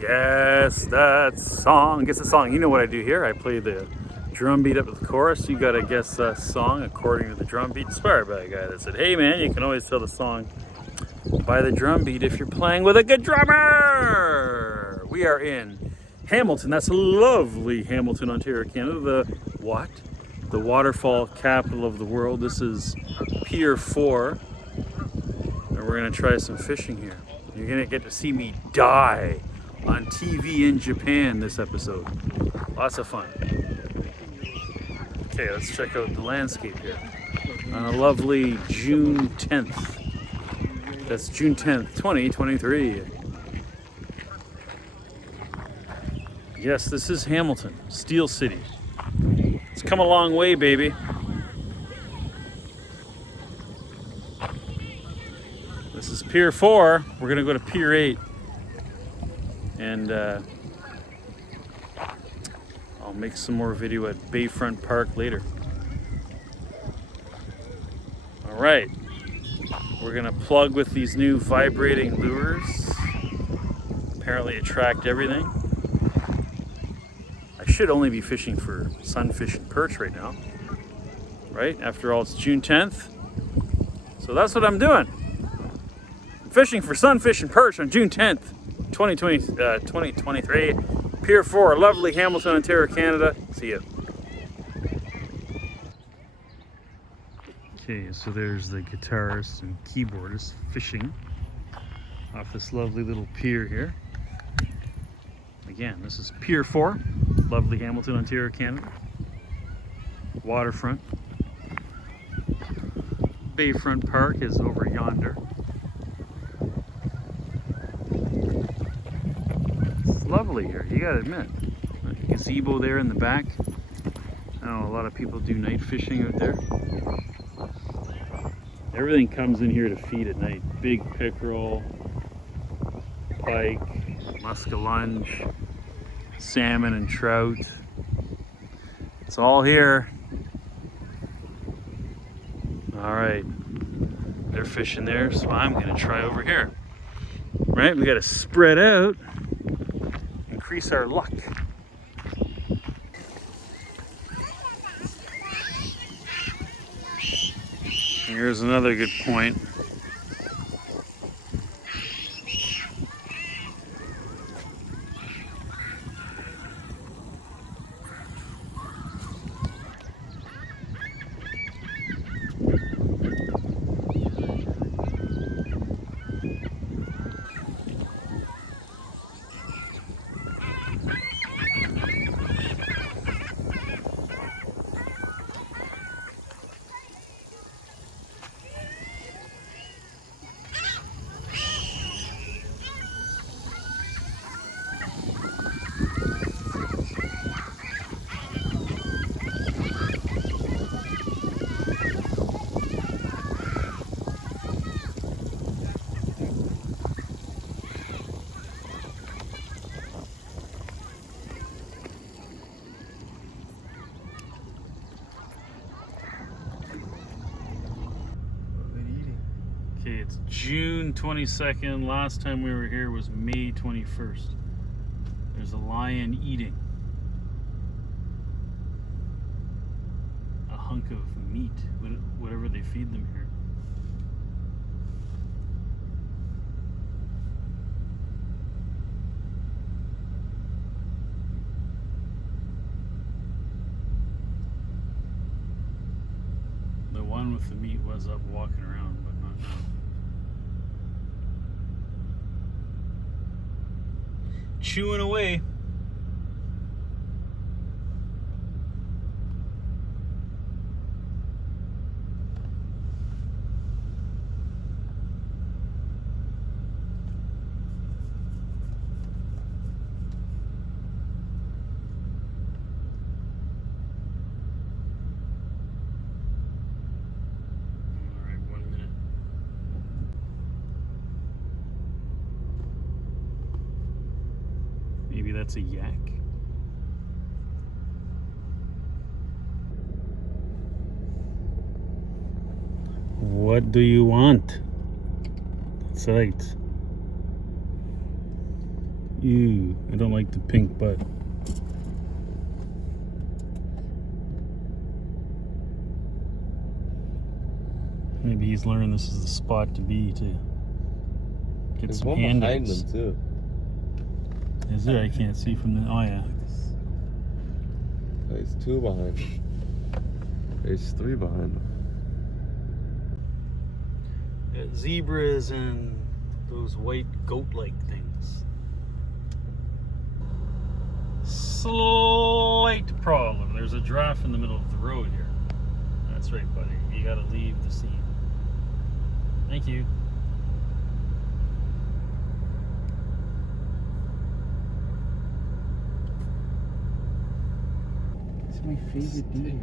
Yes, that song. Guess the song. You know what I do here. I play the drum beat up with the chorus. You gotta guess that song according to the drum beat. Inspired by a guy that said, hey man, you can always tell the song by the drum beat if you're playing with a good drummer. We are in Hamilton. That's lovely Hamilton, Ontario, Canada. The what? The waterfall capital of the world. This is Pier 4. And we're gonna try some fishing here. You're gonna get to see me die on TV in Japan this episode. Lots of fun. Okay, let's check out the landscape here. On a lovely June 10th. That's June 10th, 2023. Yes, this is Hamilton, Steel City. It's come a long way, baby. This is Pier 4. We're gonna go to Pier 8. And I'll make some more video at Bayfront Park later. All right, we're gonna plug with these new vibrating lures. Apparently attract everything. I should only be fishing for sunfish and perch right now, right? After all, it's June 10th. So that's what I'm doing. I'm fishing for sunfish and perch on June 10th. 2023, Pier 4, lovely Hamilton, Ontario, Canada. See you. Okay, so there's the guitarist and keyboardist fishing off this lovely little pier here. Again, this is Pier 4, lovely Hamilton, Ontario, Canada. Waterfront. Bayfront Park is over yonder. Lovely here, you gotta admit. A gazebo there in the back. I know a lot of people do night fishing out there. Everything comes in here to feed at night. Big pickerel, pike, muskellunge, salmon and trout. It's all here. All right, they're fishing there, so I'm gonna try over here. Right, we gotta spread out. Increase our luck. Here's another good point. Okay, it's June 22nd. Last time we were here was May 21st. There's a lion eating a hunk of meat, whatever they feed them here. The one with the meat was up walking around, but not now. Chewing away. Maybe that's a yak. What do you want? That's right. Ew, I don't like the pink butt. Maybe he's learning this is the spot to be to get There's some one behind handouts. them too. Is there? I can't see from the. Oh yeah. There's two behind them. There's three behind them. Zebras and those white goat-like things. Slight problem. There's a giraffe in the middle of the road here. That's right, buddy. You gotta leave the scene. Thank you. It's my favorite deer.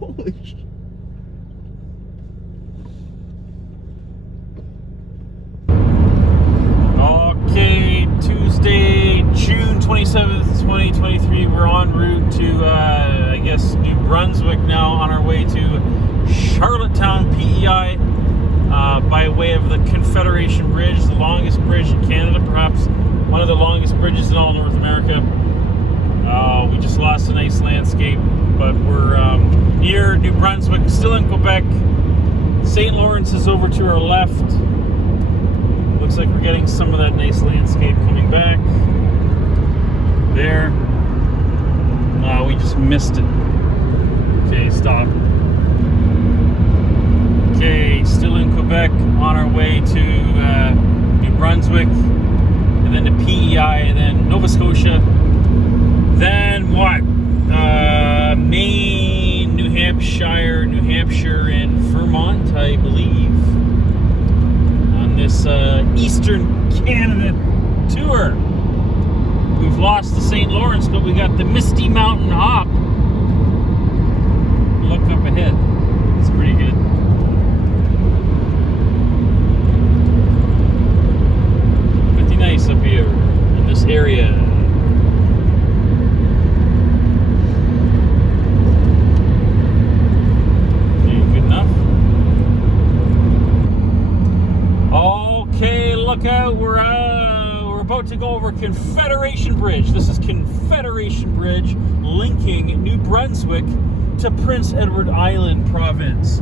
Holy shit. Okay, Tuesday, June 27th, 2023. We're en route to, I guess, New Brunswick now, on our way to Charlottetown, PEI, by way of the Confederation Bridge, the longest bridge in Canada, perhaps one of the longest bridges in all North America. We just lost a nice landscape, but we're near New Brunswick, still in Quebec. St. Lawrence is over to our left. Looks like we're getting some of that nice landscape coming back. There. We just missed it. Okay, stop. Okay, still in Quebec, on our way to New Brunswick, and then to PEI, and then Nova Scotia. Then what? Maine, New Hampshire, and Vermont, I believe, on this Eastern Canada tour. We've lost the St. Lawrence, but we got the Misty Mountain Hop. Look up ahead. It's pretty good. Pretty nice up here in this area. Look out, we're about to go over Confederation Bridge. This is Confederation Bridge linking New Brunswick to Prince Edward Island province.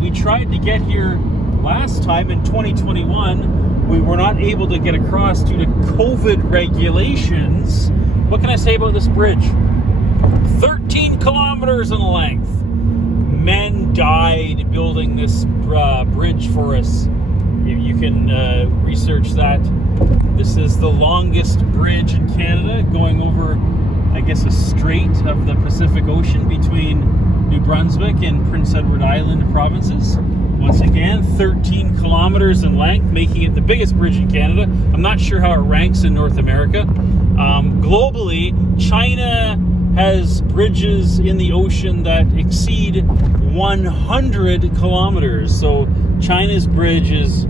We tried to get here last time in 2021. We were not able to get across due to COVID regulations. What can I say about this bridge? 13 kilometers in length. Men died building this bridge for us. You can research that. This is the longest bridge in Canada, going over, I guess, a strait of the Pacific Ocean between New Brunswick and Prince Edward Island provinces. Once again, 13 kilometers in length, making it the biggest bridge in Canada. I'm not sure how it ranks in North America. Globally, China has bridges in the ocean that exceed 100 kilometers. So China's bridges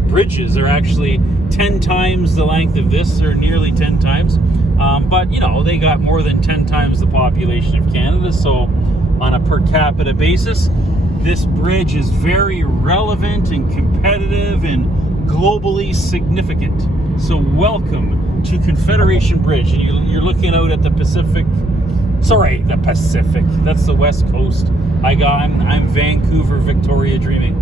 are actually 10 times the length of this, or nearly 10 times. But, you know, they got more than 10 times the population of Canada. So on a per capita basis, this bridge is very relevant and competitive and globally significant. So welcome to Confederation Bridge. And you're looking out at the Pacific. Sorry, the Pacific. That's the West Coast. I'm Vancouver, Victoria dreaming.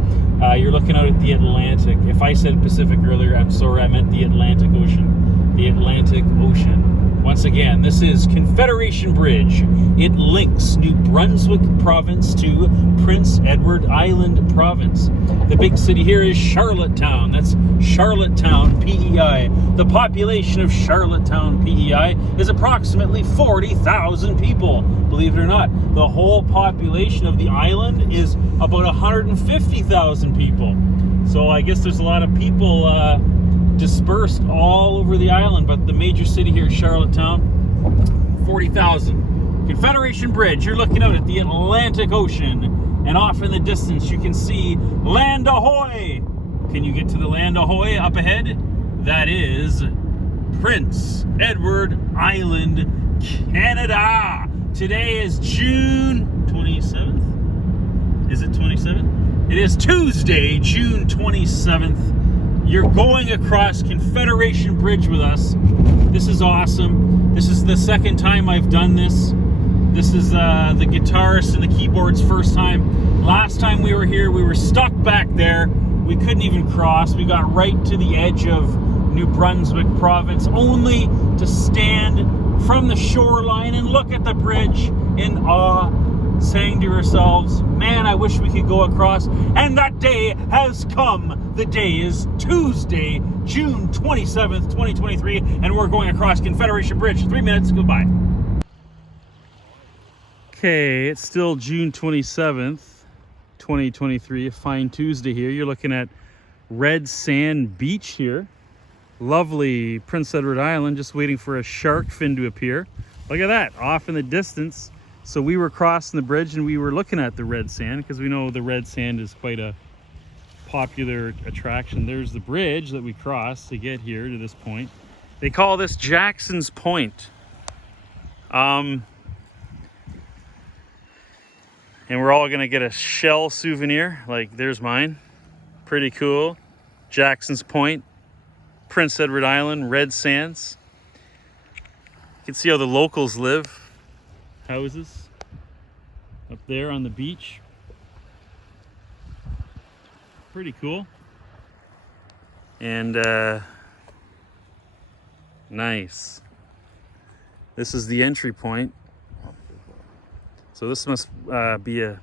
You're looking out at the Atlantic. If I said Pacific earlier, I'm sorry, I meant the Atlantic Ocean. The Atlantic Ocean. Once again, this is Confederation Bridge. It links New Brunswick province to Prince Edward Island province. The big city here is Charlottetown. That's Charlottetown, PEI. The population of Charlottetown, PEI is approximately 40,000 people. Believe it or not, the whole population of the island is about 150,000 people. So I guess there's a lot of people dispersed all over the island, but the major city here is Charlottetown, 40,000. Confederation Bridge, you're looking out at the Atlantic Ocean, and off in the distance you can see Land Ahoy. Can you get to the Land Ahoy up ahead? That is Prince Edward Island, Canada. Today is June 27th. Is it 27th? It is Tuesday, June 27th. You're going across Confederation Bridge with us. This is awesome. This is the second time I've done this. This is the guitarist and the keyboard's first time. Last time we were here, we were stuck back there. We couldn't even cross. We got right to the edge of New Brunswick province, only to stand from the shoreline and look at the bridge in awe, saying to ourselves, man, I wish we could go across. And that day has come. The day is Tuesday, June 27th, 2023, and we're going across Confederation Bridge. 3 minutes, goodbye. Okay, it's still June 27th, 2023, a fine Tuesday here. You're looking at Red Sand Beach here. Lovely Prince Edward Island, just waiting for a shark fin to appear. Look at that, off in the distance. So we were crossing the bridge and we were looking at the red sand because we know the red sand is quite a popular attraction. There's the bridge that we crossed to get here to this point. They call this Jackson's Point. And we're all gonna get a shell souvenir. Like, there's mine. Pretty cool. Jackson's Point, Prince Edward Island, red sands. You can see how the locals live. Houses up there on the beach. Pretty cool. And nice. This is the entry point. So this must be a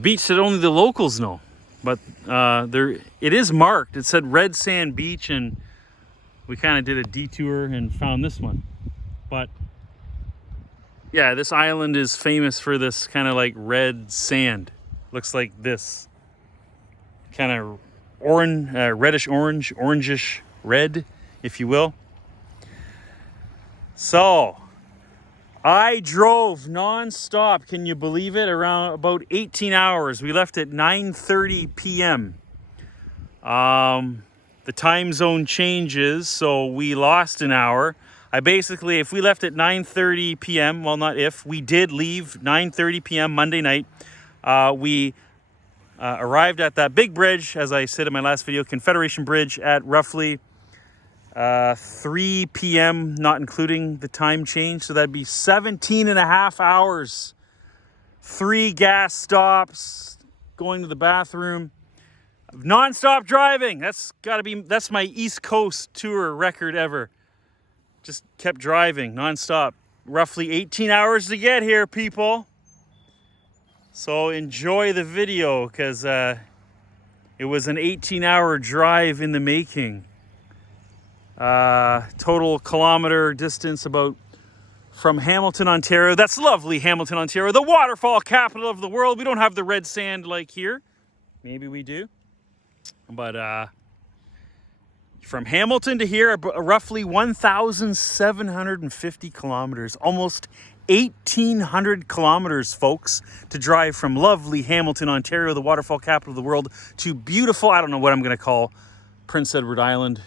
beach that only the locals know. But it is marked. It said Red Sand Beach, and we kind of did a detour and found this one. But yeah, this island is famous for this kind of like red sand. Looks like this. Kind of orange, reddish orange, orangish red, if you will. So I drove non-stop, can you believe it, around about 18 hours. We left at 9:30 p.m. The time zone changes, so we lost an hour. If we left at 9:30 p.m., well, not if, we did leave 9:30 p.m. Monday night. We arrived at that big bridge, as I said in my last video, Confederation Bridge, at roughly 3 p.m., not including the time change. So that'd be 17 and a half hours. 3 gas stops, going to the bathroom, non-stop driving. That's my East Coast tour record ever. Just kept driving non-stop. Roughly 18 hours to get here, people. So enjoy the video, because it was an 18-hour drive in the making. Total kilometer distance about from Hamilton, Ontario. That's lovely Hamilton, Ontario, the waterfall capital of the world. We don't have the red sand like here. Maybe we do. But from Hamilton to here, roughly 1,750 kilometers, almost 1,800 kilometers, folks, to drive from lovely Hamilton, Ontario, the waterfall capital of the world, to beautiful, I don't know what I'm going to call Prince Edward Island.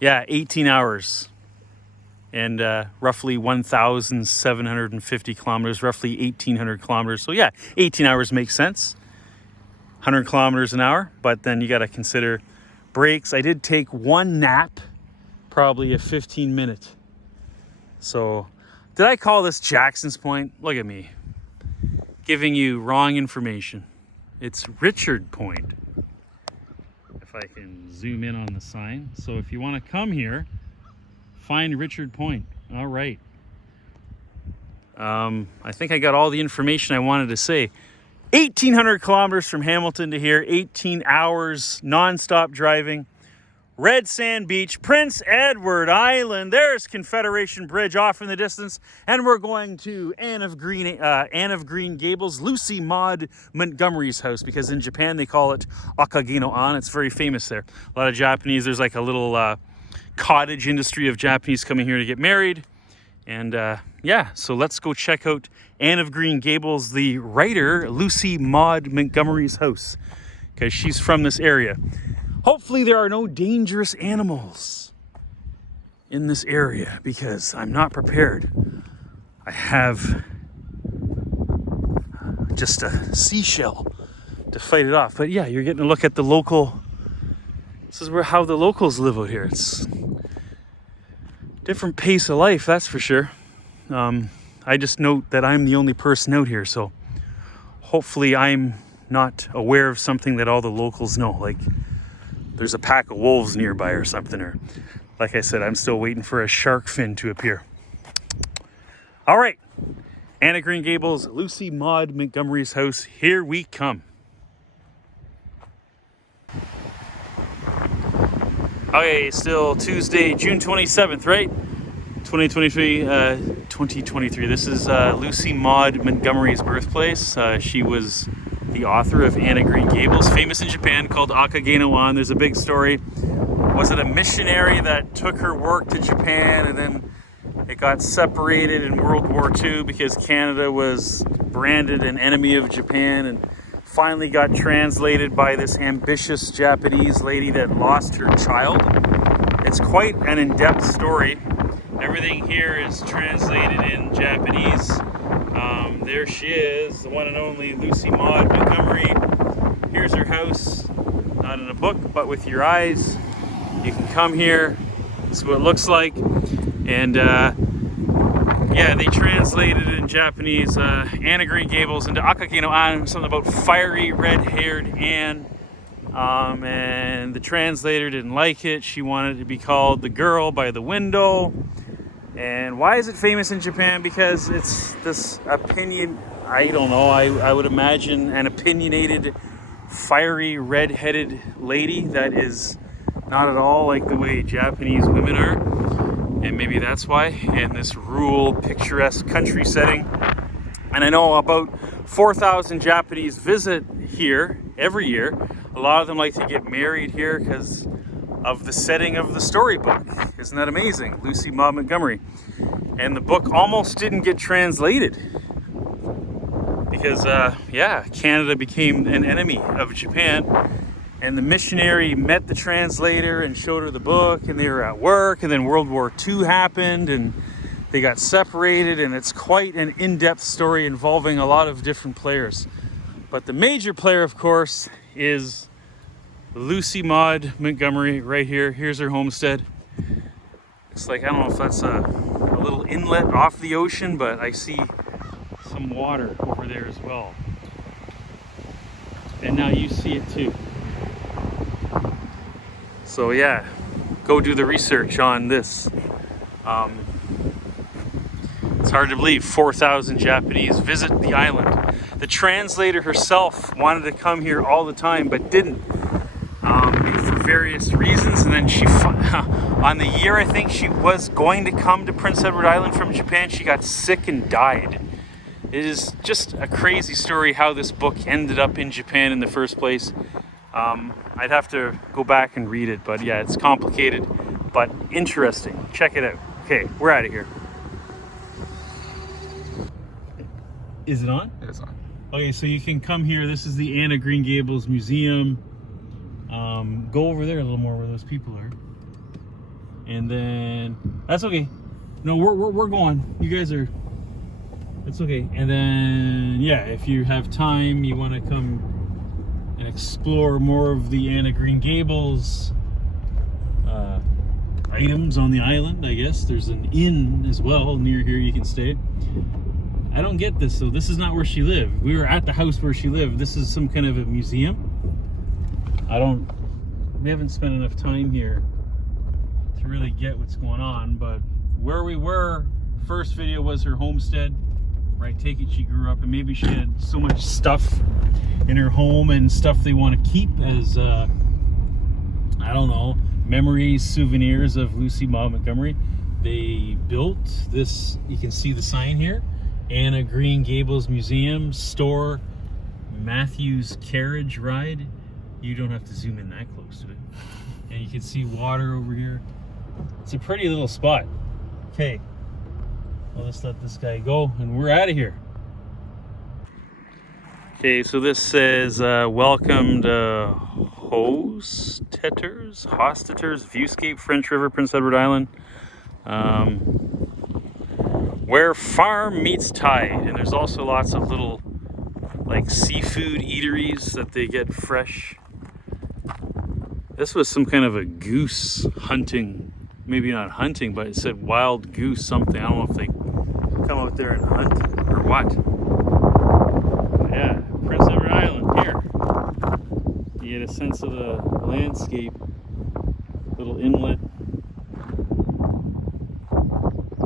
Yeah, 18 hours and roughly 1,750 kilometers, roughly 1,800 kilometers. So yeah, 18 hours makes sense. 100 kilometers an hour, but then you got to consider breaks. I did take one nap, probably a 15-minute. So did I call this Jackson's Point? Look at me, giving you wrong information. It's Richard Point. If I can zoom in on the sign. So if you want to come here, find Richard Point. All right. I think I got all the information I wanted to say. 1,800 kilometers from Hamilton to here, 18 hours non-stop driving. Red Sand Beach, Prince Edward Island. There's Confederation Bridge off in the distance, and we're going to Anne of Green Gables, Lucy Maud Montgomery's house, because in Japan they call it Akagino-an. It's very famous there. A lot of Japanese. There's like a little cottage industry of Japanese coming here to get married, and yeah. So let's go check out Anne of Green Gables, the writer Lucy Maud Montgomery's house, because she's from this area. Hopefully there are no dangerous animals in this area because I'm not prepared. I have just a seashell to fight it off. But yeah, you're getting a look at the local. This is how the locals live out here. It's different pace of life, that's for sure. I just note that I'm the only person out here, so hopefully I'm not aware of something that all the locals know, like there's a pack of wolves nearby or something, or like I said, I'm still waiting for a shark fin to appear. All right, Anna Green Gables, Lucy Maud Montgomery's house, here we come. Okay, still Tuesday, June 27th, right? 2023. This is Lucy Maud Montgomery's birthplace. She was the author of Anna Green Gables, famous in Japan, called Akageno-an. There's a big story. Was it a missionary that took her work to Japan and then it got separated in World War II because Canada was branded an enemy of Japan and finally got translated by this ambitious Japanese lady that lost her child? It's quite an in-depth story. Everything here is translated in Japanese. There she is, the one and only Lucy Maud Montgomery. Here's her house, not in a book, but with your eyes. You can come here. This is what it looks like. And yeah, they translated it in Japanese, Anna Green Gables into Akageno-an, something about fiery red-haired Anne. And the translator didn't like it. She wanted it to be called The Girl by the Window. And why is it famous in Japan? Because it's this opinion, I don't know, I would imagine an opinionated, fiery, red-headed lady that is not at all like the way Japanese women are. And maybe that's why, in this rural, picturesque country setting. And I know about 4,000 Japanese visit here every year. A lot of them like to get married here because of the setting of the storybook. Isn't that amazing? Lucy Maud Montgomery. And the book almost didn't get translated because, yeah, Canada became an enemy of Japan. And the missionary met the translator and showed her the book, and they were at work, and then World War II happened, and they got separated, and it's quite an in-depth story involving a lot of different players. But the major player, of course, is Lucy Maud Montgomery right here. Here's her homestead. It's like, I don't know if that's a little inlet off the ocean, but I see some water over there as well. And now you see it too. So yeah, go do the research on this. It's hard to believe 4,000 Japanese visit the island. The translator herself wanted to come here all the time, but didn't. For various reasons, and then she, on the year I think she was going to come to Prince Edward Island from Japan, she got sick and died. It is just a crazy story how this book ended up in Japan in the first place. I'd have to go back and read it, but yeah, it's complicated, but interesting. Check it out. Okay, we're out of here. Is it on? It's on. Okay, so you can come here. This is the Anna Green Gables Museum. Go over there a little more where those people are. And then, that's okay. No, we're going. You guys are, it's okay. And then, yeah, if you have time, you want to come and explore more of the Anna Green Gables items on the island, I guess. There's an inn as well near here you can stay. I don't get this, though. This is not where she lived. We were at the house where she lived. This is some kind of a museum. We haven't spent enough time here to really get what's going on, but where we were, first video was her homestead, where I take it she grew up, and maybe she had so much stuff in her home and stuff they want to keep as, I don't know, memories, souvenirs of Lucy Maud Montgomery. They built this, you can see the sign here, Anna Green Gables Museum, store, Matthew's carriage ride. You don't have to zoom in that close to it. And you can see water over here. It's a pretty little spot. Okay, I'll just let this guy go and we're out of here. Okay, so this says welcome to Hostetter. Hostetters, Viewscape, French River, Prince Edward Island. Where farm meets tide, and there's also lots of little like seafood eateries that they get fresh. This was some kind of a goose hunting, maybe not hunting, but it said wild goose something. I don't know if they come out there and hunt or what. Yeah, Prince Edward Island here. You get a sense of the landscape. Little inlet.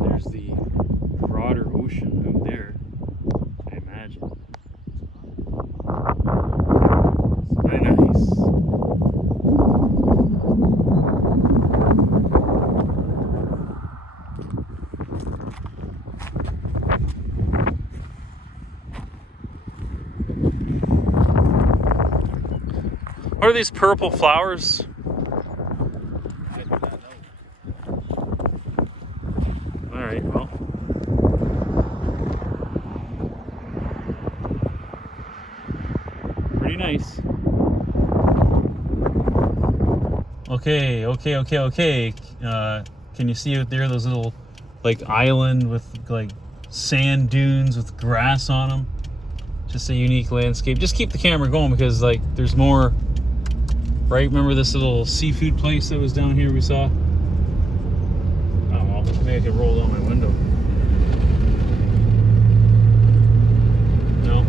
There's the broader ocean out there, I imagine. It's very nice. What are these purple flowers? I do not know. All right, well. Pretty nice. Okay. Can you see out there those little like island with like sand dunes with grass on them? Just a unique landscape. Just keep the camera going because like there's more. Right? Remember this little seafood place that was down here we saw? Oh, well, maybe I could roll down my window. No?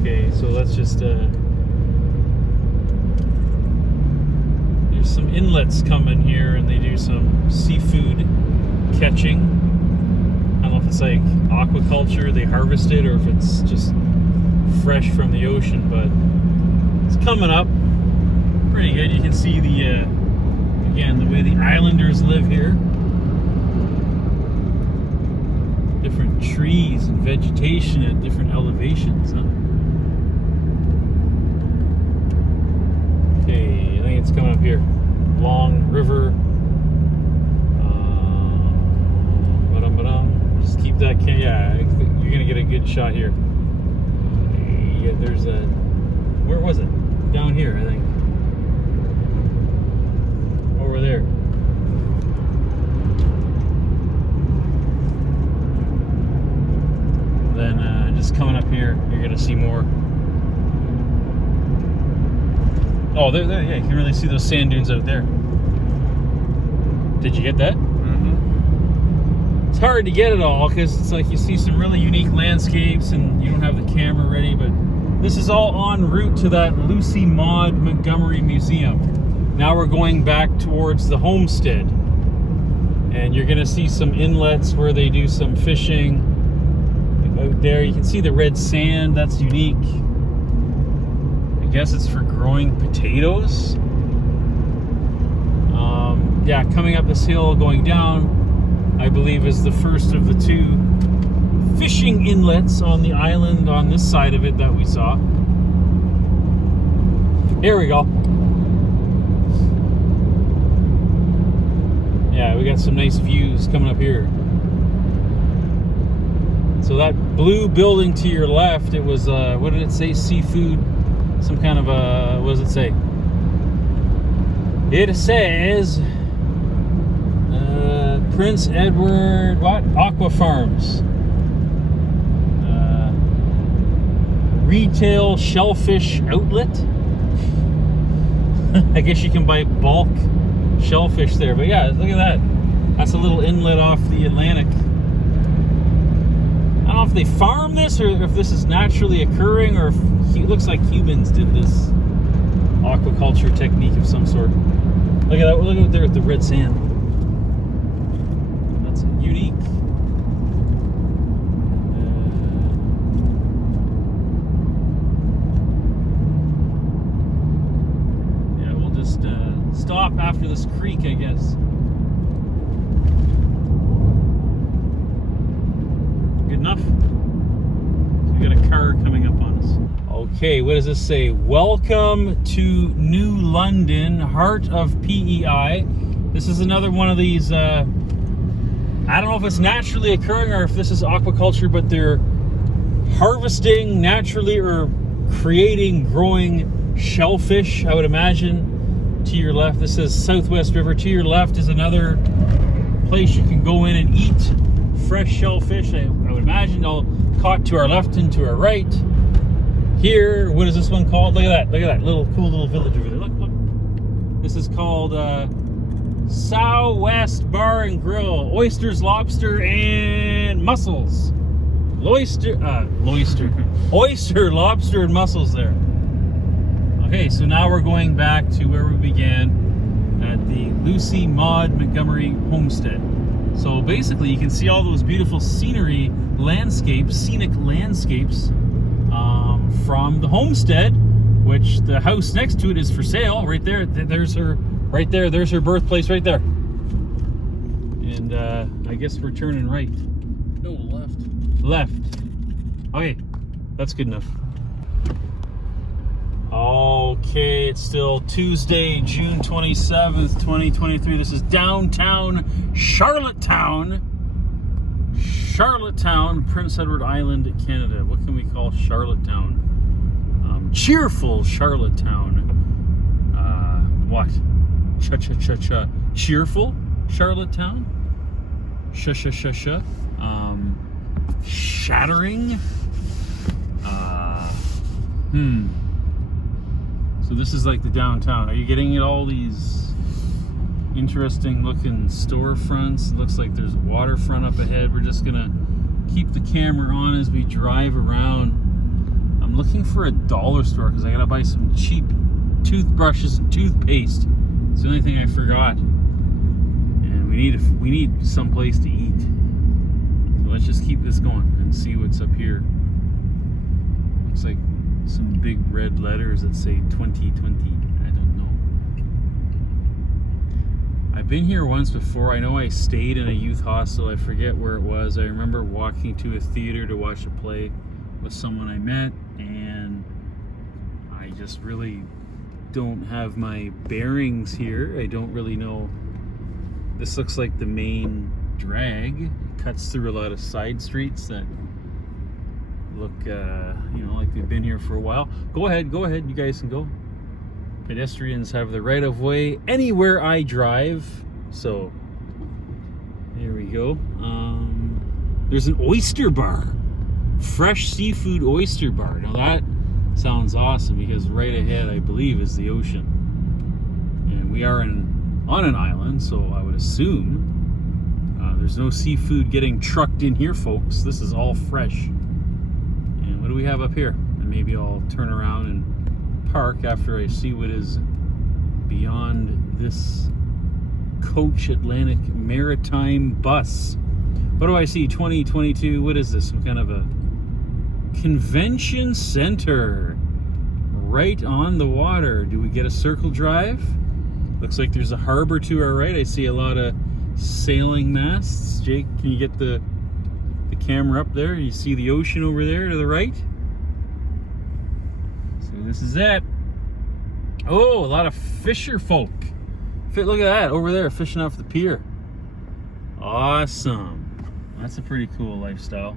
Okay, so let's just, there's some inlets coming here and they do some seafood catching. I don't know if it's like aquaculture, they harvest it, or if it's just fresh from the ocean, but it's coming up. Pretty good. You can see the again the way the islanders live here. Different trees and vegetation at different elevations, huh? Okay, I think it's coming up here. Long river. Just keep that yeah, you're gonna get a good shot here. Yeah, there's a where was it? Down here, I think. Over there. Then just coming up here, you're gonna see more. Oh, there, yeah, you can really see those sand dunes out there. Did you get that? Mm-hmm. It's hard to get it all because it's like you see some really unique landscapes and you don't have the camera ready, but this is all en route to that Lucy Maud Montgomery Museum. Now we're going back towards the homestead. And you're gonna see some inlets where they do some fishing. Out there, you can see the red sand, that's unique. I guess it's for growing potatoes. Yeah, coming up this hill, going down, I believe is the first of the two fishing inlets on the island on this side of it that we saw. Here we go. Yeah, we got some nice views coming up here. So that blue building to your left, it was, what did it say? Seafood, some kind of a, what does it say? It says, Prince Edward, what? Aquafarms. Retail shellfish outlet. I guess you can buy bulk shellfish there, but yeah, look at that. That's a little inlet off the Atlantic. I don't know if they farm this or if this is naturally occurring, or if it looks like humans did this aquaculture technique of some sort. Look at that. Look out there at the red sand. That's unique. Yeah, we'll just stop after this creek, I guess. Good enough? We got a car coming up on us. Okay, what does this say? Welcome to New London, heart of PEI. This is another one of these, I don't know if it's naturally occurring or if this is aquaculture, but they're harvesting naturally or creating, growing shellfish, I would imagine. To your left, this says Southwest River. To your left is another place you can go in and eat fresh shellfish. I would imagine all caught to our left and to our right. Here, what is this one called? Look at that. Look at that little cool little village over there. Look, look. This is called Southwest Bar and Grill. Oysters, lobster, and mussels. Oyster, lobster, and mussels there. Okay, so now we're going back to where we began at the Lucy Maud Montgomery homestead. So basically, you can see all those beautiful scenic landscapes from the homestead, which the house next to it is for sale. Right there, there's her. Right there, there's her birthplace. Right there. And I guess we're turning right. No, left. Left. Okay, that's good enough. Okay, it's still Tuesday, June 27th, 2023. This is downtown Charlottetown. Charlottetown, Prince Edward Island, Canada. What can we call Charlottetown? Cheerful Charlottetown. What? Cha-cha-cha-cha. Cheerful Charlottetown? Sha-sha-sha-sha. Shattering. So this is like the downtown. Are you getting at all these interesting looking storefronts? Looks like there's waterfront up ahead. We're just gonna keep the camera on as we drive around. I'm looking for a dollar store because I gotta buy some cheap toothbrushes and toothpaste. It's the only thing I forgot. And we need some place to eat. So let's just keep this going and see what's up here. Looks like some big red letters that say 2020. I don't know. I've been here once before. I know I stayed in a youth hostel. I forget where it was. I remember walking to a theater to watch a play with someone I met, and I just really don't have my bearings here. I don't really know. This looks like the main drag. It cuts through a lot of side streets that look, like they've been here for a while. Go ahead, you guys can go. Pedestrians have the right of way anywhere I drive. So, there we go. There's an oyster bar. Fresh seafood oyster bar. Now that sounds awesome because right ahead, I believe, is the ocean. And we are on an island, so I would assume there's no seafood getting trucked in here, folks. This is all fresh. What do we have up here? And maybe I'll turn around and park after I see what is beyond this Coach Atlantic Maritime bus. What do I see? 2022. What is this? Some kind of a convention center right on the water. Do we get a circle drive? Looks like there's a harbor to our right. I see a lot of sailing masts. Jake, can you get the camera up there? You see the ocean over there to the right? So this is it. Oh, a lot of fisher folk. Look at that over there, fishing off the pier. Awesome. That's a pretty cool lifestyle.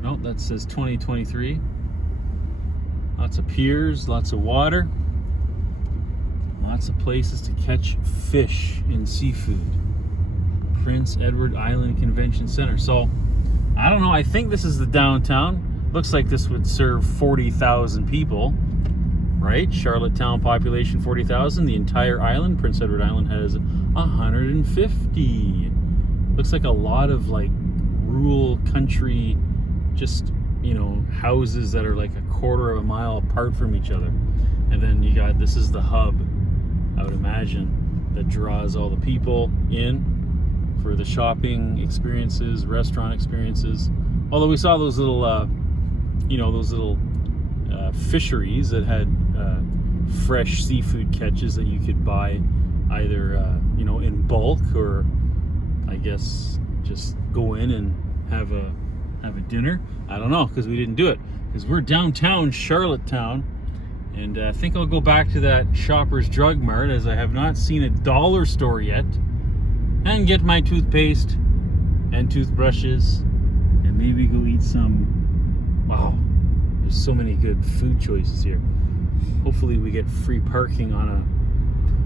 Nope, that says 2023. Lots of piers, lots of water. Lots of places to catch fish and seafood. Prince Edward Island Convention Center. So, I don't know, I think this is the downtown. Looks like this would serve 40,000 people, right? Charlottetown population 40,000. The entire island, Prince Edward Island, has 150. Looks like a lot of like rural country, just, houses that are like a quarter of a mile apart from each other. And then you got, this is the hub, I would imagine, that draws all the people in for the shopping experiences, restaurant experiences. Although we saw those little, fisheries that had fresh seafood catches that you could buy either, in bulk, or I guess just go in and have a dinner. I don't know, because we didn't do it, because we're downtown Charlottetown. And I think I'll go back to that Shoppers Drug Mart, as I have not seen a dollar store yet, and get my toothpaste and toothbrushes, and maybe go eat some. Wow, there's so many good food choices here. Hopefully we get free parking on a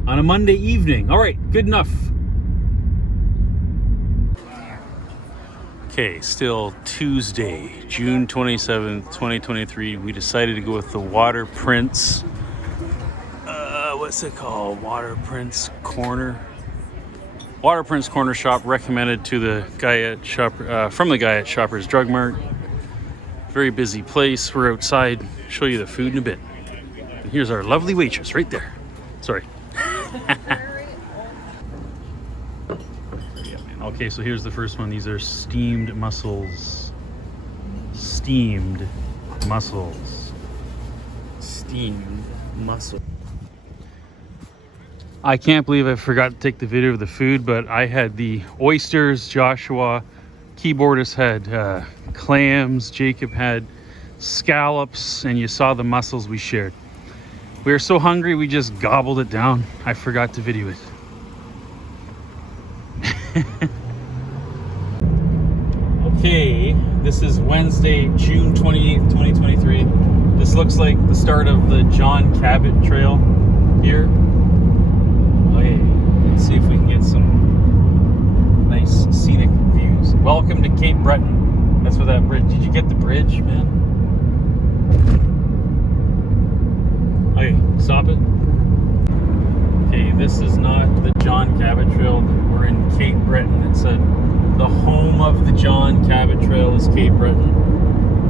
on a Monday evening. All right, good enough. Okay, still Tuesday, June 27th, 2023. We decided to go with the Water Prince. What's it called? Water Prince Corner Shop, recommended to the guy at from the guy at Shoppers Drug Mart. Very busy place. We're outside. Show you the food in a bit. And here's our lovely waitress right there. Sorry. Okay, so here's the first one. These are steamed mussels. Steamed mussels. Steamed mussels. I can't believe I forgot to take the video of the food, but I had the oysters. Joshua, keyboardist, had clams. Jacob had scallops, and you saw the mussels we shared. We were so hungry, we just gobbled it down. I forgot to video it. Okay, this is Wednesday, June 28th, 2023. This looks like the start of the John Cabot Trail here. Okay, let's see if we can get some nice scenic views. Welcome to Cape Breton. That's where that bridge. Did you get the bridge, man? Okay, stop it. Okay, this is not the John Cabot Trail. We're in Cape Breton. It's the home of the John Cabot Trail is Cape Breton.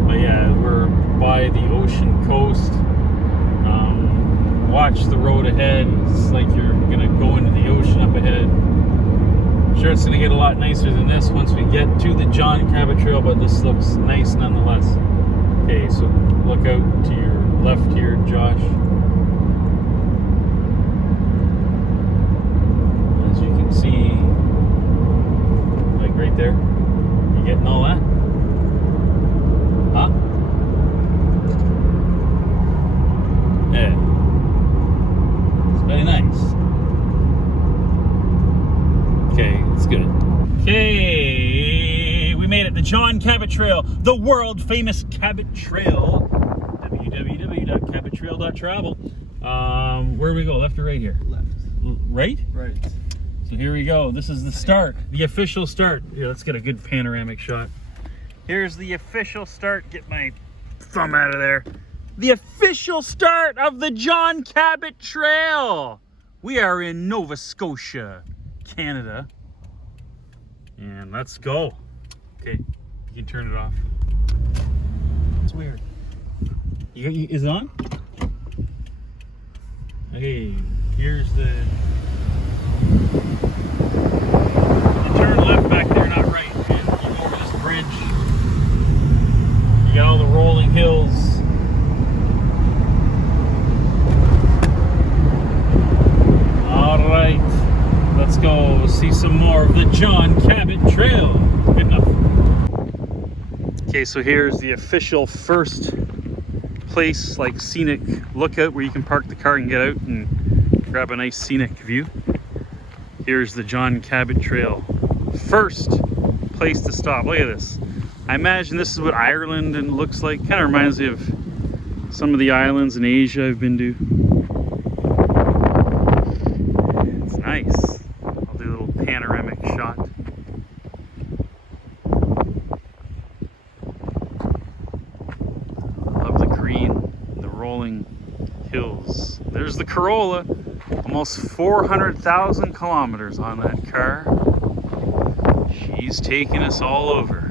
But yeah, we're by the ocean coast. Watch the road ahead. It's like you're gonna go into the ocean up ahead. Sure, it's gonna get a lot nicer than this once we get to the John Cabot Trail, but this looks nice nonetheless. Okay, so look out to your left here, Josh. As you can see, like right there, you getting all that? Huh? Yeah. Very nice. Okay, it's good. Okay, we made it. The John Cabot Trail, the world famous Cabot Trail. www.cabottrail.travel. Where do we go? Left or right here? Left. Right? Right. So here we go. This is the start, the official start. Here, let's get a good panoramic shot. Here's the official start. Get my thumb out of there. The official start of the John Cabot Trail. We are in Nova Scotia, Canada. And let's go. Okay, you can turn it off. It's weird. Is it on? Okay, here's the... You turn left back there, not right. And you go over this bridge. You got all the rolling hills. Alright, let's go see some more of the John Cabot Trail. Good enough. Okay, so here's the official first place, like scenic lookout where you can park the car and get out and grab a nice scenic view. Here's the John Cabot Trail. First place to stop. Look at this. I imagine this is what Ireland looks like. Kind of reminds me of some of the islands in Asia I've been to. It's nice. I'll do a little panoramic shot. Love the green, the rolling hills. There's the Corolla. Almost 400,000 kilometers on that car. She's taking us all over.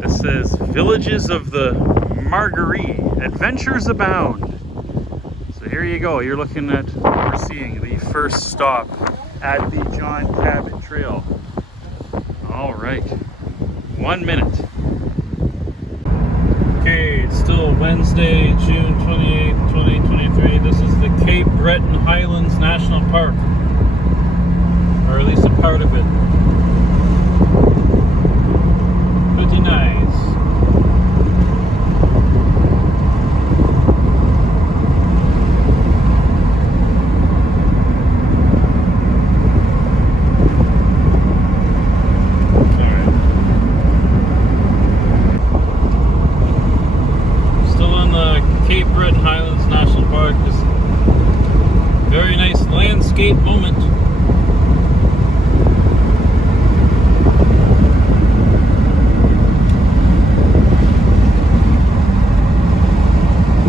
This says Villages of the Marguerite, Adventures Abound. So here you go. You're looking at, we're seeing the first stop at the John Cabot Trail. All right, 1 minute. Okay, it's still Wednesday, June 28th, 2023. This is the Cape Breton Highlands National Park, or at least a part of it. Pretty nice. Viewscape moment.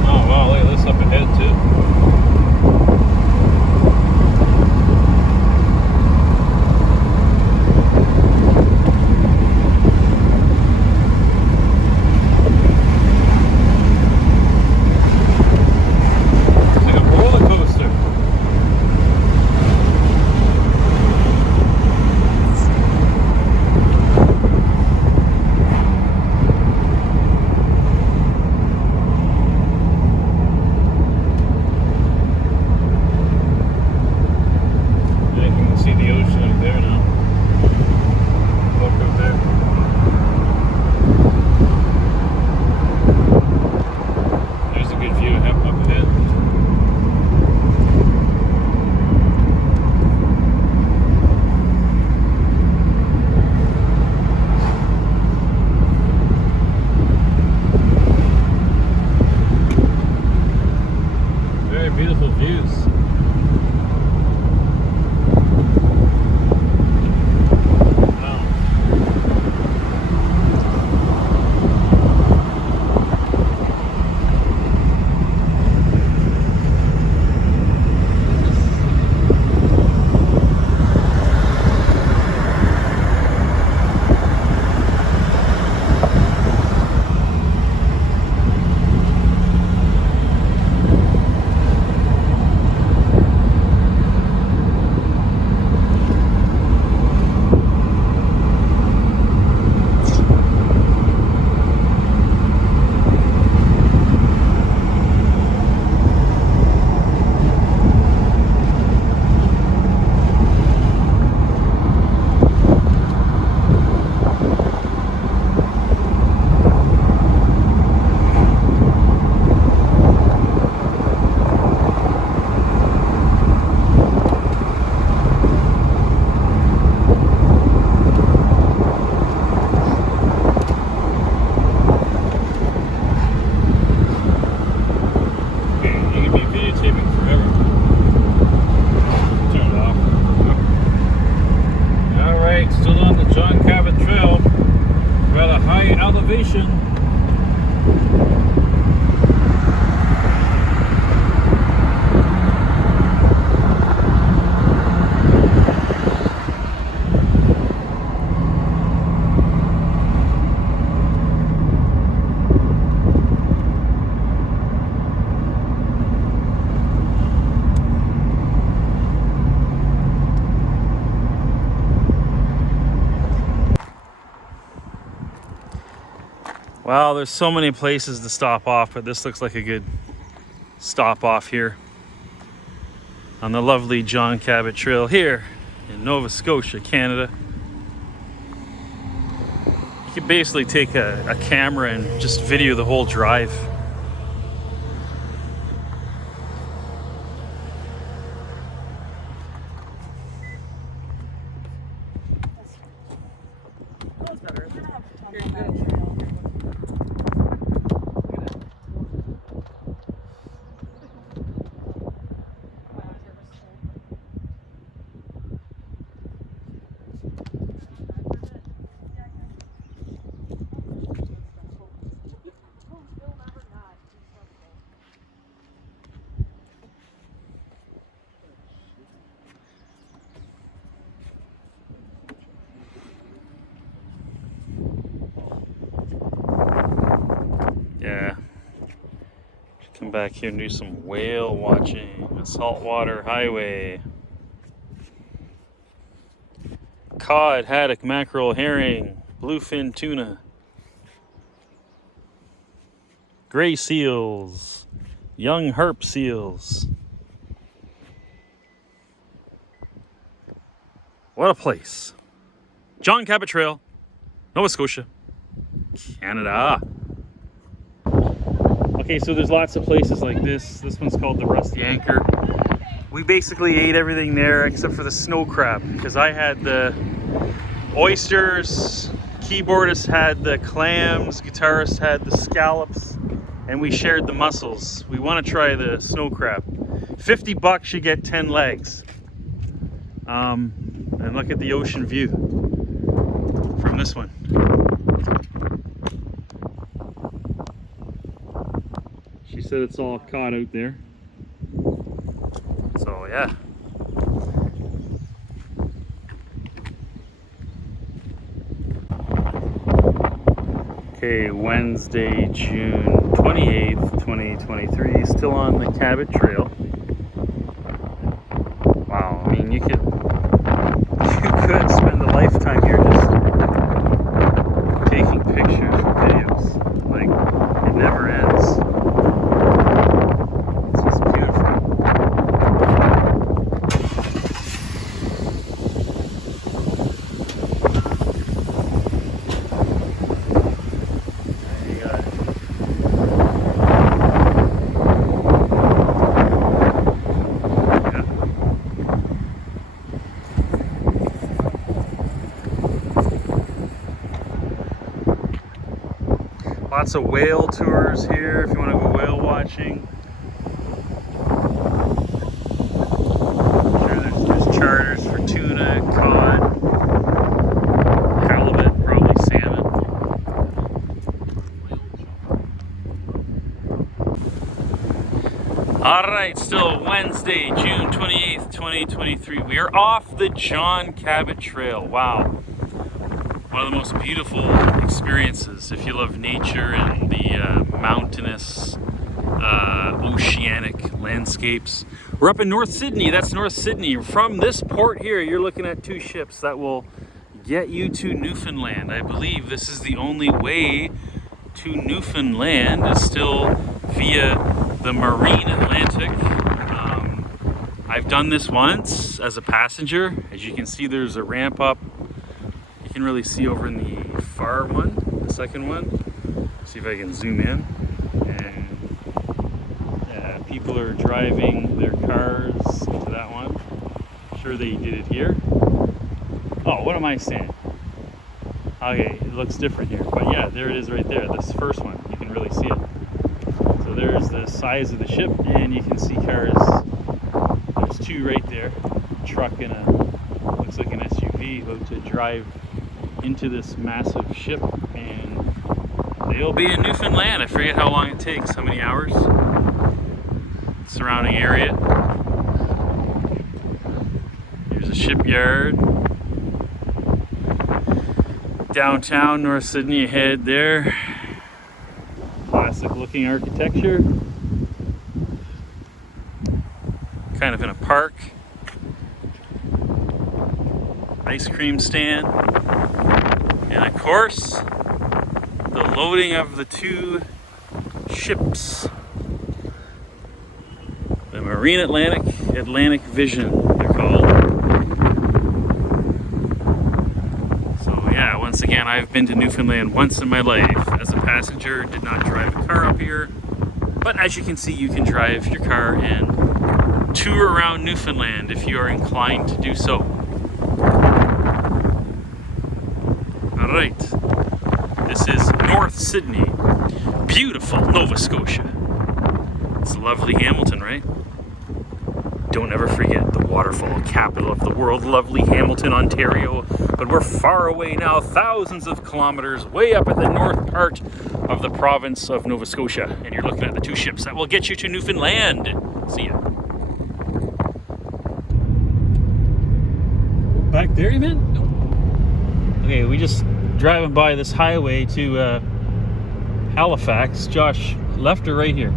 Oh wow, look at this up ahead too. Beautiful views. Wow. Wow, there's so many places to stop off, but this looks like a good stop off here on the lovely John Cabot Trail here in Nova Scotia, Canada. You can basically take a camera and just video the whole drive. Yeah, come back here and do some whale watching. A saltwater highway. Cod, haddock, mackerel, herring, bluefin tuna, gray seals, young herp seals. What a place. John Cabot Trail, Nova Scotia, Canada. Okay, so there's lots of places like this. This one's called the Rusty Anchor. We basically ate everything there except for the snow crab, because I had the oysters, keyboardist had the clams, guitarist had the scallops, and we shared the mussels. We want to try the snow crab. $50 you get 10 legs. And look at the ocean view from this one. She said it's all caught out there. So yeah. Okay, Wednesday, June 28th, 2023, still on the CABOT Trail. Wow, I mean, you could spend a lifetime here just taking pictures and videos. Like, it never ends. It's just beautiful. Lots of whale tours here if you want to go whale watching. Sure, there's charters for tuna, cod, halibut, probably salmon. Alright, still Wednesday, June 28th, 2023. We are off the John Cabot Trail. Wow. One of the most beautiful experiences if you love nature and the mountainous, oceanic landscapes. We're up in North Sydney. That's North Sydney. From this port here, you're looking at two ships that will get you to Newfoundland. I believe this is the only way to Newfoundland is still via the Marine Atlantic. I've done this once as a passenger. As you can see, there's a ramp up. You can really see over in the far one, the second one. See if I can zoom in. And people are driving their cars into that one. I'm sure they did it here. Oh, what am I saying? Okay, it looks different here. But yeah, there it is right there. This first one, you can really see it. So there's the size of the ship, and you can see cars. There's two right there. A truck and looks like an SUV about to drive into this massive ship, and they'll be in Newfoundland. I forget how long it takes, how many hours. Surrounding area. Here's a shipyard. Downtown North Sydney ahead there. Classic looking architecture. Kind of in a park. Ice cream stand. And of course, the loading of the two ships. The Marine Atlantic Vision, they're called. So yeah, once again, I've been to Newfoundland once in my life. As a passenger, did not drive a car up here. But as you can see, you can drive your car and tour around Newfoundland if you are inclined to do so. Alright, this is North Sydney, beautiful Nova Scotia. It's lovely Hamilton, right? Don't ever forget the waterfall capital of the world, lovely Hamilton, Ontario. But we're far away now, thousands of kilometers, way up at the north part of the province of Nova Scotia. And you're looking at the two ships that will get you to Newfoundland. See ya. Back there, you meant? Nope. Okay, we just driving by this highway to Halifax. Josh, left or right here?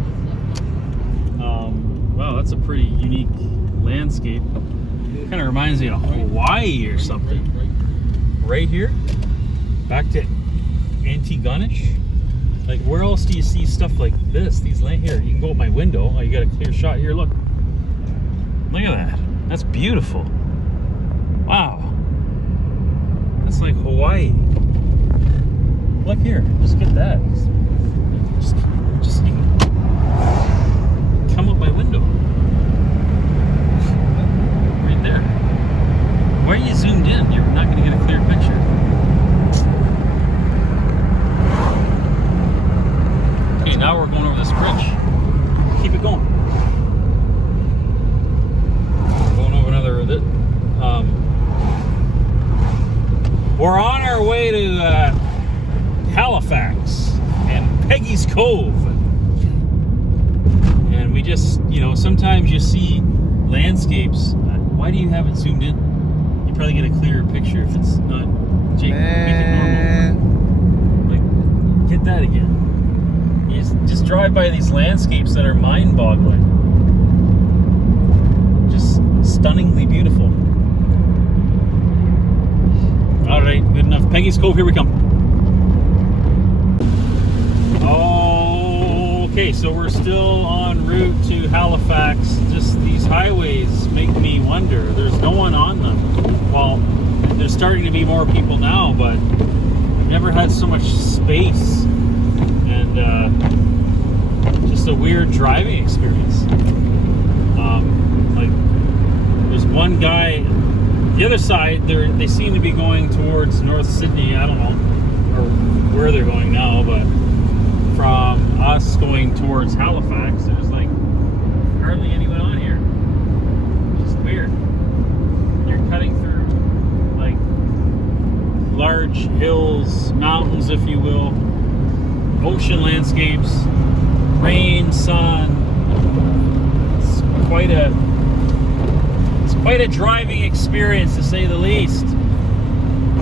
Wow, that's a pretty unique landscape. Kind of reminds me of Hawaii or something. Right here? Back to Antigonish? Like, where else do you see stuff like this? These land here, you can go up my window. Oh, you got a clear shot here. Look. Look at that. That's beautiful. Wow. That's like Hawaii. Look here. Just get that. Just you can come up my window. Right there. Why are you zoomed in? You're not going to get a clear picture. Okay, now we're going over this bridge. Keep it going. We're going over another way to Halifax and Peggy's Cove. And we just, you know, sometimes you see landscapes. Why do you have it zoomed in? You probably get a clearer picture if it's not. Jake, make it normal. Like, get that again. You just drive by these landscapes that are mind-boggling. Just stunningly beautiful. All right, good enough. Peggy's Cove, here we come. Okay, so we're still en route to Halifax. Just these highways make me wonder. There's no one on them. Well, there's starting to be more people now, but I've never had so much space and just a weird driving experience. Like, there's one guy. The other side, they seem to be going towards North Sydney. I don't know or where they're going now, but from us going towards Halifax, there's like hardly anyone on here. Just weird. You're cutting through like large hills, mountains, if you will, ocean landscapes, rain, sun. It's quite a driving experience, to say the least.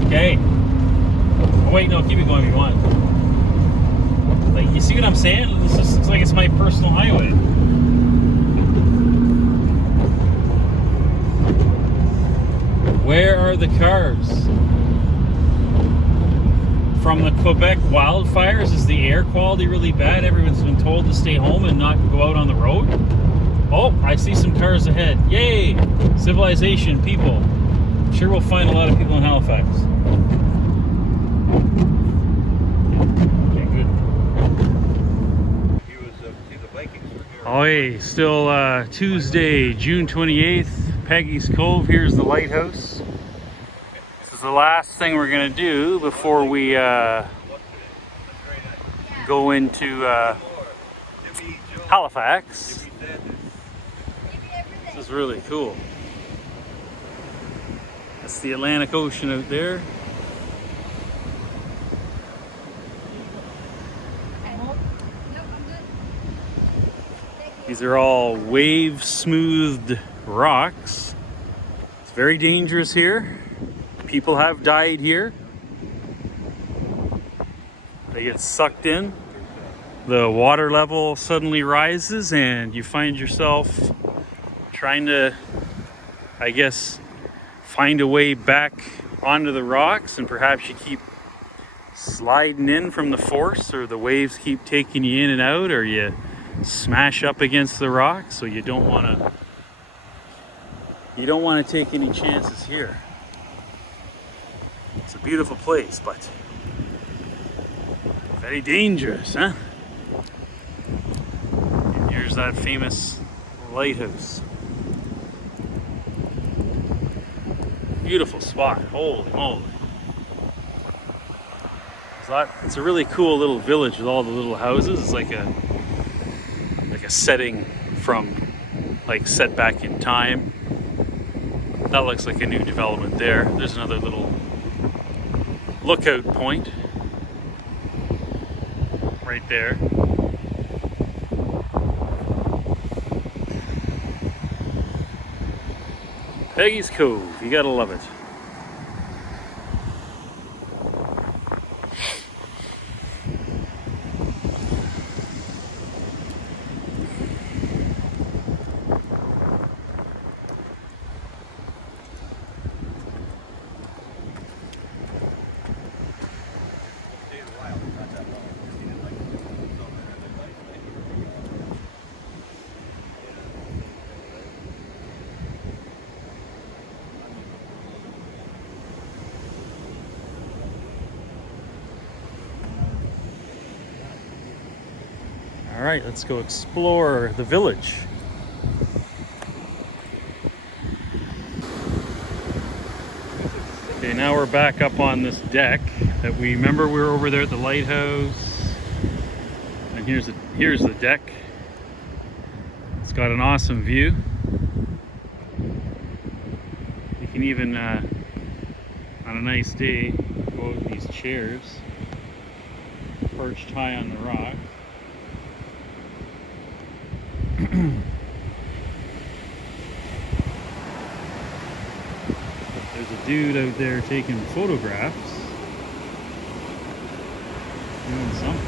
Okay. Oh wait, no, keep it going if you want. Like, you see what I'm saying? This just looks like it's my personal highway. Where are the cars? From the Quebec wildfires, is the air quality really bad? Everyone's been told to stay home and not go out on the road. Oh, I see some cars ahead. Yay! Civilization, people. I'm sure we'll find a lot of people in Halifax. Okay, good. Oh, hey, still Tuesday, June 28th, Peggy's Cove. Here's the lighthouse. This is the last thing we're going to do before we go into Halifax. This is really cool. That's the Atlantic Ocean out there. These are all wave-smoothed rocks. It's very dangerous here. People have died here. They get sucked in. The water level suddenly rises and you find yourself trying to, I guess, find a way back onto the rocks, and perhaps you keep sliding in from the force, or the waves keep taking you in and out, or you smash up against the rocks. So you don't want to take any chances here. It's a beautiful place, but very dangerous, huh? And here's that famous lighthouse. Beautiful spot. Holy moly. It's a really cool little village with all the little houses. It's like a setting from, like, set back in time. That looks like a new development there. There's another little lookout point right there. Peggy's Cove, you gotta love it. All right, let's go explore the village. Okay, now we're back up on this deck that we remember we were over there at the lighthouse. And here's the deck. It's got an awesome view. You can even, on a nice day, boat, these chairs perched high on the rock. There's a dude out there taking photographs, doing something.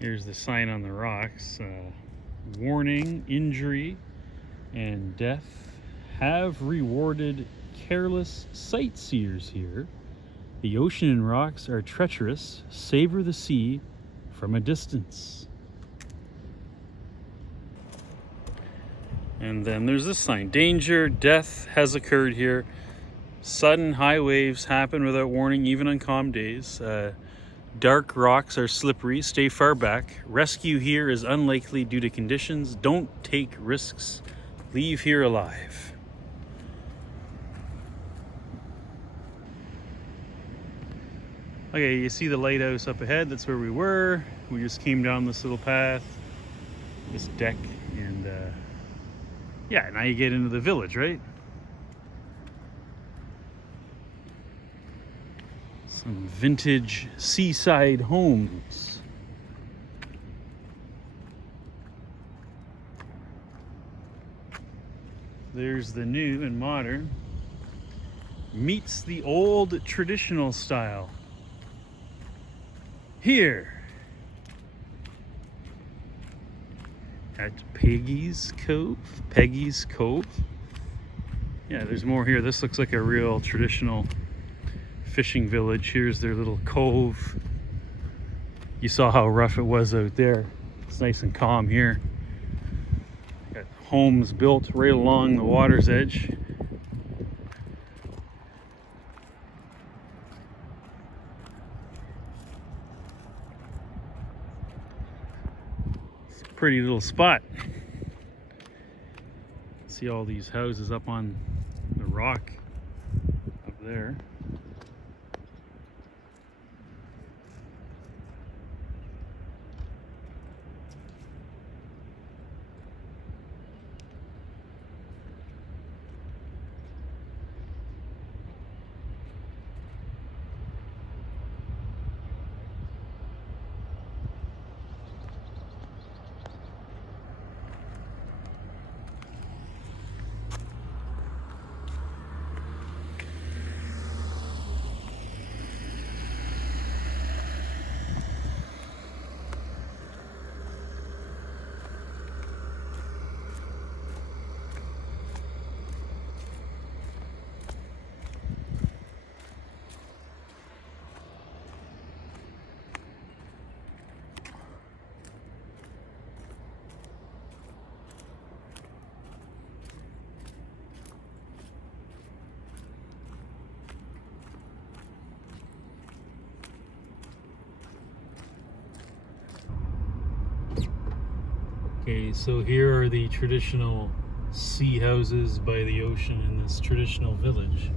Here's the sign on the rocks. Warning, injury, and death have rewarded careless sightseers here. The ocean and rocks are treacherous. Savor the sea from a distance. And then there's this sign. Danger, death has occurred here. Sudden high waves happen without warning, even on calm days. Dark rocks are slippery. Stay far back. Rescue here is unlikely due to conditions. Don't take risks. Leave here alive. Okay, you see the lighthouse up ahead. That's where we were. We just came down this little path, this deck, and yeah, now you get into the village, right? Some vintage seaside homes. There's the new and modern. Meets the old traditional style. Here at Peggy's Cove. Yeah, there's more here. This looks like a real traditional fishing village. Here's their little cove. You saw how rough it was out there. It's nice and calm here. Got homes built right along the water's edge. It's a pretty little spot. See all these houses up on the rock up there. Okay, so here are the traditional sea houses by the ocean in this traditional village.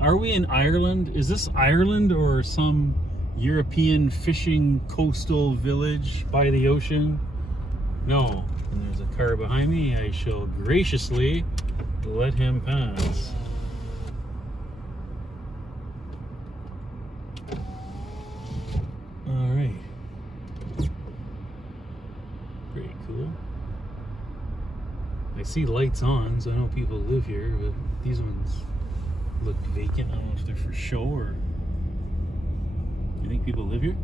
Are we in Ireland? Is this Ireland or some European fishing coastal village by the ocean? No. And there's a car behind me. I shall graciously let him pass. All right. Pretty cool. I see lights on, so I know people live here, but these ones look vacant. I don't know if they're for show or... Do you think people live here?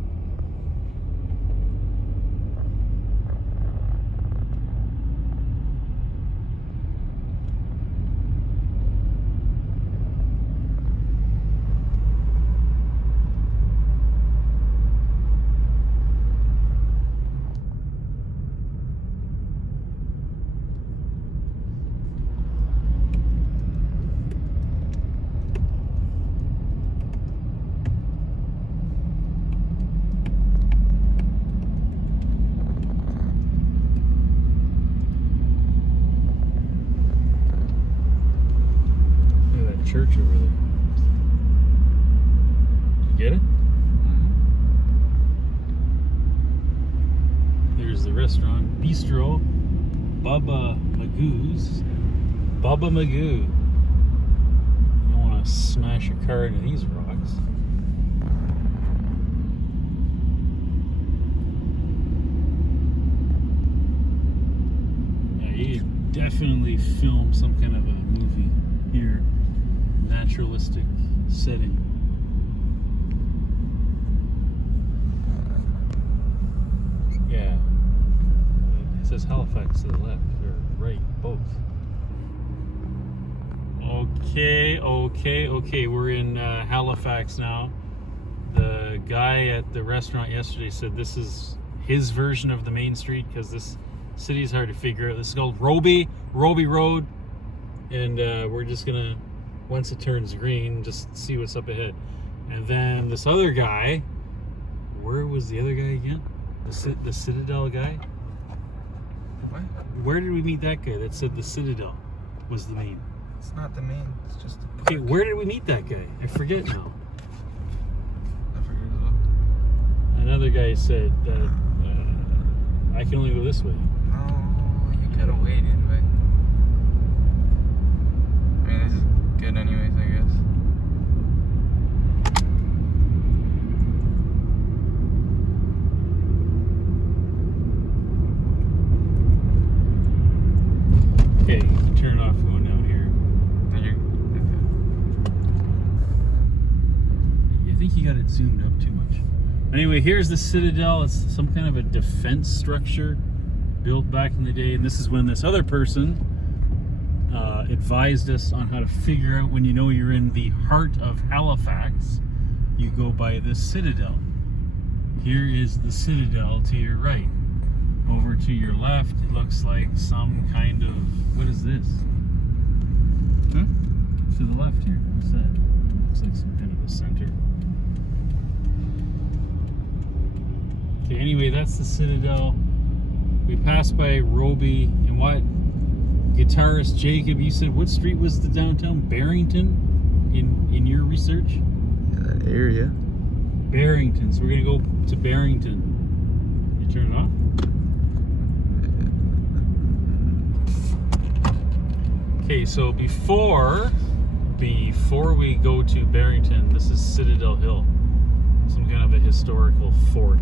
Church over there. You get it? There's the restaurant, Bistro, Baba Magoo's. Baba Magoo. You don't want to smash your car into these rocks. Yeah, you could definitely film some kind of a movie here. Naturalistic setting. Yeah. It says Halifax to the left, or right, both. Okay. We're in Halifax now. The guy at the restaurant yesterday said this is his version of the main street because this city is hard to figure out. This is called Roby Road. And we're just gonna, once it turns green, just see what's up ahead. And then this other guy, where was the other guy again? The Citadel guy? What? Where did we meet that guy that said the Citadel was the main? It's not the main, it's just the Okay, where did we meet that guy? I forget now. I forget as well. Another guy said that I can only go this way. No, you could have waited, but I mean, this is good anyways, I guess. Okay, turn off going down here. I think you got it zoomed up too much. Anyway, here's the Citadel. It's some kind of a defense structure built back in the day. And this is when this other person advised us on how to figure out when you know you're in the heart of Halifax, you go by the Citadel. Here is the Citadel to your right. Over to your left, it looks like some kind of, what is this? To the left here, what's that? Looks like some kind of a center. Okay, anyway, that's the Citadel. We passed by Roby, and what? Guitarist Jacob, you said what street was the downtown? Barrington? In your research? Yeah, that area. Barrington, so we're gonna go to Barrington. You turn it off? Okay, so before we go to Barrington, this is Citadel Hill, some kind of a historical fort.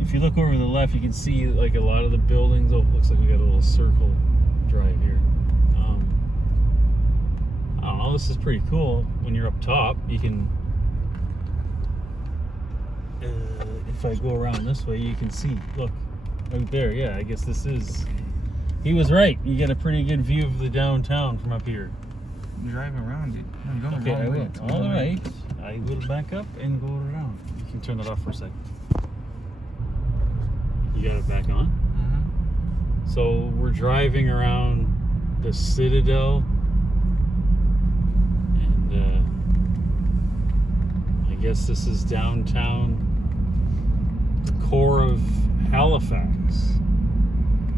If you look over to the left, you can see like a lot of the buildings. Oh, looks like we got a little circle drive here. I don't know, this is pretty cool. When you're up top, you can, if I go around this way, you can see, look, right there, yeah, I guess this is, he was right. You get a pretty good view of the downtown from up here. Drive around it. No, you're going Okay, the I wrong way. will. It's All going right, I will back up and go around. You can turn that off for a second. You got it back on? So we're driving around the Citadel, and I guess this is downtown, the core of Halifax.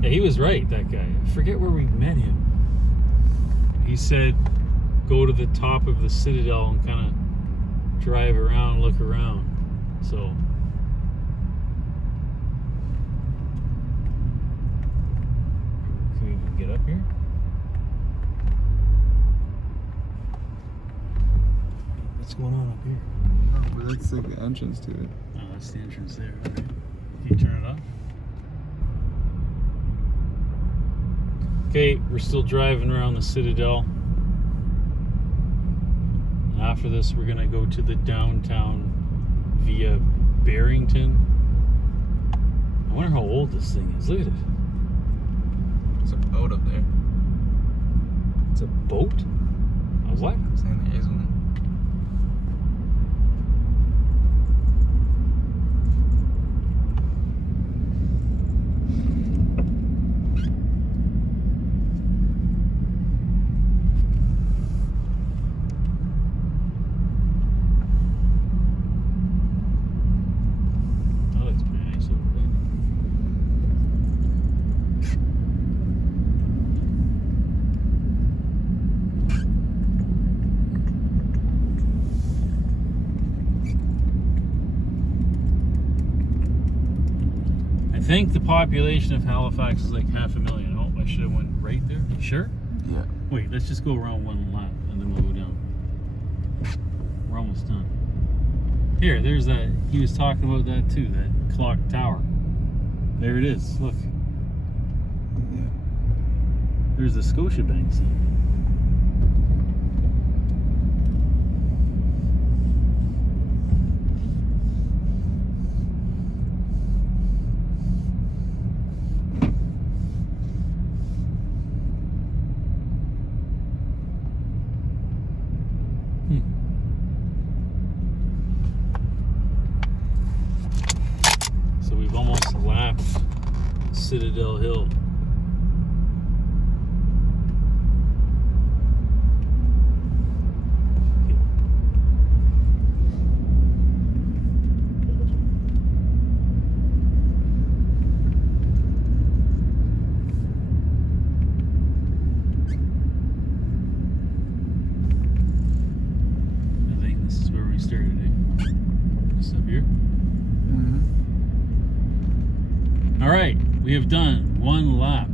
Yeah, he was right, that guy. I forget where we met him. He said go to the top of the Citadel and kind of drive around, look around. So can we even get up here? What's going on up here? Oh, well, that's like the entrance to it. Oh, that's the entrance there. All right. Can you turn it off? Okay, we're still driving around the Citadel. After this, we're gonna go to the downtown via Barrington. I wonder how old this thing is. Look at it. There's a boat up there. It's a boat? A what? I'm saying there is one. Oh, that's pretty nice over there. I think the population of Halifax is like 500,000. Oh, I should have went right there. You sure? Yeah. Wait, let's just go around one lap and then we'll go down. We're almost done. Here, there's that. He was talking about that too, that clock tower. There it is. Look. Yeah. There's the Scotiabank sign. So we've almost lapped Citadel Hill. I think this is where we started, eh? Just up here. Mm-hmm. All right, we have done one lap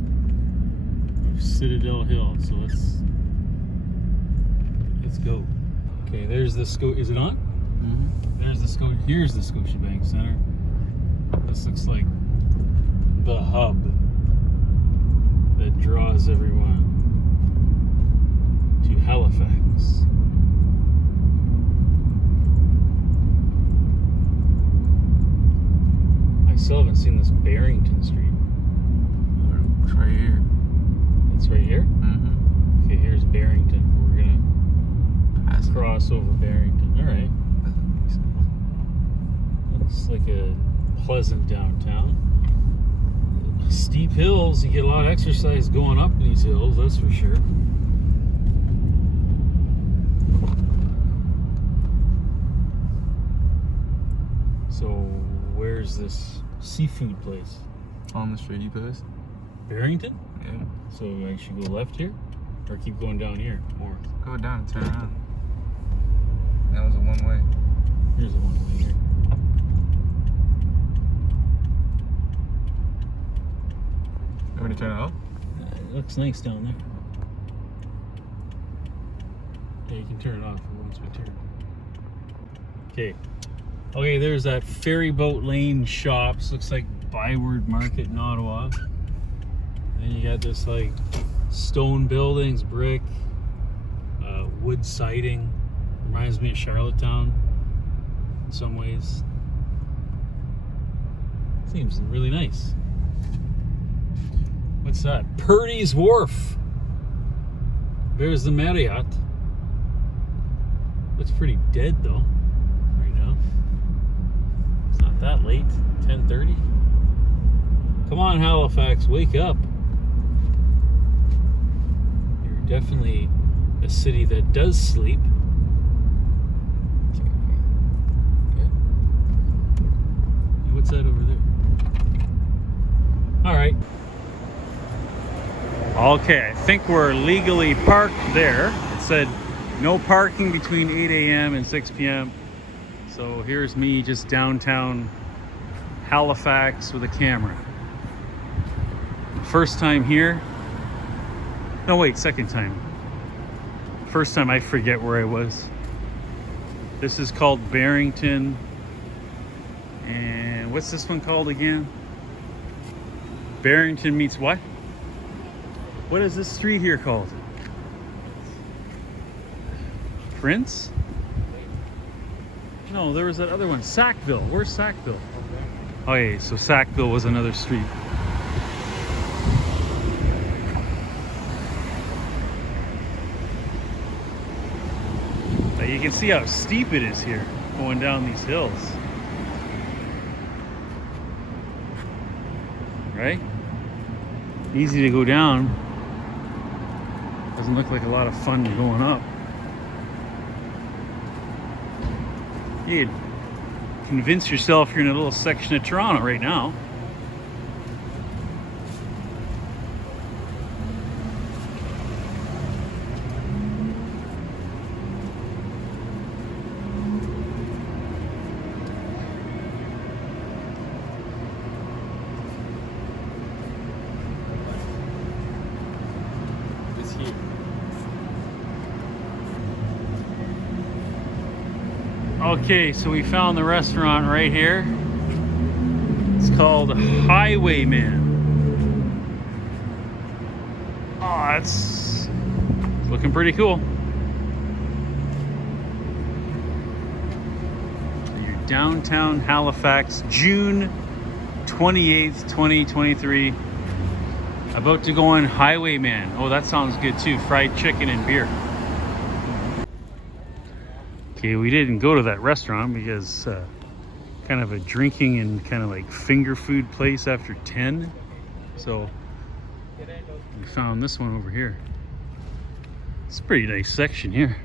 of Citadel Hill, so let's go. Okay, there's the Is it on? Mm-hmm. There's the Here's the Scotiabank Center. This looks like the hub that draws everyone to Halifax. I still haven't seen this Barrington Street. It's right here. It's right here? Mm-hmm. Okay, here's Barrington. We're gonna Pass it. cross over Barrington. All right. Doesn't make sense. Looks like a pleasant downtown. Steep hills. You get a lot of exercise going up these hills, that's for sure. So, where's this seafood place? On the street you passed? Barrington? Yeah. So I should go left here? Or keep going down here? Or Go down and turn around. That was a one way. here's the one way here. You want me to turn it off? It looks nice down there. Yeah, you can turn it off once we turn. Okay. Okay, there's that ferry boat lane shops. Looks like Byward Market in Ottawa. And then you got this like stone buildings, brick, wood siding. Reminds me of Charlottetown in some ways. Seems really nice. What's that? Purdy's Wharf. There's the Marriott. Looks pretty dead though, right now. It's not that late, 10:30. Come on, Halifax, wake up. You're definitely a city that does sleep. What's that over there? All right. Okay, I think we're legally parked there. It said no parking between 8 a.m. and 6 p.m. So here's me just downtown Halifax with a camera. First time here. No, wait, second time. First time I forget where I was. This is called Barrington. And what's this one called again? Barrington meets what? What is this street here called? Prince? No, there was that other one, Sackville. Where's Sackville? Oh yeah, so Sackville was another street. But you can see how steep it is here, going down these hills. Right? Easy to go down. Doesn't look like a lot of fun going up. You'd convince yourself you're in a little section of Toronto right now. It's here. Okay, so we found the restaurant right here. It's called Highwayman. Oh, it's looking pretty cool. Your downtown Halifax, June 28th, 2023. About to go on Highwayman. Oh, that sounds good too. Fried chicken and beer. Okay, we didn't go to that restaurant because kind of a drinking and kind of like finger food place after 10. So we found this one over here. It's a pretty nice section here.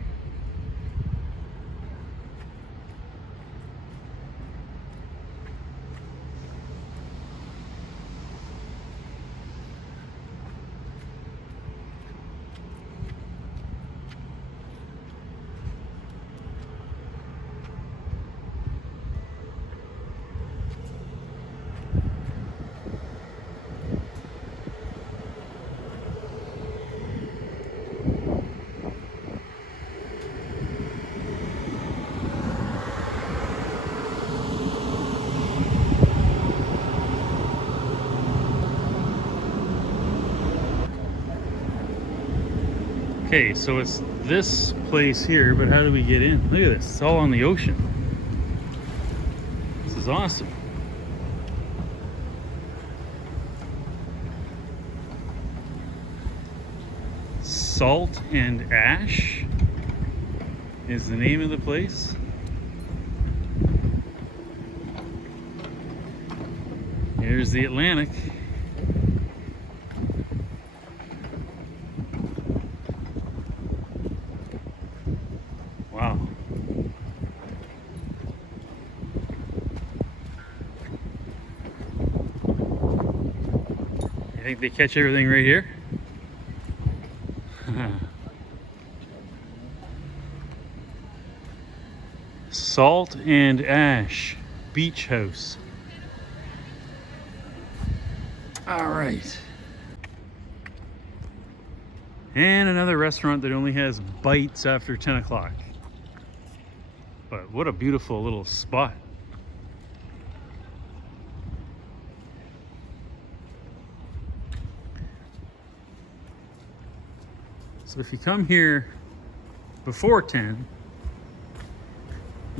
Okay, so it's this place here, but how do we get in? Look at this, it's all on the ocean. This is awesome. Salt and Ash is the name of the place. Here's the Atlantic. Wow. You think they catch everything right here? Salt and Ash Beach House. All right. And another restaurant that only has bites after 10 o'clock. But what a beautiful little spot. So if you come here before 10,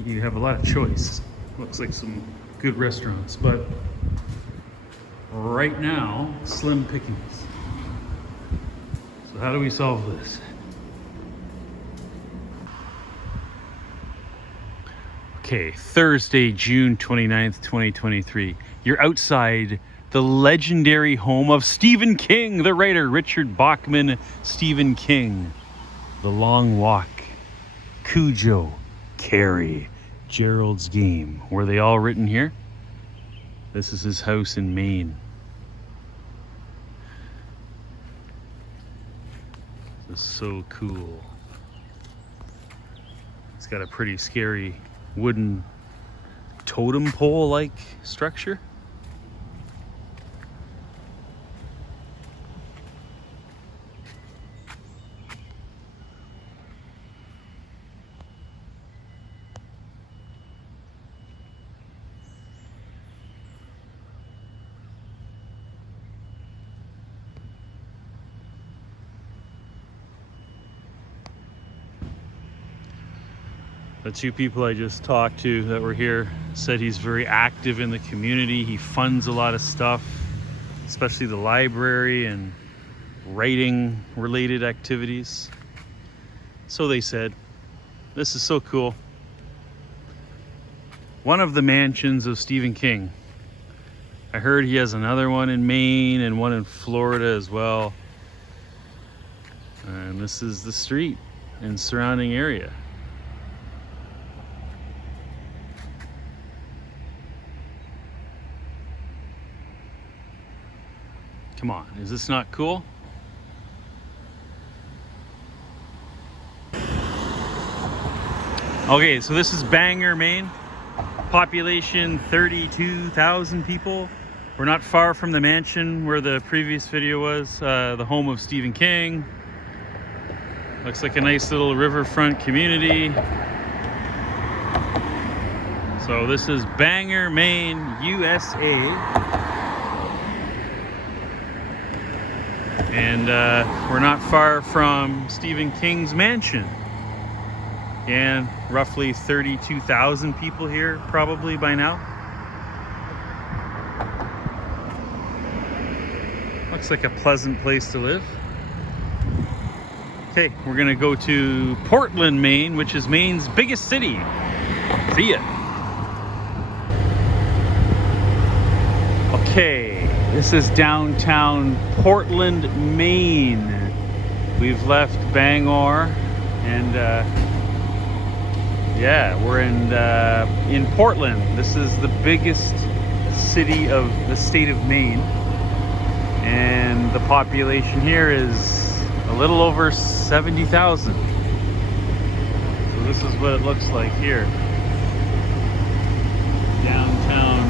you have a lot of choice. Looks like some good restaurants, but right now, slim pickings. So how do we solve this? Okay, Thursday, June 29th, 2023. You're outside the legendary home of Stephen King, the writer, Richard Bachman, Stephen King. The Long Walk, Cujo, Carrie, Gerald's Game. Were they all written here? This is his house in Maine. This is so cool. It's got a pretty scary wooden totem pole-like structure. The two people I just talked to that were here said he's very active in the community. He funds a lot of stuff, especially the library and writing related activities. So they said. This is so cool. One of the mansions of Stephen King. I heard he has another one in Maine and one in Florida as well. And this is the street and surrounding area. Come on, is this not cool? Okay, so this is Bangor, Maine. Population 32,000 people. We're not far from the mansion where the previous video was, the home of Stephen King. Looks like a nice little riverfront community. So this is Bangor, Maine, USA. And we're not far from Stephen King's mansion. And roughly 32,000 people here probably by now. Looks like a pleasant place to live. Okay, we're gonna go to Portland, Maine, which is Maine's biggest city. See ya. Okay, this is downtown Portland, Maine. We've left Bangor and yeah, we're in Portland. This is the biggest city of the state of Maine. And the population here is a little over 70,000. So this is what it looks like here. Downtown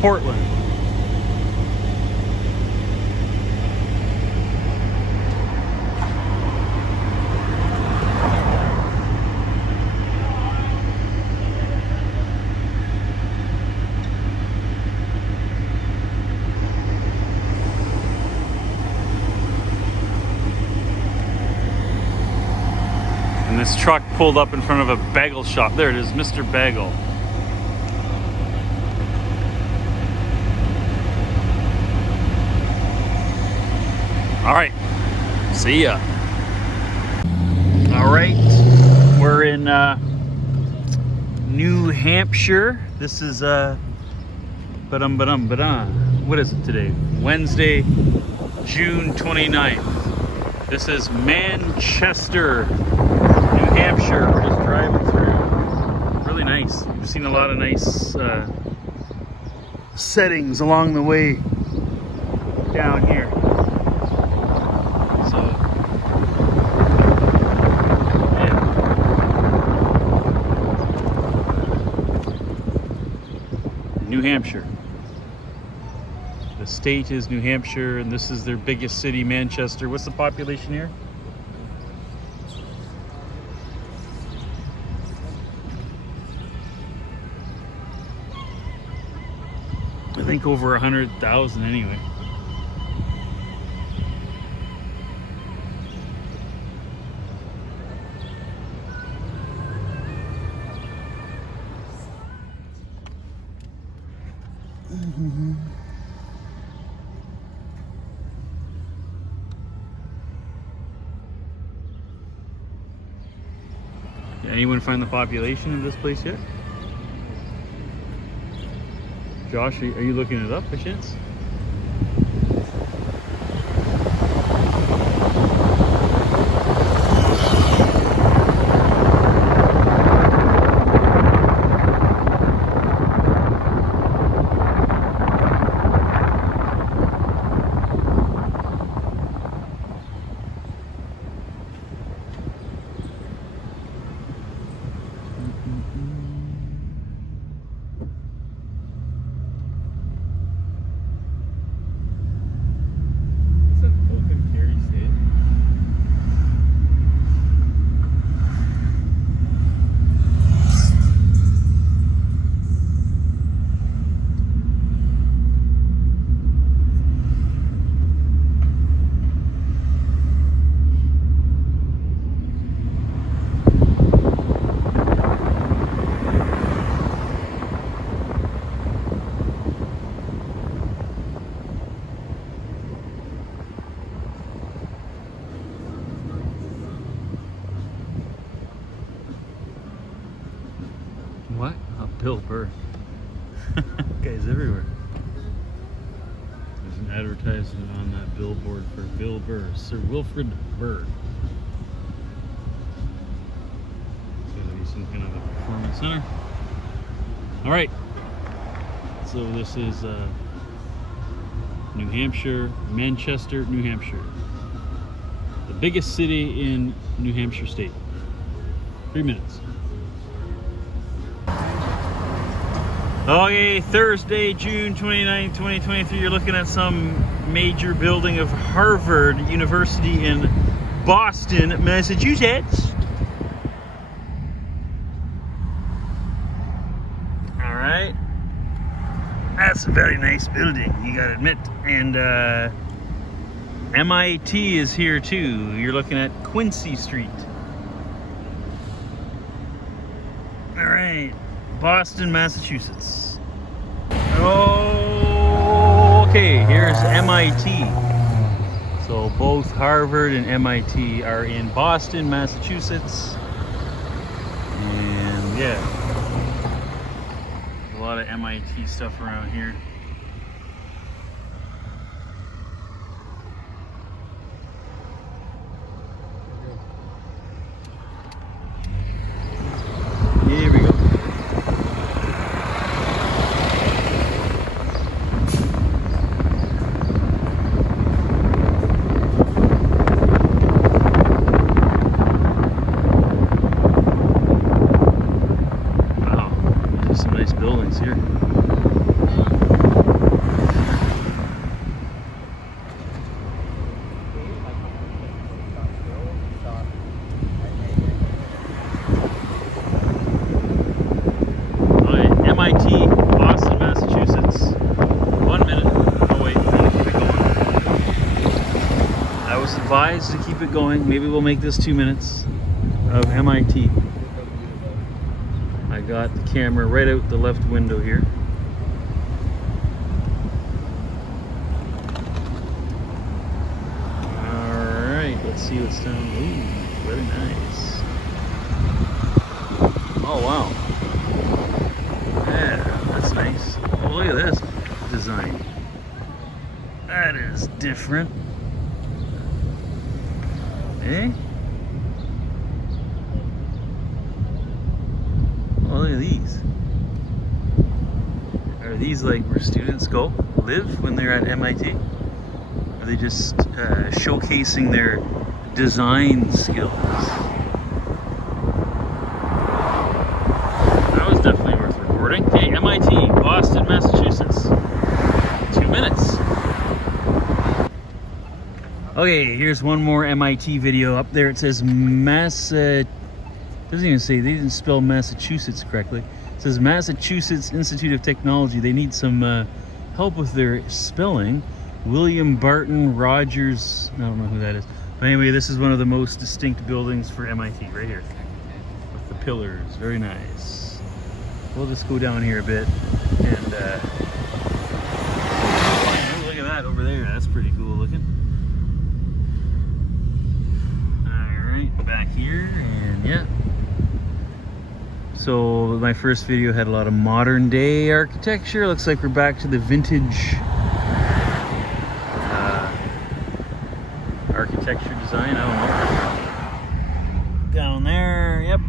Portland. This truck pulled up in front of a bagel shop. There it is, Mr. Bagel. All right, see ya. All right, we're in New Hampshire. This is what is it today? Wednesday, June 29th. This is Manchester, New Hampshire. We're just driving through. Really nice. We've seen a lot of nice settings along the way down here. So, yeah. New Hampshire. The state is New Hampshire, and this is their biggest city, Manchester. What's the population here? I think over 100,000 anyway. Anyone find the population of this place yet? Josh, are you looking it up by chance? Bill Burr. Guys everywhere. There's an advertisement on that billboard for Bill Burr, Sir Wilfrid Burr. It's gotta be some kind of a performance center. All right. So this is New Hampshire, Manchester, New Hampshire. The biggest city in New Hampshire state. 3 minutes. Okay, Thursday, June 29, 2023. You're looking at some major building of Harvard University in Boston, Massachusetts. All right. That's a very nice building, you gotta admit. And MIT is here too. You're looking at Quincy Street. All right, Boston, Massachusetts. Oh, okay, here's MIT. So both Harvard and MIT are in Boston, Massachusetts. And yeah, a lot of MIT stuff around here. Here we go. Wow, there's some nice buildings here. MIT, Boston, Massachusetts. 1 minute. Oh wait, I'm gonna keep it going. I was advised to keep it going. Maybe we'll make this 2 minutes of MIT. I got the camera right out the left window here. Alright, let's see what's down. Ooh, very nice. Oh wow. Yeah, that's nice. Oh, look at this design. That is different. Eh? Oh, look at these. Are these like where students go live when they're at MIT? Are they just showcasing their design skills? Definitely worth recording. Hey, MIT, Boston, Massachusetts. 2 minutes. Okay, here's one more MIT video. Up there it says doesn't even say, they didn't spell Massachusetts correctly. It says Massachusetts Institute of Technology. They need some help with their spelling. William Barton Rogers, I don't know who that is. But anyway, this is one of the most distinct buildings for MIT, right here. With the pillars, very nice. We'll just go down here a bit and oh, look at that over there. That's pretty cool looking. Alright, back here and yeah. So my first video had a lot of modern day architecture. Looks like we're back to the vintage architecture design. I don't know. Down there, yep.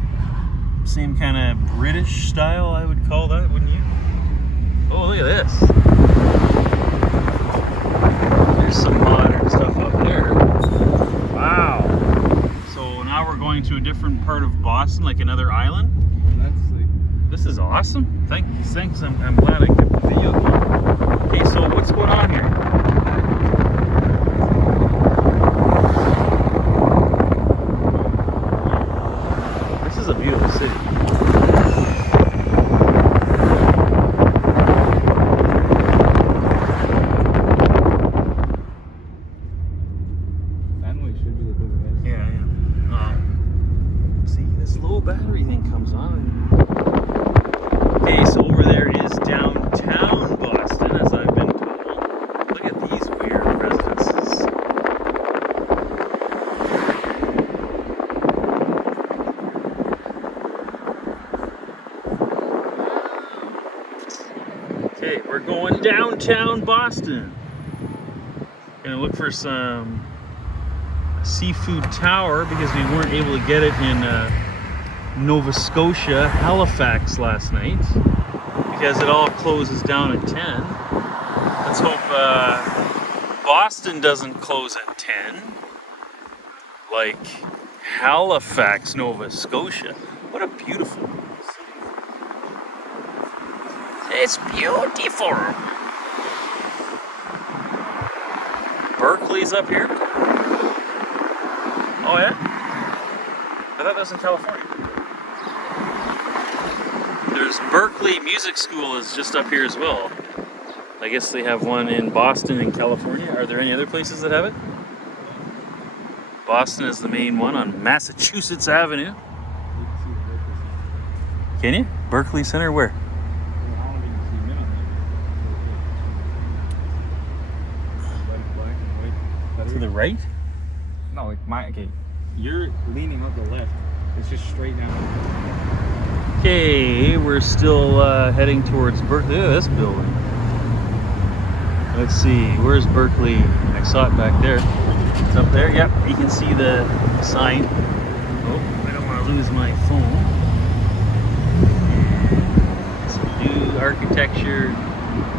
Same kind of British style, I would call that, wouldn't you? Oh, look at this. There's some modern stuff up there. Wow. So now we're going to a different part of Boston, like another island. This is awesome. Thanks. I'm glad I kept the video going. Okay, so what's going on here? This is a beautiful city. See, this low battery thing comes on. Okay, so over there is downtown Boston, as I've been told. Look at downtown Boston. Gonna look for some seafood tower because we weren't able to get it in Nova Scotia, Halifax last night because it all closes down at 10. Let's hope Boston doesn't close at 10 like Halifax, Nova Scotia. What a beautiful city. It's beautiful. Berkeley's up here. Oh yeah? I thought that was in California. There's Berkeley Music School is just up here as well. I guess they have one in Boston and California. Are there any other places that have it? Boston is the main one on Massachusetts Avenue. Can you? Berkeley Center, where? To the right? No, like okay. You're leaning up the left. It's just straight down. Okay, we're still heading towards Berkeley. Look at this building. Let's see, where's Berkeley? I saw it back there. It's up there. Yep, you can see the sign. Oh, I don't want to lose my phone. Some new architecture.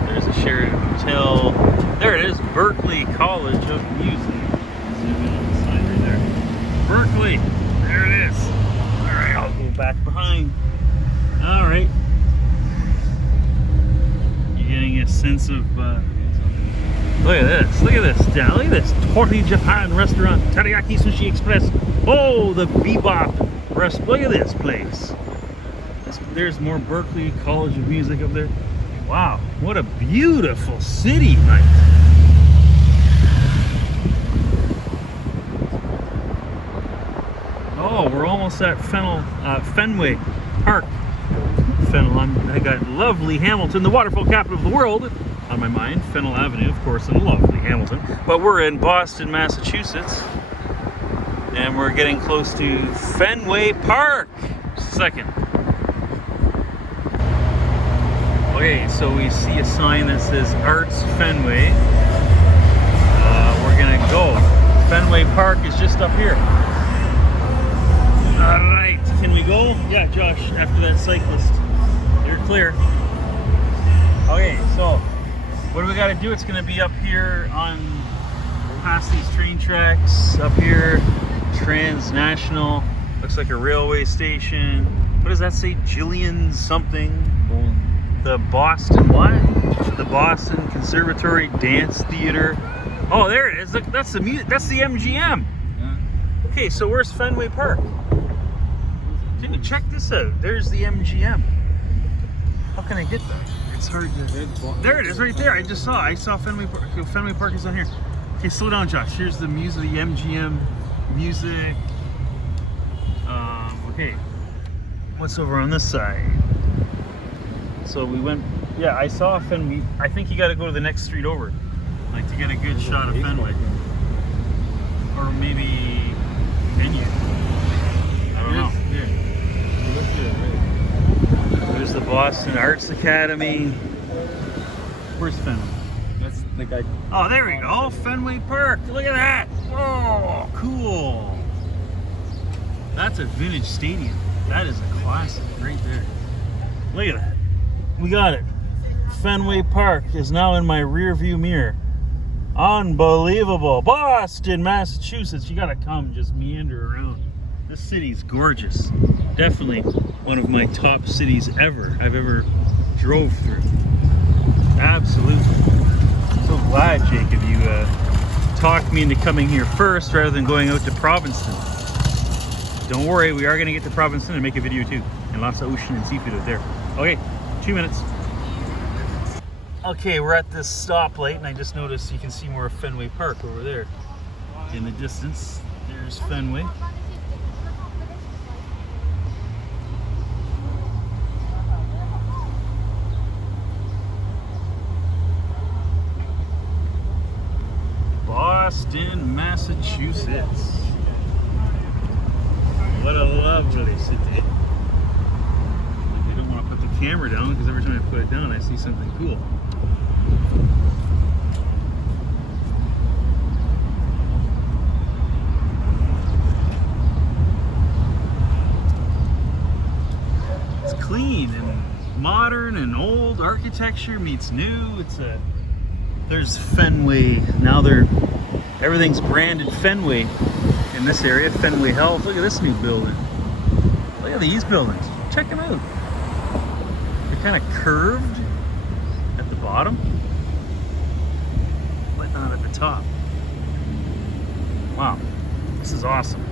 There's a Sheraton Hotel. There it is, Berkeley College of Music. Zoom in on the sign right there. Berkeley, there it is. All right, I'll go back behind. All right. You're getting a sense of, look at this, Dan, look at this. Torty Japan restaurant, Teriyaki Sushi Express. Oh, the Bebop restaurant. Look at this place. There's more Berkeley College of Music up there. Wow, what a beautiful city, Mike. Oh, we're almost at Fenway Park. I got lovely Hamilton, the waterfall capital of the world, on my mind. Fennel Avenue, of course, in lovely Hamilton. But we're in Boston, Massachusetts, and we're getting close to Fenway Park. Just a second. Okay, so we see a sign that says Arts Fenway. We're gonna go. Fenway Park is just up here. All right, can we go? Yeah, Josh, after that cyclist. You're clear. Okay, so what do we gotta do? It's gonna be up here on past these train tracks, up here, transnational, looks like a railway station. What does that say? Jillian something? The Boston what? The Boston Conservatory Dance Theater. Oh, there it is. Look, that's the MGM. Yeah. Okay, so where's Fenway Park? Dude, check this out. There's the MGM. How can I get that? It's hard to. There it is, right there. I saw Fenway Park. Okay, Fenway Park is on here. Okay, slow down, Josh. Here's the music, the MGM music. Okay, what's over on this side? So we went. Yeah, I saw Fenway. I think you got to go to the next street over, like to get a good shot of Fenway, or maybe Venue. I don't know. There's the Boston Arts Academy. Where's Fenway? That's the guy. Oh, there we go. Fenway Park. Look at that. Oh, cool. That's a vintage stadium. That is a classic right there. Look at that. We got it. Fenway Park is now in my rear view mirror. Unbelievable. Boston, Massachusetts. You gotta come, just meander around. This city's gorgeous. Definitely one of my top cities I've ever drove through. Absolutely. I'm so glad, Jacob, you talked me into coming here first rather than going out to Provincetown. Don't worry, we are going to get to Provincetown and make a video too. And lots of ocean and seafood out there. Okay, 2 minutes. Okay, we're at this stoplight and I just noticed you can see more of Fenway Park over there. In the distance, there's Fenway. Boston, Massachusetts. What a lovely city. Like, I don't want to put the camera down because every time I put it down I see something cool. architecture meets new. There's Fenway. Now everything's branded Fenway in this area. Fenway Health. Look at this new building. Look at these buildings. Check them out. They're kind of curved at the bottom, but not at the top. Wow, this is awesome.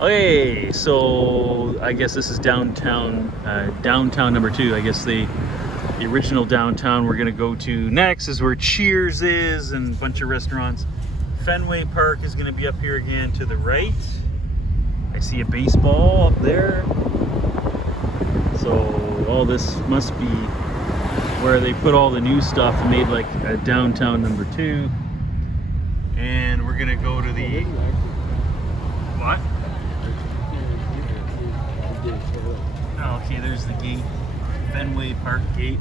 Okay, so I guess this is downtown number 2. I guess the original downtown we're gonna go to next is where Cheers is and a bunch of restaurants. Fenway Park is gonna be up here again to the right. I see a baseball up there. So all this must be where they put all the new stuff and made like a downtown number 2. And we're gonna go to the what? Oh, okay, there's the gate. Fenway Park gate.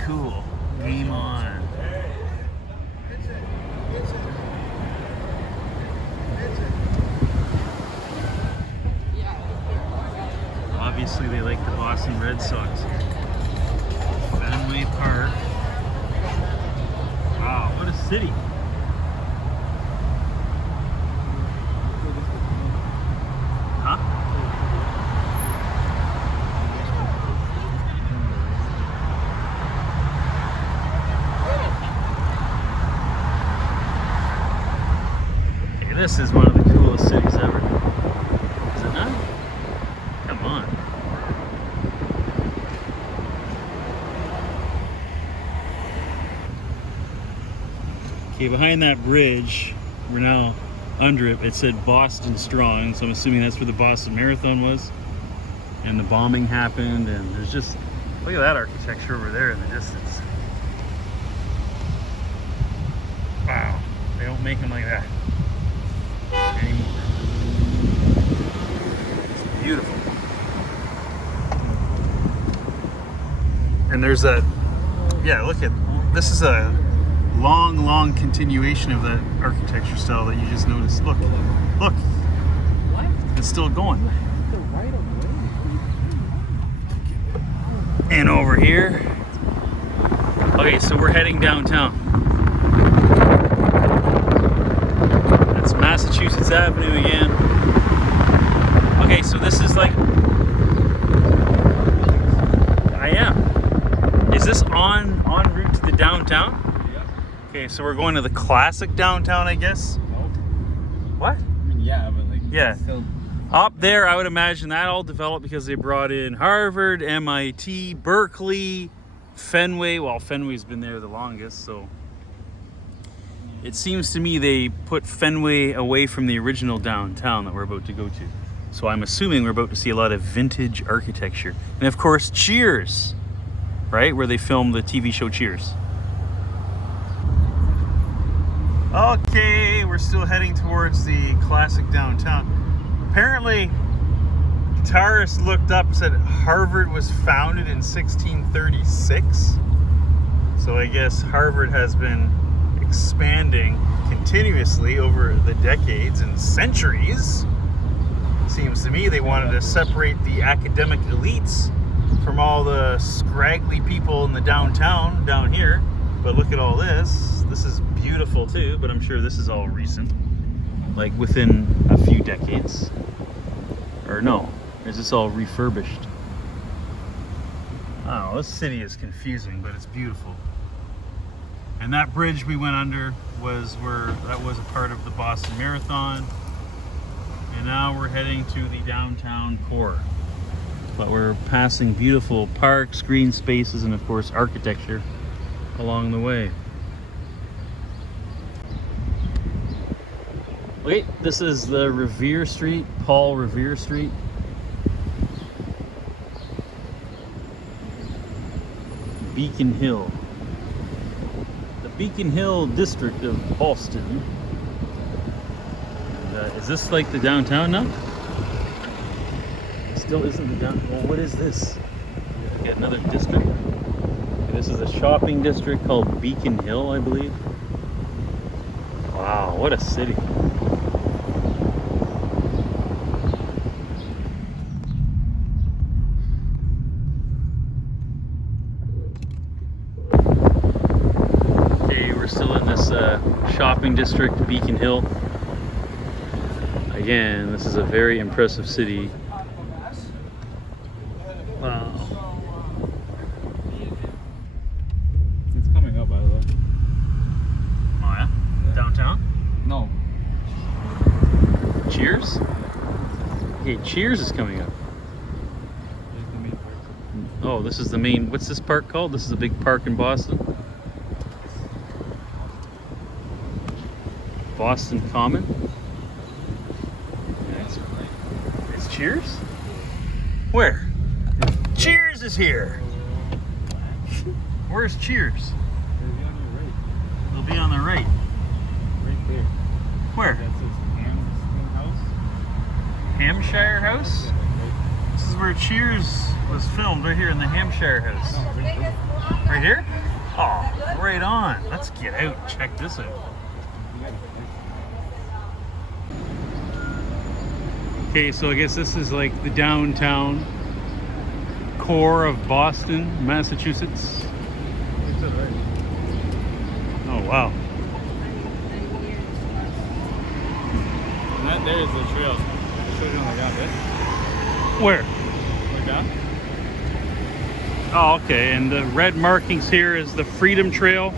Cool. Game on. Obviously they like the Boston Red Sox. Fenway Park. Wow, what a city. Huh? Okay, this is one of the coolest cities ever. Is it not? Come on. Okay, behind that bridge, we're now under it. It said Boston Strong, so I'm assuming that's where the Boston Marathon was. And the bombing happened, and there's just, look at that architecture over there in the distance. Wow, they don't make them like that anymore. It's beautiful. And there's that, yeah, look at, this is a long continuation of that architecture style that you just noticed. Look, look, what? It's still going. The right of way. And over here, okay, so we're heading downtown. That's Massachusetts Avenue again. Okay, so this is like, I am. Is this en route to the downtown? Okay, so we're going to the classic downtown, I guess. What? I mean, yeah, but like, yeah. Still... Up there, I would imagine that all developed because they brought in Harvard, MIT, Berkeley, Fenway. Well, Fenway's been there the longest, so it seems to me they put Fenway away from the original downtown that we're about to go to. So I'm assuming we're about to see a lot of vintage architecture. And of course, Cheers, right? Where they filmed the TV show Cheers. Okay, we're still heading towards the classic downtown. Apparently, guitarist looked up and said Harvard was founded in 1636. So I guess Harvard has been expanding continuously over the decades and centuries. Seems to me they wanted to separate the academic elites from all the scraggly people in the downtown down here. But look at all this. This is beautiful too, but I'm sure this is all recent. Like within a few decades. Or no, is this all refurbished? Oh, this city is confusing, but it's beautiful. And that bridge we went under was a part of the Boston Marathon. And now we're heading to the downtown core. But we're passing beautiful parks, green spaces, and of course architecture along the way. Okay, this is the Revere Street, Paul Revere Street. Beacon Hill. The Beacon Hill district of Boston. And, is this like the downtown now? It still isn't the downtown. Well, what is this? We got another district. this is a shopping district called Beacon Hill, I believe. Wow, what a city. Okay, we're still in this shopping district, Beacon Hill. Again, this is a very impressive city. Wow. It's coming up, by the way. Oh yeah? Downtown? No. Cheers? Okay, Cheers is coming up. There's the main part. Oh, this is the main, what's this park called? This is a big park in Boston. Boston Common. It's Cheers? Where? Cheers is here. Where's Cheers? It'll be on your right. It'll be on the right. Right there. Where? That's his house. Hampshire House? Yeah, right. This is where Cheers was filmed, right here in the Hampshire House. No, right there. Right here? Oh, right on. Let's get out and check this out. Okay, so I guess this is like the downtown core of Boston, Massachusetts. Oh, wow. And that there is the trail. I showed you on the ground, right? Where? Like that? Oh, okay. And the red markings here is the Freedom Trail.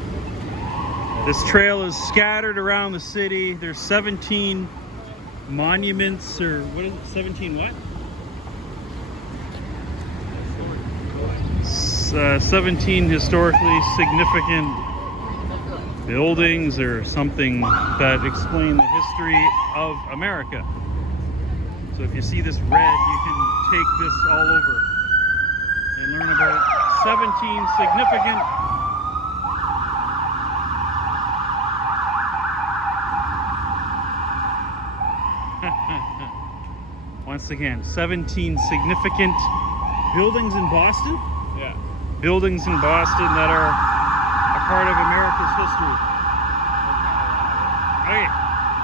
This trail is scattered around the city. There's 17 monuments, or what is it? 17 what? 17 historically significant buildings or something that explain the history of America. So if you see this red, you can take this all over and learn about 17 significant once again, 17 significant buildings in Boston? Yeah. Buildings in Boston that are a part of America's history. Okay,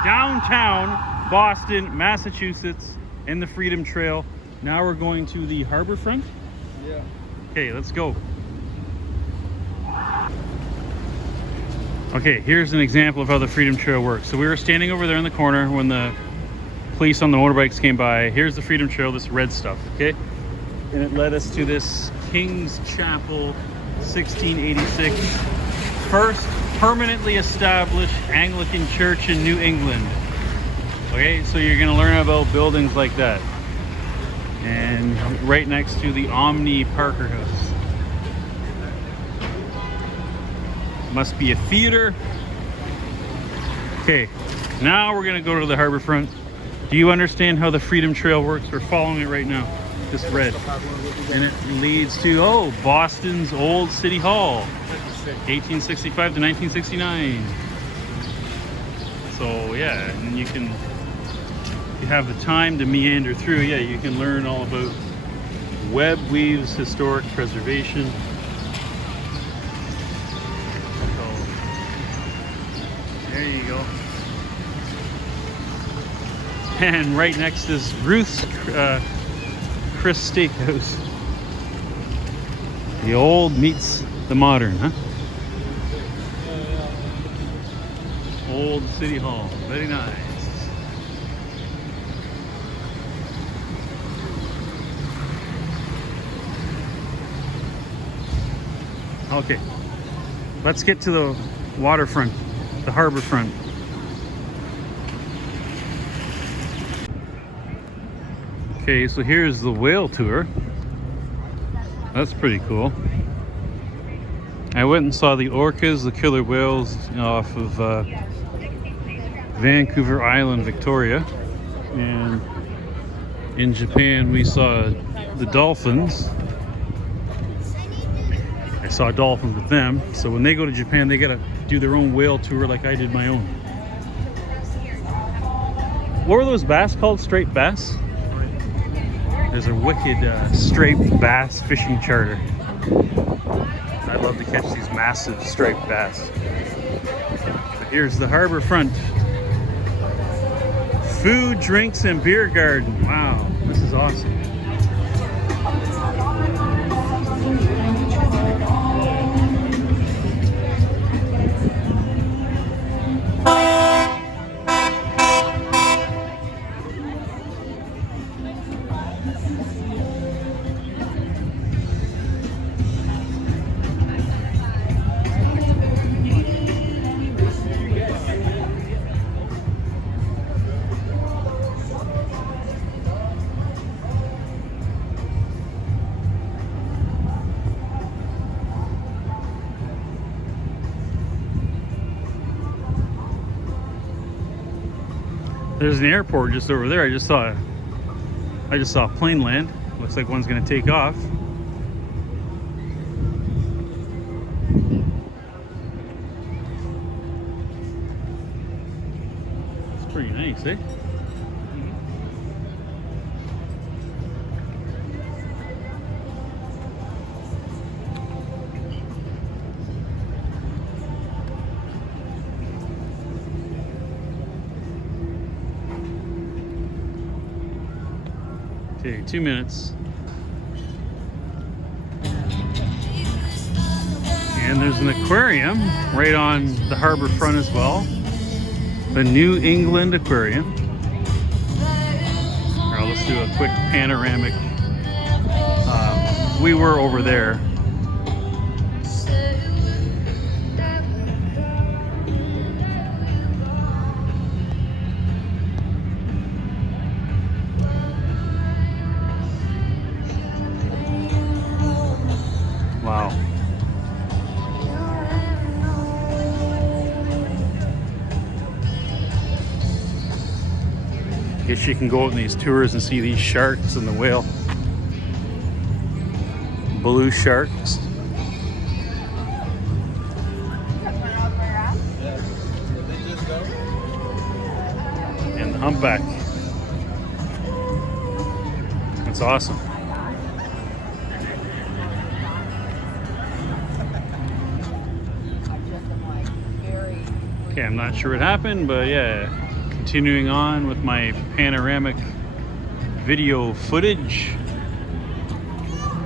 downtown Boston, Massachusetts, and the Freedom Trail. Now we're going to the harbor front. Yeah. Okay, let's go. Okay, here's an example of how the Freedom Trail works. So we were standing over there in the corner when the police on the motorbikes came by. Here's the Freedom Trail, this red stuff, okay? And it led us to this King's Chapel, 1686, first permanently established Anglican church in New England. Okay, so you're gonna learn about buildings like that. And right next to the Omni Parker House. Must be a theater. Okay, now we're gonna go to the harbor front. Do you understand how the Freedom Trail works? We're following it right now. This red. And it leads to, oh, Boston's old City Hall. 1865 to 1969. So yeah, and you can, if you have the time to meander through, yeah, you can learn all about Webb Weave's historic preservation. So, there you go. And right next is Ruth's Chris Steakhouse. The old meets the modern, huh? Old City Hall, very nice. Okay, let's get to the waterfront, the harbor front. Okay, so here's the whale tour. That's pretty cool. I went and saw the orcas, the killer whales, off of Vancouver Island, Victoria. And in Japan, we saw the dolphins. I saw dolphins with them. So when they go to Japan, they gotta do their own whale tour like I did my own. What were those bass called? Striped bass? There's a wicked striped bass fishing charter. I I love to catch these massive striped bass. But here's the harbor front. Food, drinks, and beer garden. Wow, this is awesome. There's an airport just over there. I just saw a plane land. Looks like one's gonna take off. It's pretty nice, eh? Okay, 2 minutes. And there's an aquarium right on the harbor front as well. The New England Aquarium. All right, let's do a quick panoramic. We were over there. Wow. Guess you can go out on these tours and see these sharks and the whale. Blue sharks. And the humpback. That's awesome. Okay, I'm not sure what happened, but yeah, continuing on with my panoramic video footage.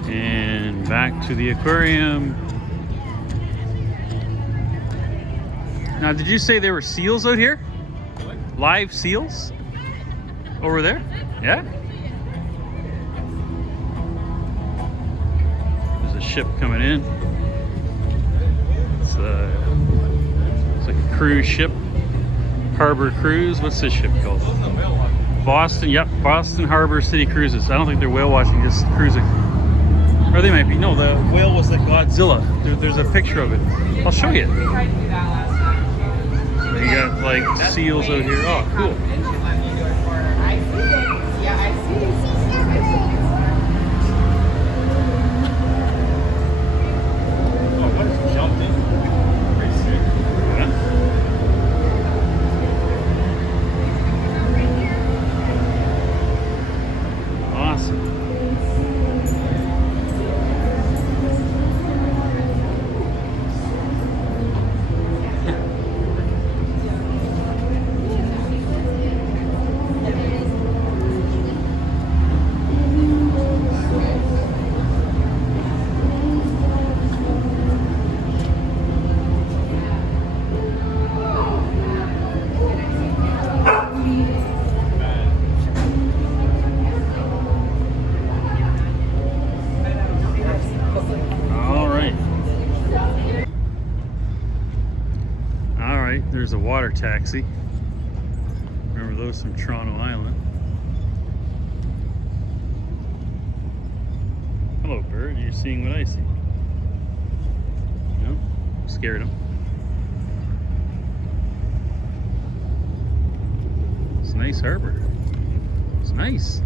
And back to the aquarium. Now, did you say there were seals out here? What? Live seals? Over there? Yeah? There's a ship coming in. It's like a cruise ship. Harbor Cruise. What's this ship called? Boston. Yep, Boston Harbor City Cruises. I don't think they're whale watching, just cruising. Or they might be. No, the whale was the Godzilla. There's a picture of it. I'll show you. So you got like seals out here. Oh, cool. Oh, what is jumped in? Pretty sick. Yeah. Awesome. There's a water taxi. Remember those from Toronto Island. Hello, bird. You're seeing what I see. No? Scared him. It's a nice harbor. It's nice.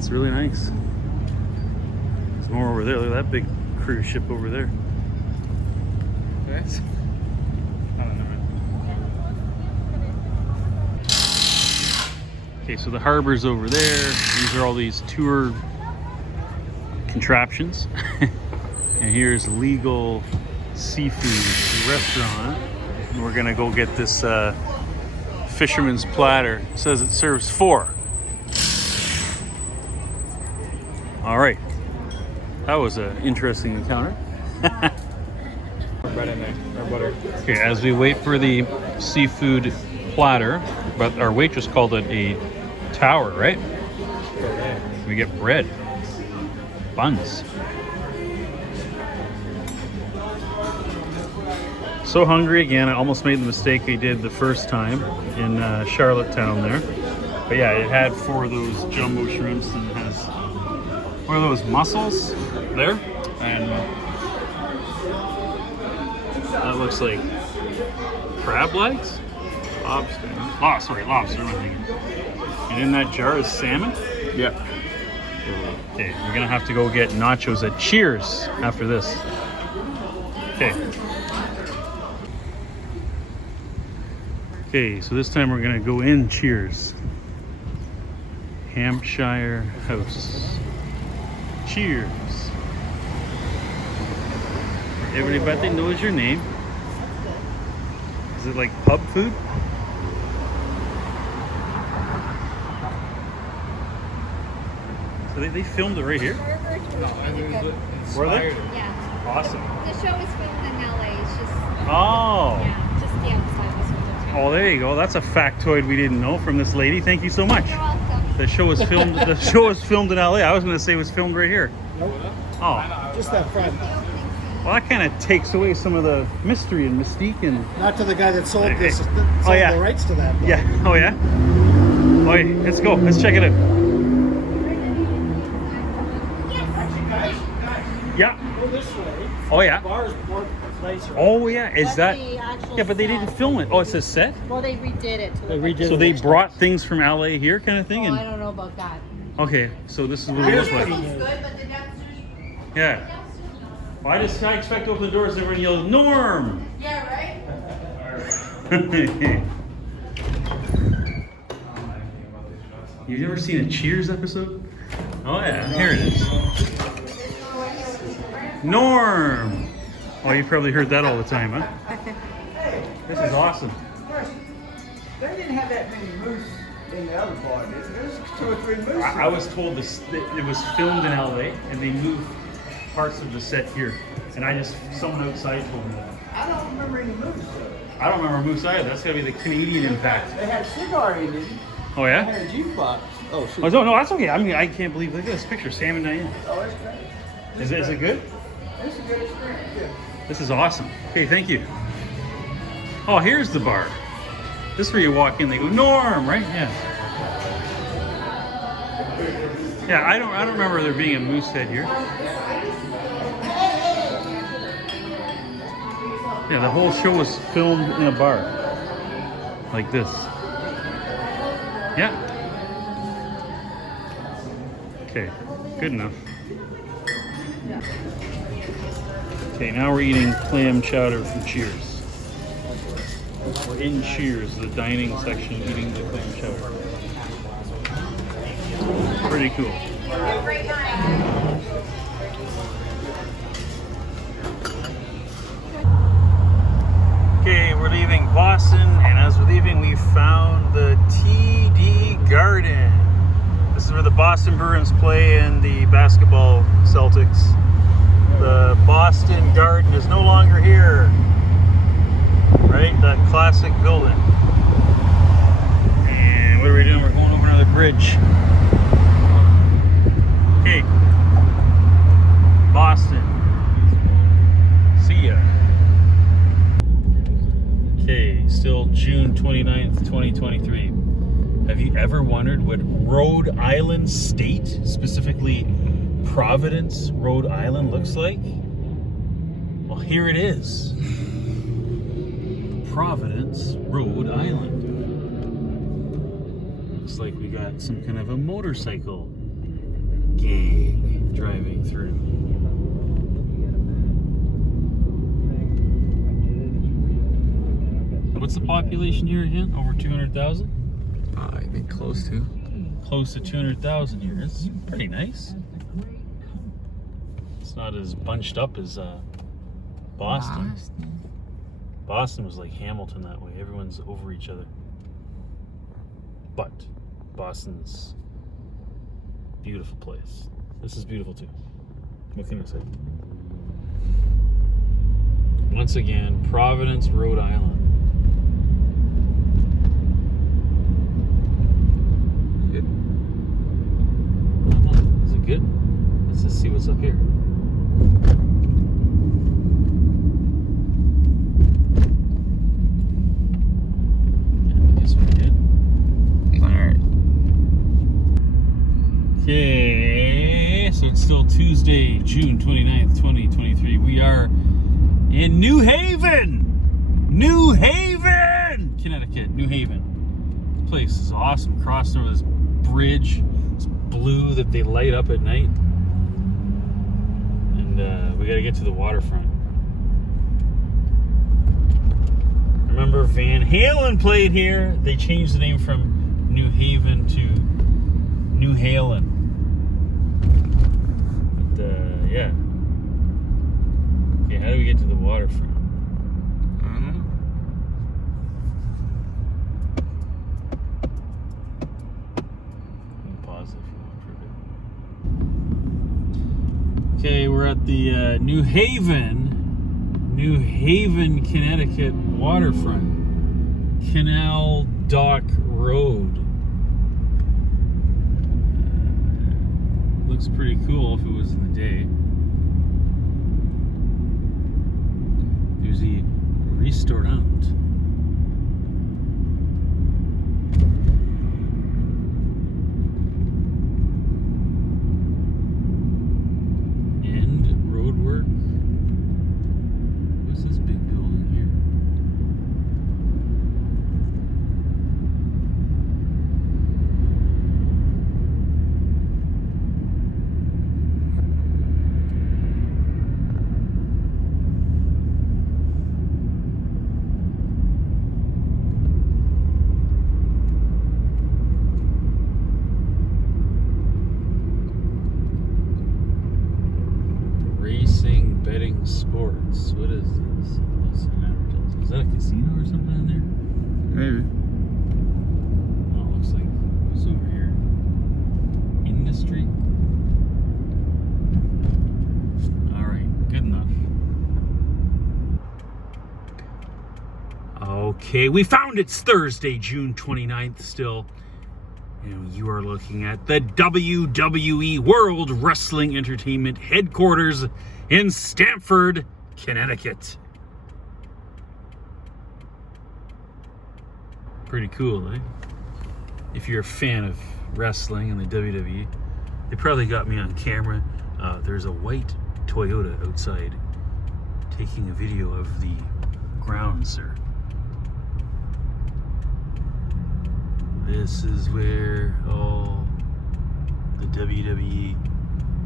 That's really nice. There's more over there. Look at that big cruise ship over there. Okay. Okay, so the harbor's over there. These are all these tour contraptions. And here's legal seafood restaurant. And we're gonna go get this fisherman's platter. It says it serves 4. All right, that was an interesting encounter. Bread in there, or butter. Okay, as we wait for the seafood platter, but our waitress called it a tower, right? Okay. We get bread, buns. So hungry again. I almost made the mistake we did the first time in Charlottetown there. But yeah, it had 4 of those jumbo shrimps and it has one of those mussels there. And that looks like crab legs? Lobster. Oh, sorry, lobster. I'm thinking. And in that jar is salmon? Yeah. Okay, we're gonna have to go get nachos at Cheers after this. Okay. Okay, so this time we're gonna go in Cheers. Hampshire House. Cheers. Everybody knows your name. Is it like pub food? So they filmed it right here? No, I was Were they? Yeah. Awesome. The show was filmed in LA. It's just Oh. yeah, just the outside was filmed. Oh, there you go. That's a factoid we didn't know from this lady. Thank you so much. You're welcome. The show was filmed. The show was filmed in LA. I was going to say it was filmed right here. Oh, Just that front. well, that kind of takes away some of the mystery and mystique and. Not to the guy that sold Hey, this, hey. sold yeah. the rights to that. but- Yeah. Oh yeah. Oh, yeah. Let's go. Let's check it out. Yeah. Go this way. Oh yeah. Bar's more place. Oh yeah. Is That's that? the actual Yeah, but they didn't set. film it. Oh, it's a set. Well, they redid it. To They look like redid So it. they brought things from LA here, kind of thing, Oh, I and don't know about that. okay. So this is what it looks like. Yeah. Well, I expect to open the doors and everyone yells, Norm! Yeah, right? You've never seen a Cheers episode? Oh yeah, here it is. Norm! Oh, you've probably heard that all the time, huh? This is awesome. They didn't have that many moose in the other part. There's 2 or 3 moose. I was told this that it was filmed in LA and they moved parts of the set here. And someone outside told me that. I don't remember any moose though. I don't remember Moose either. That's gotta be the Canadian impact. They had cigar in it. Oh They yeah? had a jukebox. Oh shoot. Oh no, that's okay. I mean, I can't believe. Look at this picture, Sam and Diane. Oh, it's great. Is it good? It's a good experience. Yeah. This is awesome. Okay, thank you. Oh, here's the bar. This is where you walk in. They go Norm, right? Yeah. Yeah, I don't remember there being a moose head here. Yeah, the whole show was filmed in a bar, like this. Yeah. Okay, good enough. Okay, now we're eating clam chowder from Cheers. We're in Cheers, the dining section, eating the clam chowder. Pretty cool. Okay, we're leaving Boston, and as we're leaving, we found the TD Garden. This is where the Boston Bruins play and the basketball Celtics. The Boston Garden is no longer here. Right? That classic building. And what are we doing? We're going over another bridge. Okay. Boston. See ya. Okay, still June 29th, 2023. Have you ever wondered what Rhode Island State, specifically Providence, Rhode Island, looks like? Well, here it is. Providence, Rhode Island. Looks like we got some kind of a motorcycle gang driving through. What's the population here again? Over 200,000? I think close to. Close to 200,000 here. It's pretty nice. It's not as bunched up as Boston. Boston was like Hamilton that way. Everyone's over each other. But Boston's a beautiful place. This is beautiful too. What can I say? Once again, Providence, Rhode Island. Is it good? Let's just see what's up here. I guess we did. Alright. Okay, so it's still Tuesday, June 29th, 2023. We are in New Haven! New Haven! Connecticut, New Haven. This place is awesome. Crossing over this bridge. It's blue that they light up at night. And we gotta get to the waterfront. Remember Van Halen played here? They changed the name from New Haven to New Halen. But yeah. Okay, how do we get to the waterfront? I don't know. You can pause if you want for a bit. Okay, we're at the New Haven, Connecticut waterfront. Canal Dock Road. Looks pretty cool if it was in the day. There's the restaurant. And road work. What's this big building here? Racing betting sports. What is this? Is that a casino or something in there? Maybe. Oh, it looks like what's over here? Industry? Alright, good enough. Okay, we found it's Thursday, June 29th still. And you are looking at the WWE World Wrestling Entertainment headquarters in Stamford, Connecticut. Pretty cool, eh? If you're a fan of wrestling and the WWE, they probably got me on camera. There's a white Toyota outside taking a video of the grounds, sir. This is where all the WWE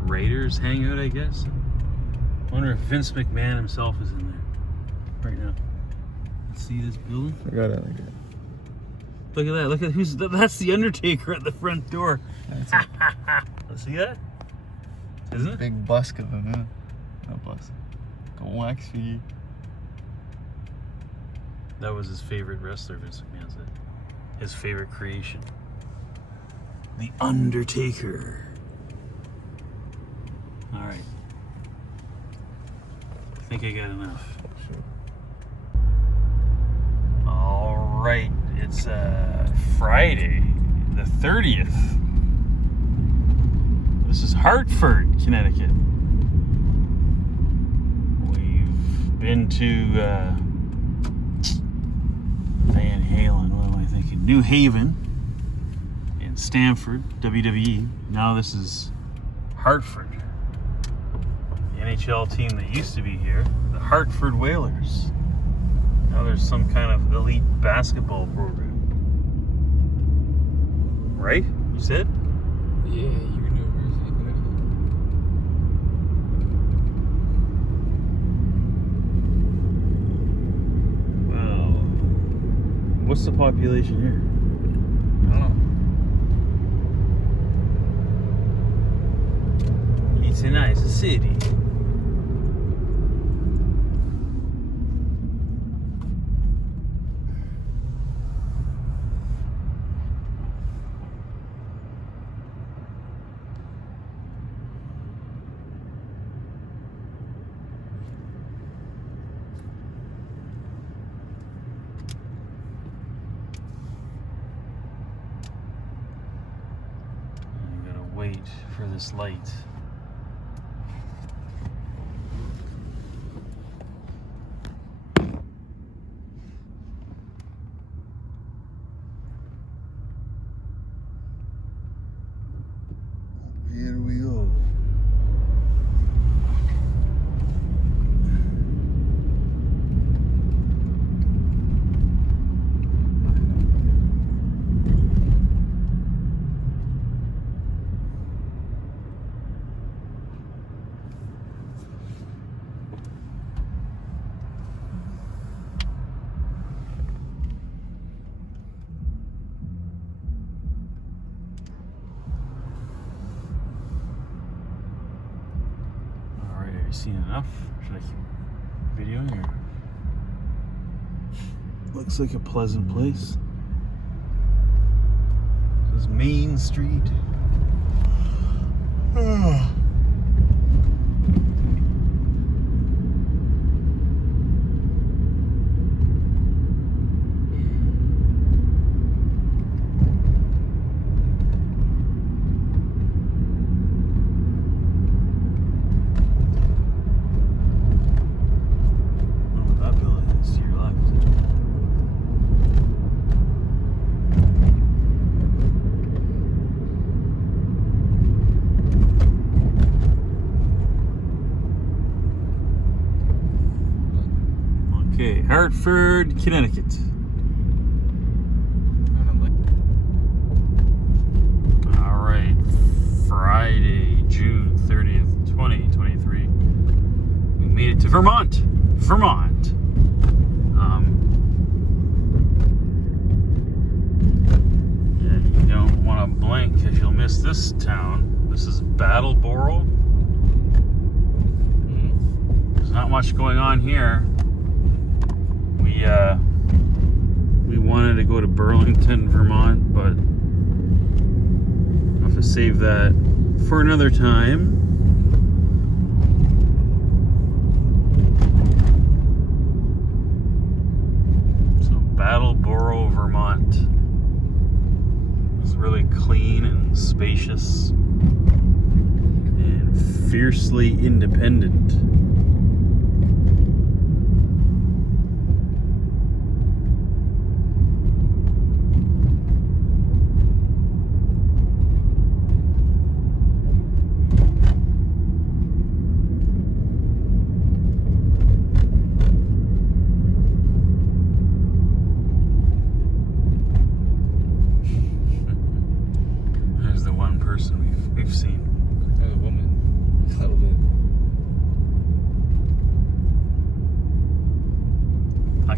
writers hang out, I guess. I wonder if Vince McMahon himself is in there right now. Let's see this building. I got it like that. Look at that. Look at who's that's the Undertaker at the front door. Let's see that? Isn't it? Big busk of him, man. No busk. Go wax figure. That was his favorite wrestler, Vince McMahon said. His favorite creation. The Undertaker. Alright. I think I got enough. Sure. Alright. It's Friday, the 30th. This is Hartford, Connecticut. We've been to Van Halen, what am I thinking? New Haven in Stamford, WWE. Now this is Hartford. The NHL team that used to be here, the Hartford Whalers. Now there's some kind of elite basketball program. Right? You said? Yeah, University of Connecticut. What's the population here? I don't know. It's a nice city. Wait for this light. Here we go. Seen enough? Should I keep videoing or? Looks like a pleasant place. This is Main Street. Okay, Hartford, Connecticut. All right, Friday, June 30th, 2023. We made it to Vermont. Yeah, you don't want to blink because you'll miss this town. This is Battleboro. There's not much going on here. We wanted to go to Burlington, Vermont, but I'll have to save that for another time. So Battleboro, Vermont. It's really clean and spacious and fiercely independent. We've seen. There's a woman. A little bit.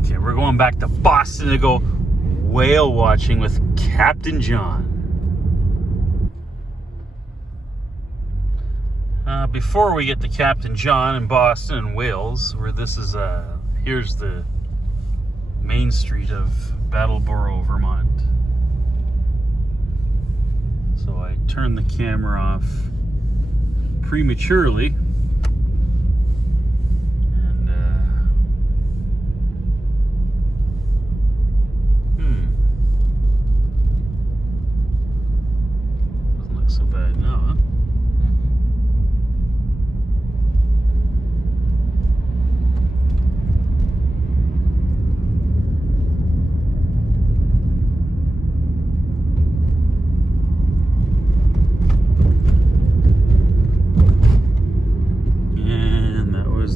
Okay, we're going back to Boston to go whale watching with Captain John. Before we get to Captain John in Boston and Wales, where this is, here's the main street of Battleboro, Vermont. So I turned the camera off prematurely. And, doesn't look so bad now, huh?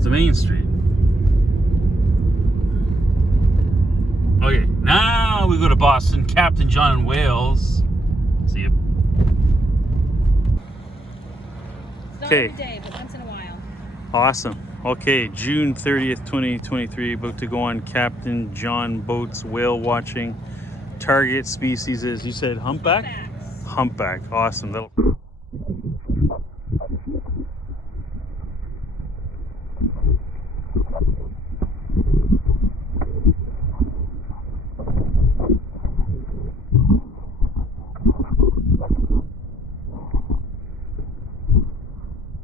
The main street. Okay, now we go to Boston, Captain John in Wales. See you. It's not Okay. every day, but once in a while. Awesome. Okay, June 30th, 2023, about to go on Captain John boats whale watching target species is, you said humpback? Humpback, awesome. That'll...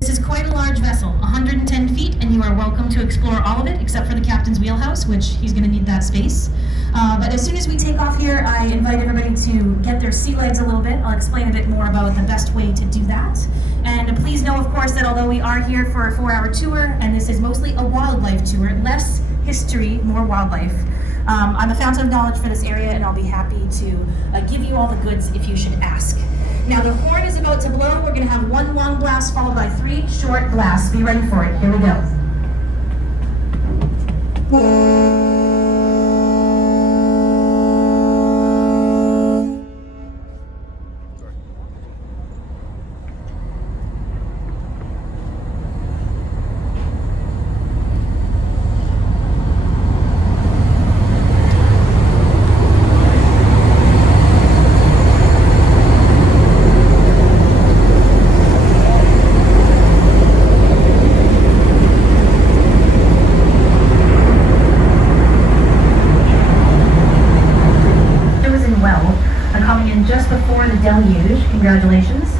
This is quite a large vessel, 110 feet, and you are welcome to explore all of it except for the captain's wheelhouse, which he's going to need that space. But as soon as we take off here, I invite everybody to get their sea legs a little bit. I'll explain a bit more about the best way to do that. And please know, of course, that although we are here for a 4-hour tour, and this is mostly a wildlife tour, less history, more wildlife, I'm a fountain of knowledge for this area, and I'll be happy to give you all the goods if you should ask. Now the horn is about to blow. We're going to have 1 long blast followed by 3 short blasts. Be ready for it. Here we go. Just before the deluge, congratulations.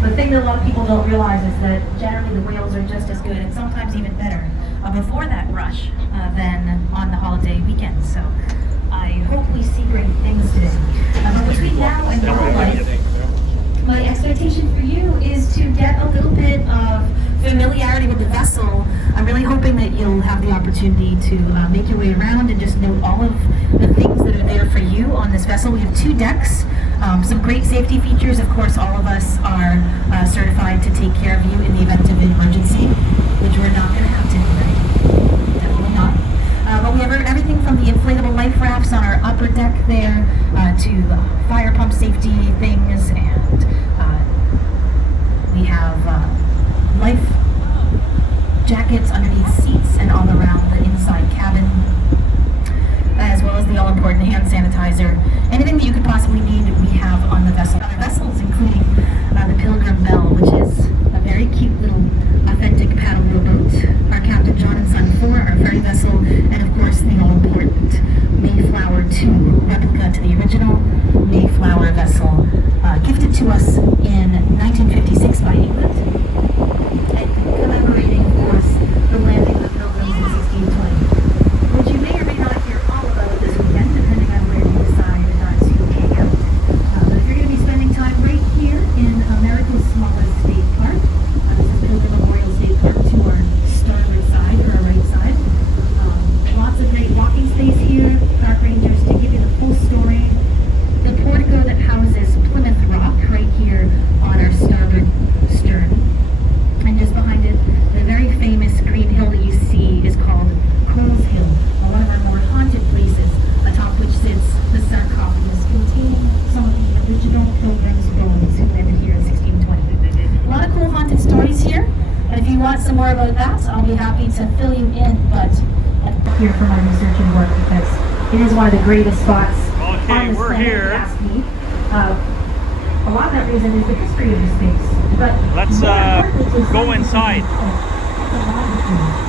The thing that a lot of people don't realize is that generally the whales are just as good and sometimes even better before that rush than on the holiday weekend. So I hope we see great things today. But between now and wildlife, my expectation for you is to get a little bit of familiarity with the vessel. I'm really hoping that you'll have the opportunity to make your way around and just note all of the things that are there for you on this vessel. We have 2 decks, some great safety features. Of course, all of us are certified to take care of you in the event of an emergency, which we're not going to have today. Definitely not. But we have everything from the inflatable life rafts on our upper deck there to the fire pump safety things, and we have life jackets underneath seats and all around the inside cabin, as well as the all-important hand sanitizer. Anything that you could possibly need, we have on the vessel. Other vessels, including the Pilgrim Bell, which is a very cute little authentic paddle wheel boat. Our Captain John and Son 4, our ferry vessel, and of course the all-important Mayflower 2, replica to the original Mayflower vessel, gifted to us in 1956 by England, commemorating, of course, the landing of the Pilgrims in 1620, which you may or may not hear all about this weekend, depending on where you decide to hang out. But if you're going to be spending time right here in America's smallest state park, this is Pilgrim Memorial State Park to our starboard side, or our right side. Lots of great walking space here, park rangers to give you the full story. The portico that houses Plymouth Rock right here on our starboard stern. And just behind it, the very famous green hill that you see is called Coles Hill, one of our more haunted places, atop which sits the sarcophagus containing some of the original Pilgrims' bones who landed here in 1620. A lot of cool haunted stories here, and if you want some more about that, I'll be happy to fill you in, but here for my research and work, because it is one of the greatest spots on this planet, if you ask me. A lot of that reason is the history of the space. But let's go inside.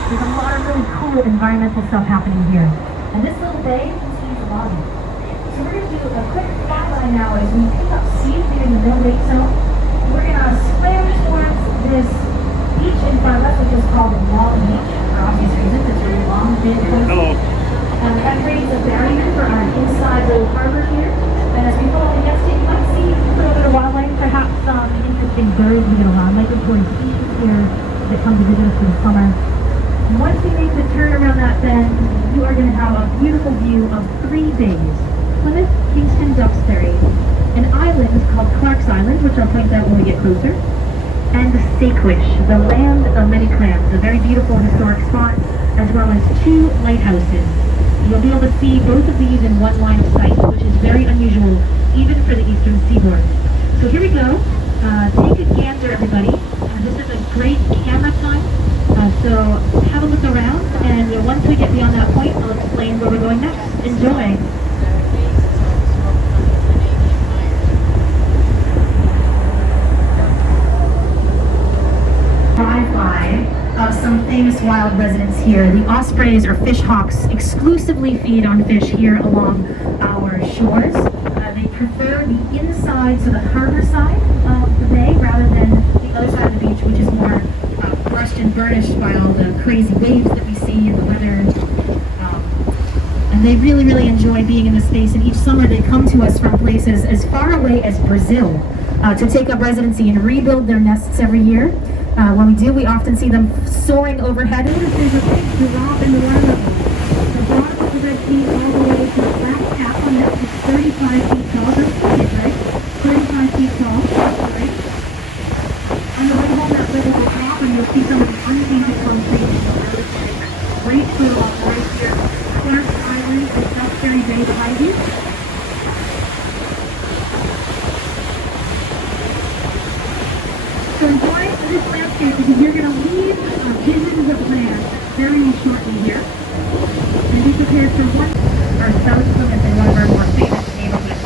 There's a lot of really cool environmental stuff happening here. And this little bay contains a lot of it. So we're going to do a quick flyby now as we pick up speed near the no-wake zone. We're going to slam towards this beach in front of us, which is called the Long Beach, for obvious reasons. It's really long, big, coast. Hello. That creates a barrier for our inside little harbor here. And as we pull up against it, you might see a little bit of wildlife, perhaps some interesting birds. We get a lot of migratory species here that come to visit us in the summer. And once we make the turn around that bend, you are going to have a beautiful view of 3 bays. Plymouth, Kingston, Duxbury, an island called Clark's Island, which I'll point out when we get closer, and Saquish, the land of many clams, a very beautiful historic spot, as well as 2 lighthouses. You'll be able to see both of these in one line of sight, which is very unusual, even for the eastern seaboard. So here we go. Take a gander, everybody. This is a great camera time. So have a look around, and once we get beyond that point, I'll explain where we're going next. Enjoy. some famous wild residents here. The ospreys or fish hawks exclusively feed on fish here along our shores. They prefer the inside, so the harbor side of the bay, rather than the other side of the beach, which is more brushed and burnished by all the crazy waves that we see and the weather. And they really, really enjoy being in this space. And each summer they come to us from places as far away as Brazil to take up residency and rebuild their nests every year. When we do, we often see them soaring overhead. Notice there's a big drop in the water level. The bottom of the red sea all the way to the black cap on that is 35 feet tall. Don't see it, right? 35 feet tall. Right? On the way home, that little drop, and you'll see some of the unpainted concrete. Great photo op right here. Clark Island and South Ferry Bay behind you. So enjoy this landscape because you're going to leave visions of land very shortly here. And be prepared for one our South Plymouth in one of our more famous neighborhoods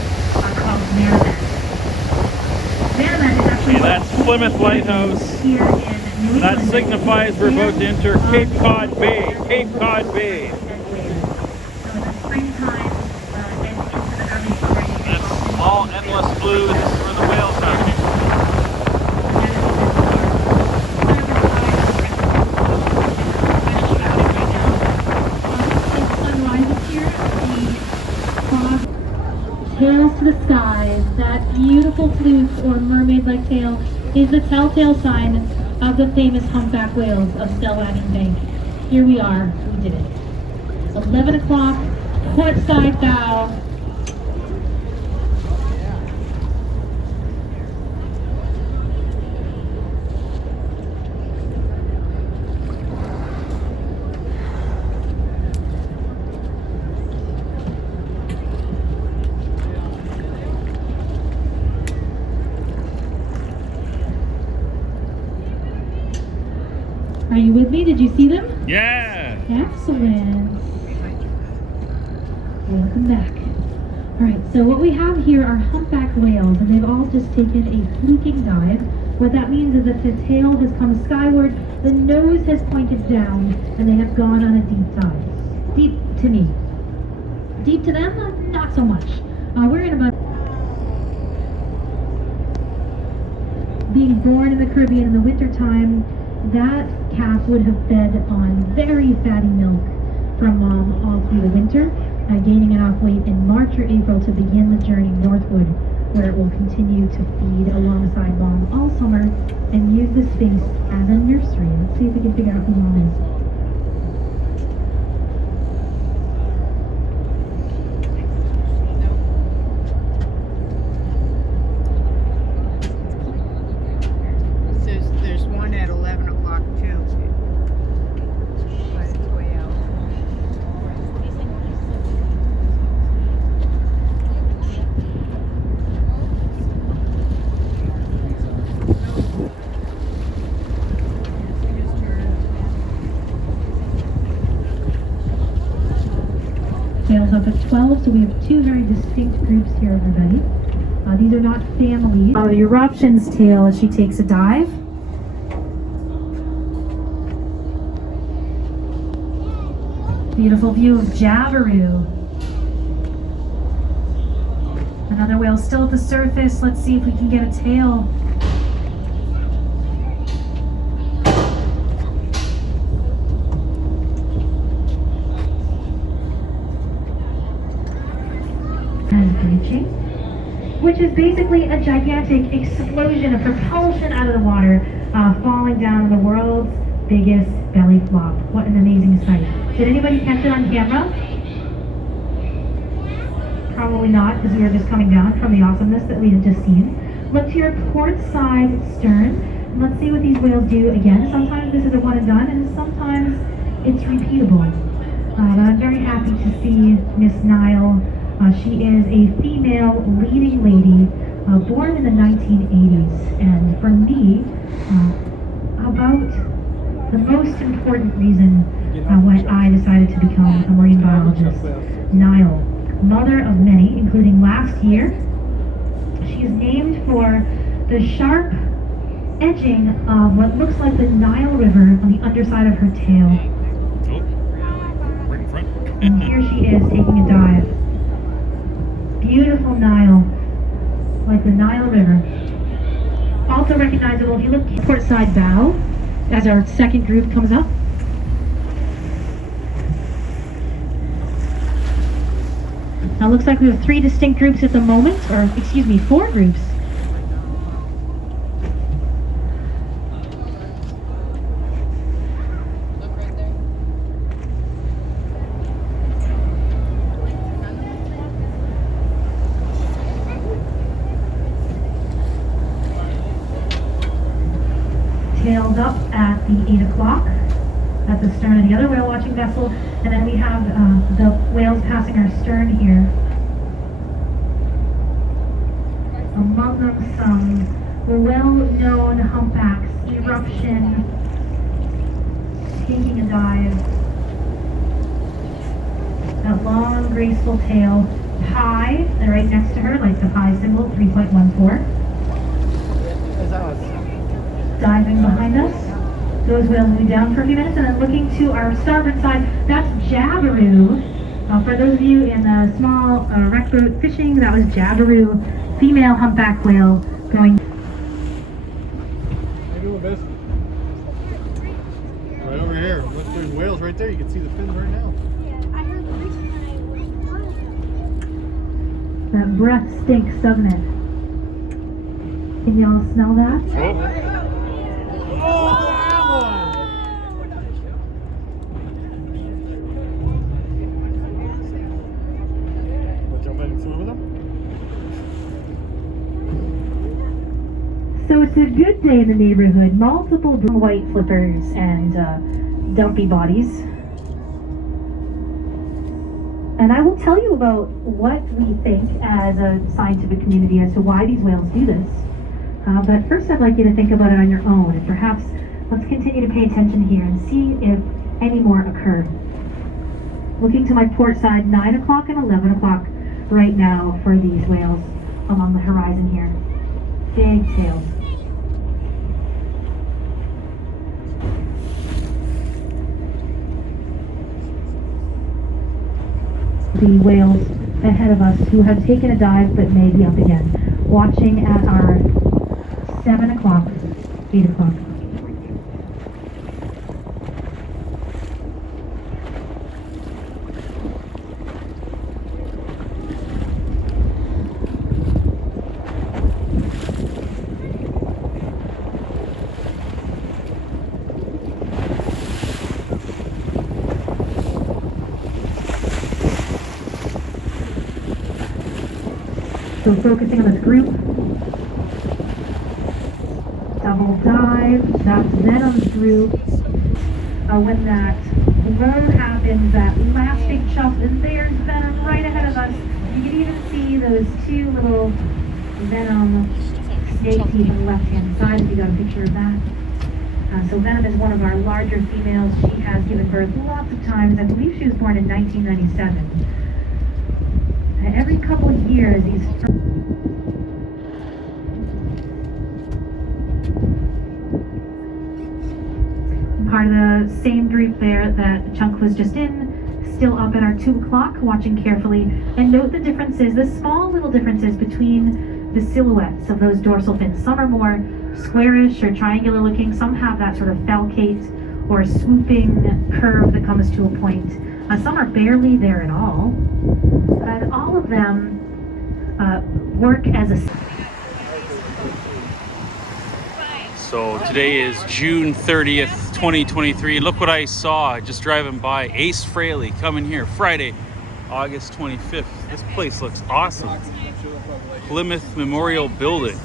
called Manamet. Manamet is actually that's Plymouth Lighthouse. Here in New That England. signifies we're about to enter Cape Cod Bay. Cape Cod Bay. So in the springtime and into the early spring. That's all endless blue. This is where the whales are. Tails to the skies, that beautiful flukes or mermaid-like tail is the telltale sign of the famous humpback whales of Stellwagen Bank. Here we are, we did it. 11 o'clock, port side bow. Are you with me? Did you see them? Yeah. Excellent. Welcome back. Alright, so what we have here are humpback whales, and they've all just taken a fluking dive. What that means is that the tail has come skyward, the nose has pointed down, and they have gone on a deep dive. Deep to me. Deep to them? Not so much. We're in about... Being born in the Caribbean in the wintertime, that calf would have fed on very fatty milk from mom all through the winter, gaining enough weight in March or April to begin the journey northward, where it will continue to feed alongside mom all summer and use the space as a nursery. Let's see if we can figure out who mom is. There's one at 11 o'clock too. But it's way out. Tails up at 12, so we have two very distinct groups here, everybody. These are not families. The eruption's tail as she takes a dive. Beautiful view of Jabiru. Another whale still at the surface. Let's see if we can get a tail. And breaching, which is basically a gigantic explosion of propulsion out of the water, falling down the world's biggest belly flop. What an amazing sight. Did anybody catch it on camera? Probably not, because we were just coming down from the awesomeness that we had just seen. Look to your port side stern. And let's see what these whales do again. Sometimes this is a one and done, and sometimes it's repeatable. But I'm very happy to see Miss Nile. She is a female leading lady, born in the 1980s. And for me, about the most important reason why I decided to become a marine biologist. Nile, mother of many, including last year. She is named for the sharp edging of what looks like the Nile River on the underside of her tail. Right in front. And here she is taking a dive. Beautiful Nile, like the Nile River. Also recognizable if you look port side bow as our second group comes up. Now it looks like we have 3 distinct groups at the moment, or excuse me, 4 groups. Look right there. Tailed up at the 8 o'clock at the stern of the other whale watching vessel, and then we have the whales passing our stern here. Among them some well-known humpbacks, Eruption, taking a dive. That long, graceful tail. Pi, they're right next to her, like the pi symbol, 3.14. Diving behind us. Those whales will be down for a few minutes, and then looking to our starboard side, that's Jabiru. For those of you in the small wreck boat fishing, that was Jabiru, female humpback whale going. How you doing, Bess? Right over here. Look, there's whales right there. You can see the fins right now. I heard the reason when I was That breath stinks, doesn't it? Can y'all smell that? Oh, So it's a good day in the neighborhood. Multiple white flippers and dumpy bodies. And I will tell you about what we think as a scientific community as to why these whales do this. But first I'd like you to think about it on your own, and perhaps let's continue to pay attention here and see if any more occur. Looking to my port side, 9 o'clock and 11 o'clock right now for these whales along the horizon here. Big tails. The whales ahead of us who have taken a dive but may be up again. Watching at our 7 o'clock, 8 o'clock. So focusing on this group. Double dive, that's Venom's group. When that roll happens, that last big chunk, and there's Venom right ahead of us. You can even see those 2 little Venom snake teeth on the left-hand side, if you got a picture of that. So Venom is one of our larger females. She has given birth lots of times. I believe she was born in 1997. Every couple of years, these part of the same group there that Chunk was just in, still up at our 2 o'clock, watching carefully. And note the differences, the small little differences between the silhouettes of those dorsal fins. Some are more squarish or triangular looking, some have that sort of falcate or swooping curve that comes to a point. Some are barely there at all. But all of them work as a... So today is June 30th, 2023. Look what I saw just driving by. Ace Frehley coming here Friday, August 25th. This place looks awesome. Plymouth Memorial Building.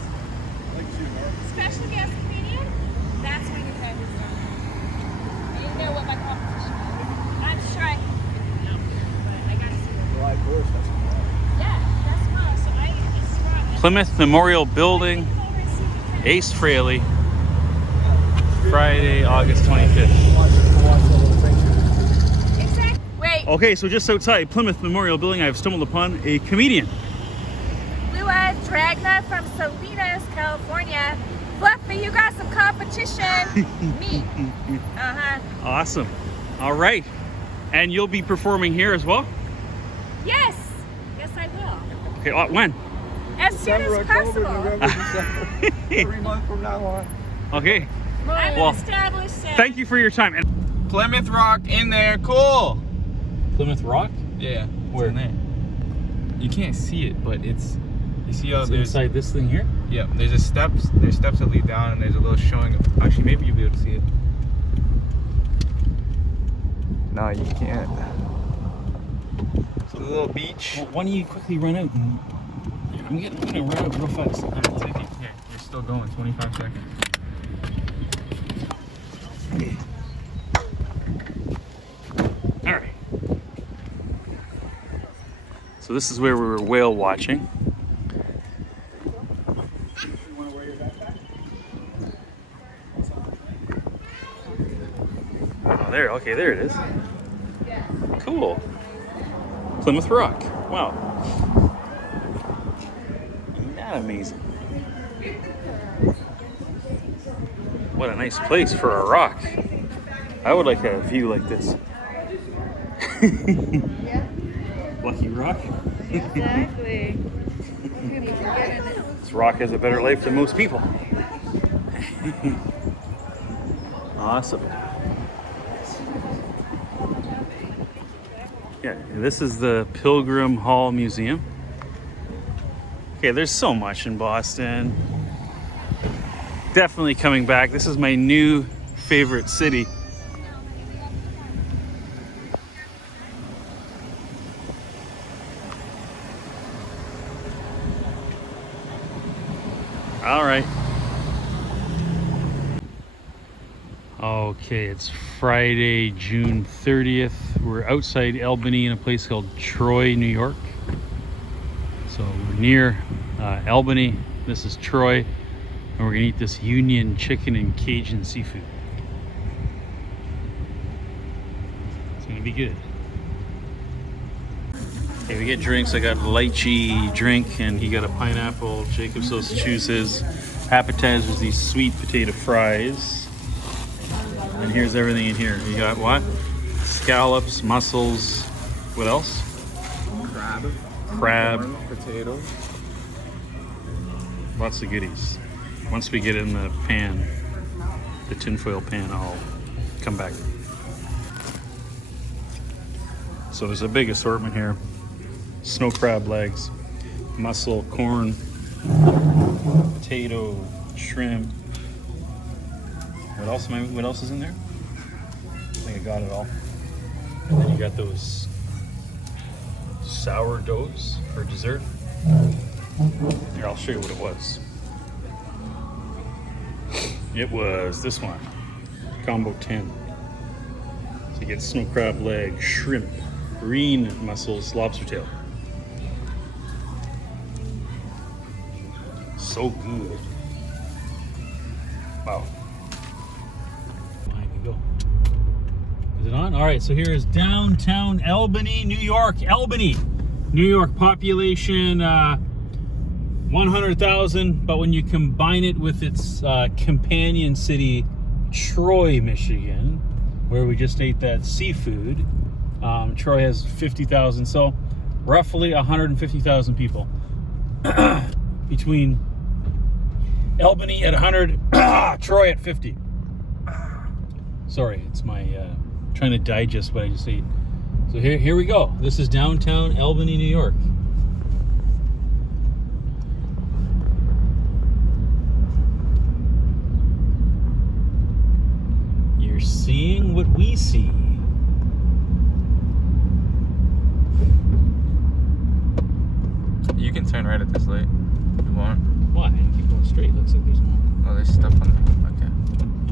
Special guest comedian? That's when you have his name. I didn't know what my competition was. I'm sure I can know, but I gotta see what. Yeah, that's well. So I Plymouth Memorial Building, Ace Frehley, Friday, August 25th. Exactly. Wait. Okay, so just outside Plymouth Memorial Building, I've stumbled upon a comedian. Lua Dragna from Salinas, California. Fluffy, you got some competition. Me. Uh-huh. Awesome. All right. And you'll be performing here as well? Yes. Yes, I will. Okay, when? As soon December, as October, possible. November, December. Every month from now on. Okay. I'm Well, an established chef. Thank you for your time. And Plymouth Rock in there, cool. Plymouth Rock? Yeah. Where? In there. You can't see it, but it's. You see how It's there's. inside this thing here? Yeah, there's a steps. There's steps that lead down, and there's a little showing. Actually, maybe you'll be able to see it. No, you can't. It's a little beach. Well, why don't you quickly run out? I'm gonna run out real fast. Here, you're still going. 25 seconds. All right. So this is where we were whale watching. Oh, there. Okay, there it is. Cool. Plymouth Rock. Wow. Isn't that amazing? What a nice place for a rock. I would like a view like this. Lucky Rock. Exactly. This rock has a better life than most people. Awesome. Yeah, this is the Pilgrim Hall Museum. Okay, there's so much in Boston. Definitely coming back. This is my new favorite city. All right. Okay, it's Friday, June 30th. We're outside Albany in a place called Troy, New York. So we're near Albany. This is Troy. And we're gonna eat this Union chicken and Cajun seafood. It's gonna be good. Okay, we get drinks. I got a lychee drink and he got a pineapple. Jacob supposed to choose his appetizers, these sweet potato fries. And here's everything in here. You got what? Scallops, mussels. What else? Crab. Corn, potato. Lots of goodies. Once we get in the pan, the tinfoil pan, I'll come back. So there's a big assortment here. Snow crab legs, mussel, corn, potato, shrimp. What else is in there? I think I got it all. And then you got those sourdoughs for dessert. Here, I'll show you what it was. It was this one, combo 10. So you get snow crab leg, shrimp, green mussels, lobster tail. So good. Wow. Behind me, go. Is it on? All right, so here is downtown Albany, New York. Albany, New York, population 100,000, but when you combine it with its companion city, Troy, Michigan, where we just ate that seafood, Troy has 50,000, so roughly 150,000 people. Between Albany at 100, Troy at 50. Sorry, it's my trying to digest what I just ate. So here we go. This is downtown Albany, New York. You're seeing what we see. You can turn right at this light if you want. Why? Keep going straight. Looks like there's more. Oh, there's stuff on there. Okay.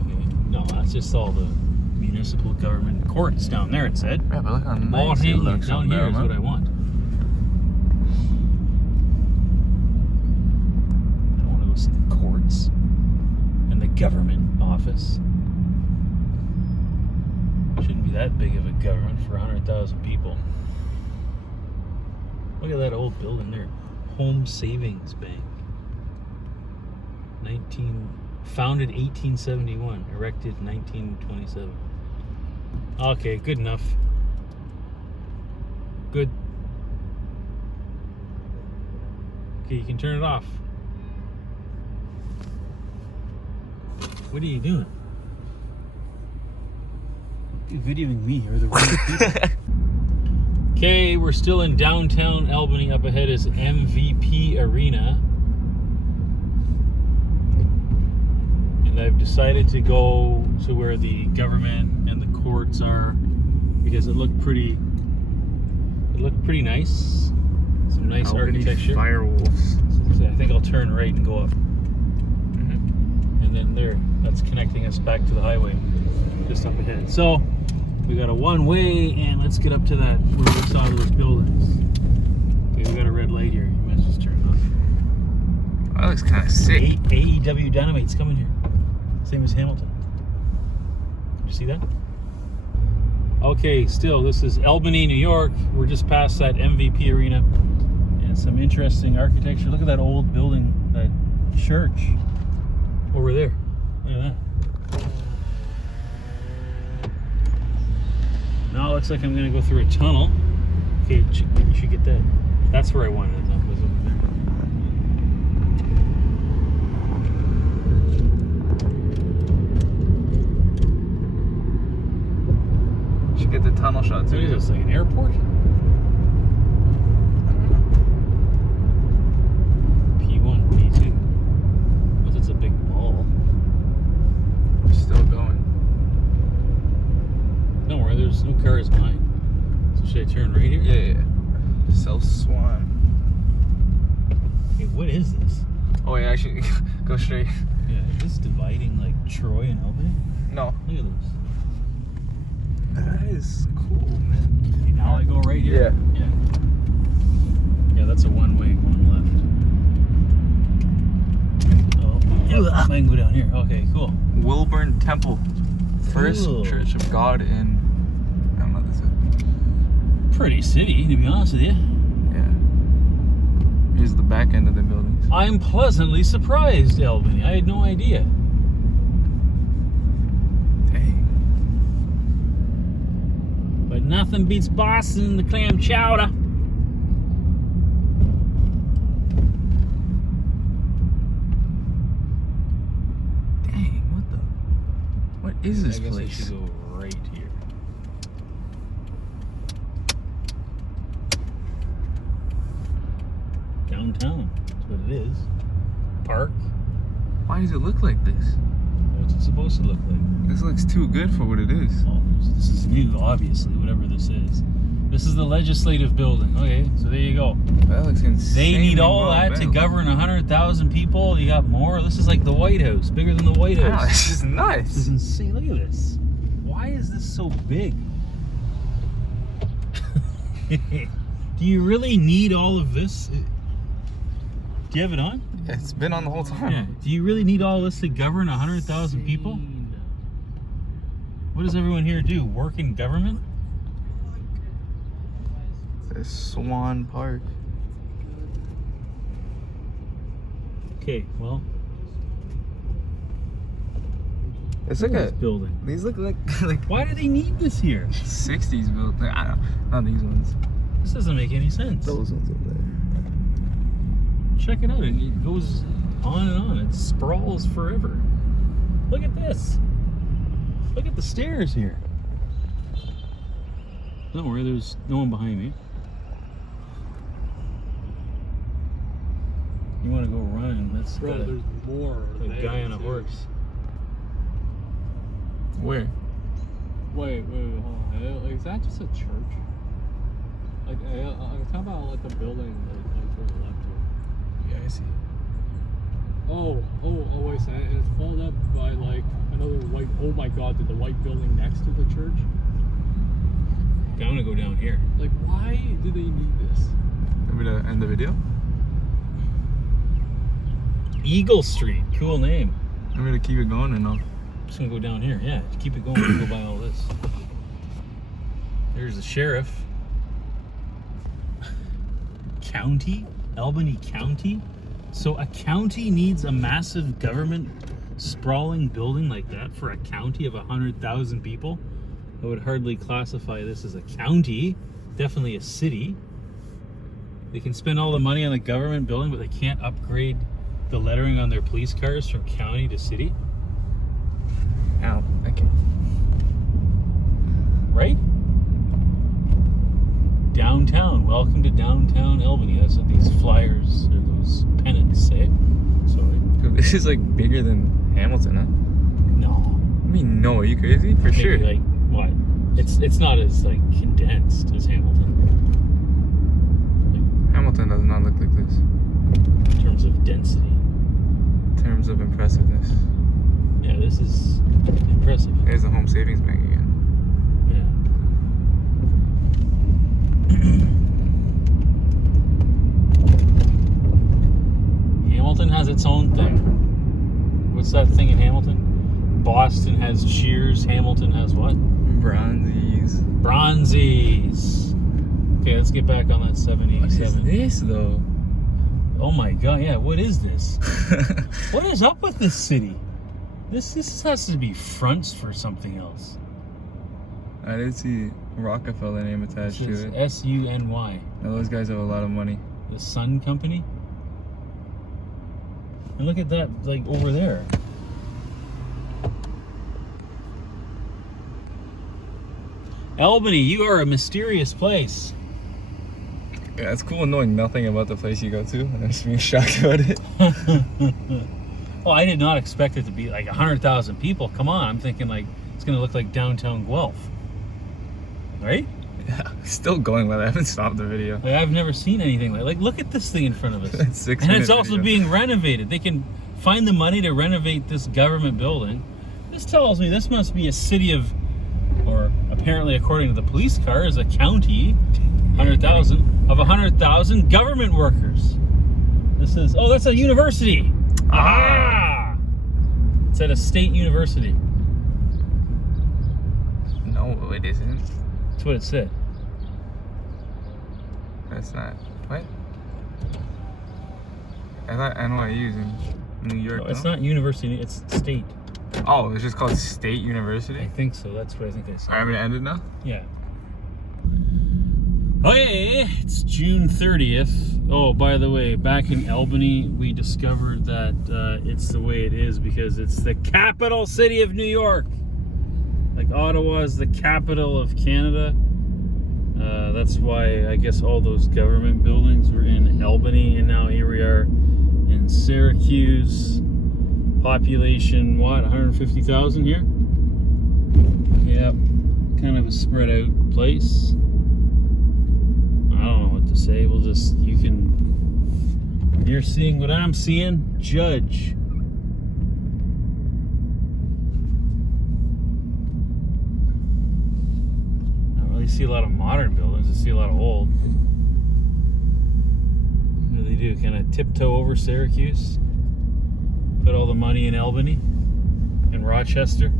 Okay. No, that's just all the municipal government courts down there, it said. Yeah, but look how All nice it hanging looks down up here there, is what I man. want. I don't want to go see the courts and the government office. Shouldn't be that big of a government for 100,000 people. Look at that old building there. Home Savings Bank. Founded 1871, erected 1927. Okay, good enough. Good. Okay, you can turn it off. What are you doing? You're videoing me or the real people. Okay, we're still in downtown Albany. Up ahead is MVP Arena. And I've decided to go to where the government and the courts are because it looked pretty nice. Some nice Albany architecture. Firewolves. So I think I'll turn right and go up. And then there, that's connecting us back to the highway just up ahead. So we got a one-way, and let's get up to that where we saw those buildings. Okay, we got a red light here. You might just turn it off. That looks kind of sick. AEW Dynamite's coming here. Same as Hamilton. Did you see that? Okay, still, this is Albany, New York. We're just past that MVP Arena. And some interesting architecture. Look at that old building, that church over there. Look at that. Now it looks like I'm going to go through a tunnel. Okay, you should get that. That's where I wanted it. Was over there. Should get the tunnel shot too. What is this, like an airport? P1, P2. But it's a big mall. Still going. Don't worry, there's no cars behind. So should I turn right here? Yeah. South Swan. Hey, what is this? Oh yeah, actually, go straight. Yeah, is this dividing like Troy and Albany? No. Look at this. That is cool, man. Okay, now I go right here? Yeah. Yeah, that's a one-way going left. Oh, yeah, I can go down here. Okay, cool. Wilburn Temple. First Cool. Church of God in, I don't know what this is. Pretty city, to be honest with you. Yeah. Here's the back end of the buildings. I'm pleasantly surprised, Albany. I had no idea. Dang. But nothing beats Boston and the clam chowder. Dang, what is this I guess place? I should go right here. Downtown. That's what it is. Park. Why does it look like this? What's it supposed to look like? This looks too good for what it is. Oh, this is new, obviously, whatever this is. This is the legislative building. Okay, so there you go. That looks insane. They need all that to govern 100,000 people. You got more. This is like the White House, bigger than the White House. Wow, this is This nice. is insane. Look at this. Why is this so big? Do you really need all of this? Do you have it on? It's been on the whole time. Yeah. Do you really need all this to govern 100,000 people? What does everyone here do? Work in government? It's Swan Park. Okay, well, It's look like at a this building. These look like Why do they need this here? 60s built. Like, I don't. Not these ones. This doesn't make any sense. Those ones up there. Check it out. It goes on and on. It sprawls forever. Look at this. Look at the stairs here. Don't worry, there's no one behind me. You want to go running? That's Bro, there's more. a guy on a horse. Where? Wait, hold on. Like, is that just a church? Like, I'm talking about like the building like to the left here. Yeah, I see. Oh, wait a second. And it's followed up by like another white. Oh my God, dude, the white building next to the church. Okay, I'm gonna go down here. Like, why do they need this? Want me to end the video? Eagle Street, cool name. Want me to keep it going or no? I'm just gonna go down here. Yeah, keep it going. We'll go by all this. There's the sheriff. County? Albany County? So a county needs a massive government sprawling building like that for a county of 100,000 people. I would hardly classify this as a county, definitely a city. They can spend all the money on the government building, but they can't upgrade the lettering on their police cars from county to city. Ow. Okay. Right? Downtown. Welcome to downtown Albany. That's what these flyers or those pennants say. Sorry. This is like bigger than Hamilton, huh? No. I mean, no, are you crazy? For Maybe sure. like what? It's not as like condensed as Hamilton. Hamilton does not look like this. In terms of density. In terms of impressiveness. Yeah, this is impressive. There's the home savings bank again. Hamilton has its own thing. What's that thing in Hamilton? Boston has Cheers. Hamilton has what? Bronzies. Bronzies. Okay, let's get back on that 787. What is this though? Oh my god, yeah, what is this? What is up with this city? This has to be fronts for something else. I did see Rockefeller name attached to it. S-U-N-Y. Now those guys have a lot of money. The Sun Company? And look at that, like, over there. Albany, you are a mysterious place. Yeah, it's cool knowing nothing about the place you go to. I'm just being shocked about it. Well, I did not expect it to be like 100,000 people. Come on, I'm thinking like it's going to look like downtown Guelph. Right? Yeah, still going well. I haven't stopped the video. Like, I've never seen anything like look at this thing in front of us. It's and it's also being renovated. They can find the money to renovate this government building. This tells me this must be a city of, or apparently according to the police car, is a county, 100,000 of 100,000 government workers. This is, oh, that's a university. Ah! It's at a state university. No, it isn't. That's what it said. That's not. What? I thought NYU is in New York. No, it's not university, it's state. Oh, it's just called State I University? think so. That's what I think I said. Alright, I'm gonna end it now? Yeah. Okay, it's June 30th. Oh, by the way, back in Albany, we discovered that it's the way it is because it's the capital city of New York. Like Ottawa is the capital of Canada. That's why I guess all those government buildings were in Albany, and now here we are in Syracuse. Population, what, 150,000 here? Yep, kind of a spread out place. I don't know what to say. We'll just, you're seeing what I'm seeing, judge. I don't really see a lot of modern buildings. I see a lot of old. What do they do? Kind of tiptoe over Syracuse? Put all the money in Albany and Rochester?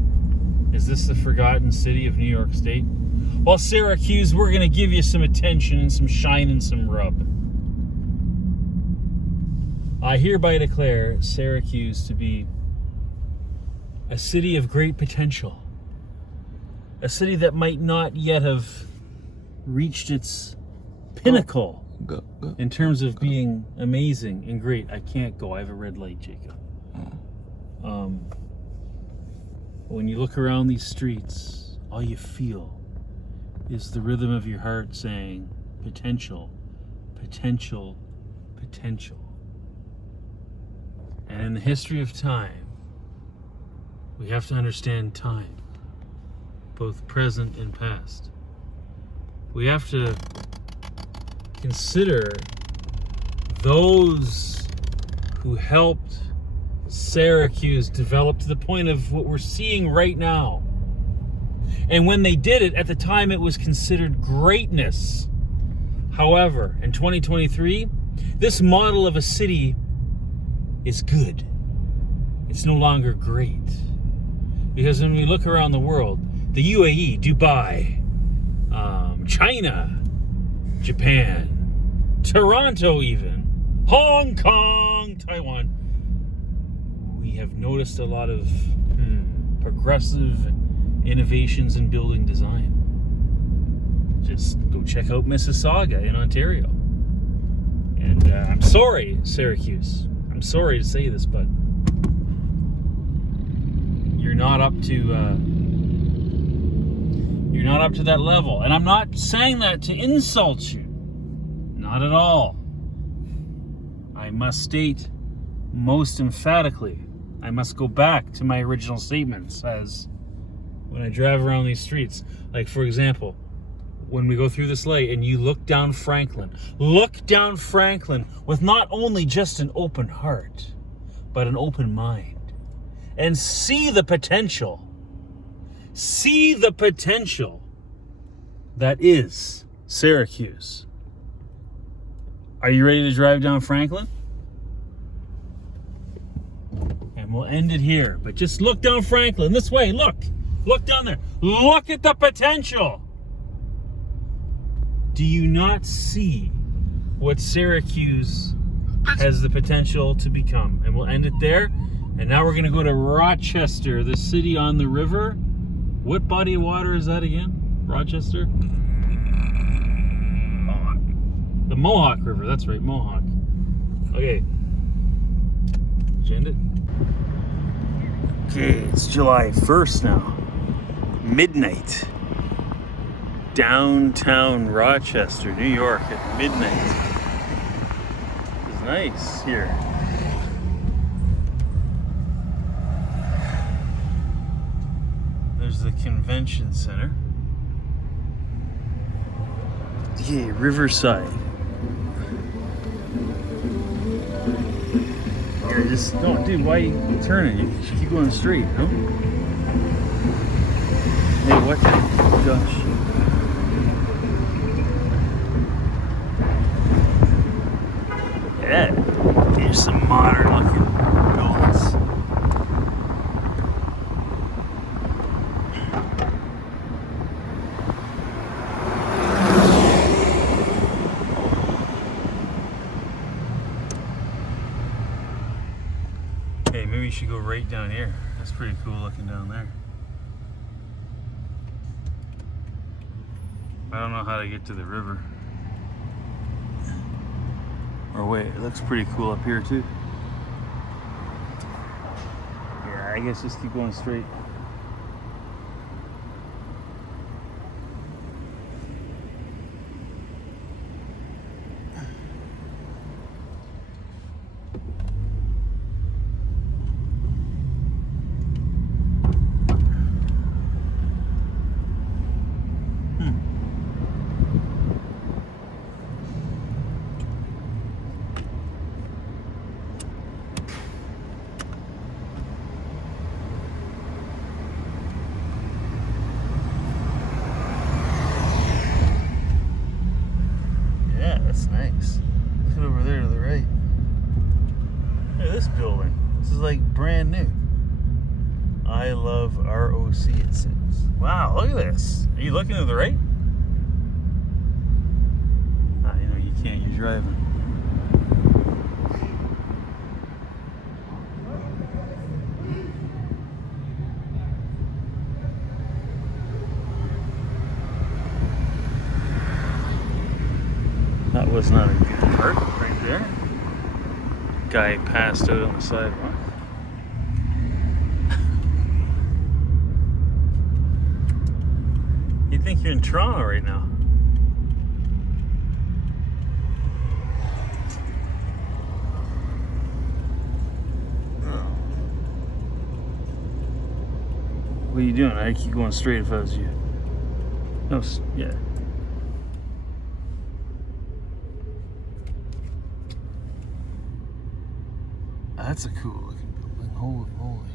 Is this the forgotten city of New York State? Well, Syracuse, we're going to give you some attention and some shine and some rub. I hereby declare Syracuse to be a city of great potential. A city that might not yet have reached its pinnacle Go. in terms of being amazing and great. I can't go. I have a red light, Jacob. When you look around these streets, all you feel is the rhythm of your heart saying potential, potential, potential. And in the history of time, we have to understand time, both present and past. We have to consider those who helped Syracuse develop to the point of what we're seeing right now. And when they did it, at the time it was considered greatness. However, in 2023, this model of a city is good. It's no longer great. Because when we look around the world, the UAE, Dubai, China, Japan, Toronto even, Hong Kong, Taiwan, we have noticed a lot of progressive innovations in building design. Just go check out Mississauga in Ontario. And I'm sorry, Syracuse. I'm sorry to say this, but you're not up to that level. And I'm not saying that to insult you. Not at all. I must state most emphatically, I must go back to my original statements as when I drive around these streets. Like, for example, when we go through this light and you look down Franklin with not only just an open heart, but an open mind. And see the potential. See the potential that is Syracuse. Are you ready to drive down Franklin? And we'll end it here. But just look down Franklin. This way, look. Look down there. Look at the potential. Do you not see what Syracuse has the potential to become? And we'll end it there. And now we're going to go to Rochester, the city on the river. What body of water is that again? Rochester? The Mohawk River. That's right, Mohawk. Okay. Did you end it? Okay, it's July 1st now. Midnight. Downtown Rochester, New York at midnight. It's nice here. There's the convention center. Yeah, Riverside. Yeah, just don't, dude. Why are you turning? You should keep going straight, no? Hey, what? Gosh. Yeah, here's some modern looking buildings. Hey, maybe you should go right down here. That's pretty cool looking down there. I don't know how to get to the river. Or wait, it looks pretty cool up here too. Yeah, I guess just keep going straight. Nice. Look at over there to the right. Look at this building. This is like brand new. I love ROC, it says. Wow, look at this. Are you looking to the right? Ah, you know you can't, you're driving. That was not a good part right there. Guy passed out on the sidewalk. You think you're in Toronto right now? Oh. What are you doing? I'd keep going straight if I was you. No, yeah. That's a cool looking building. Holy moly.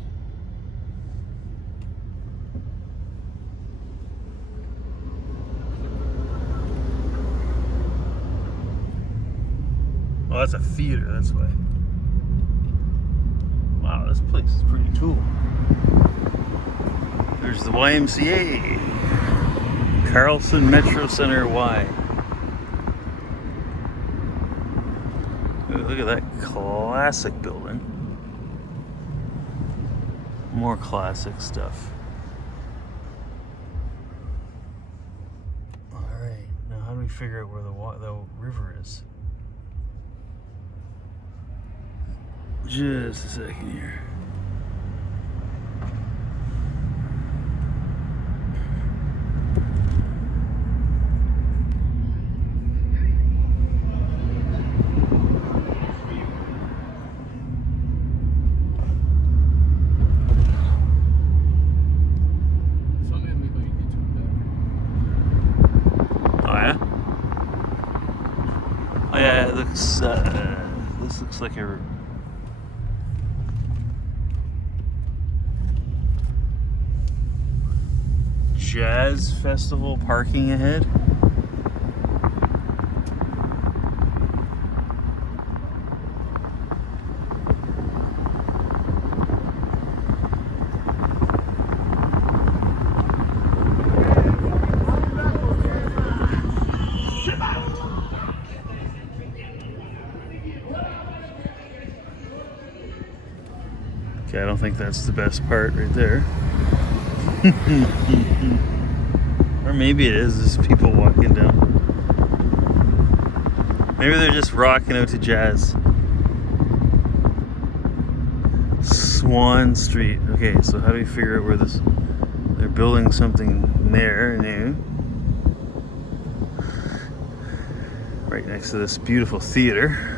Oh, that's a theater, that's why. Wow, this place is pretty cool. There's the YMCA. Carlson Metro Center Y. Look at that classic building. More classic stuff. All right, now how do we figure out where the river is? Just a second here. This looks like a jazz festival parking ahead. Okay, I don't think that's the best part right there. Or maybe it is, there's people walking down. Maybe they're just rocking out to jazz. Swan Street. Okay, so how do we figure out where this... They're building something there new. Right next to this beautiful theater.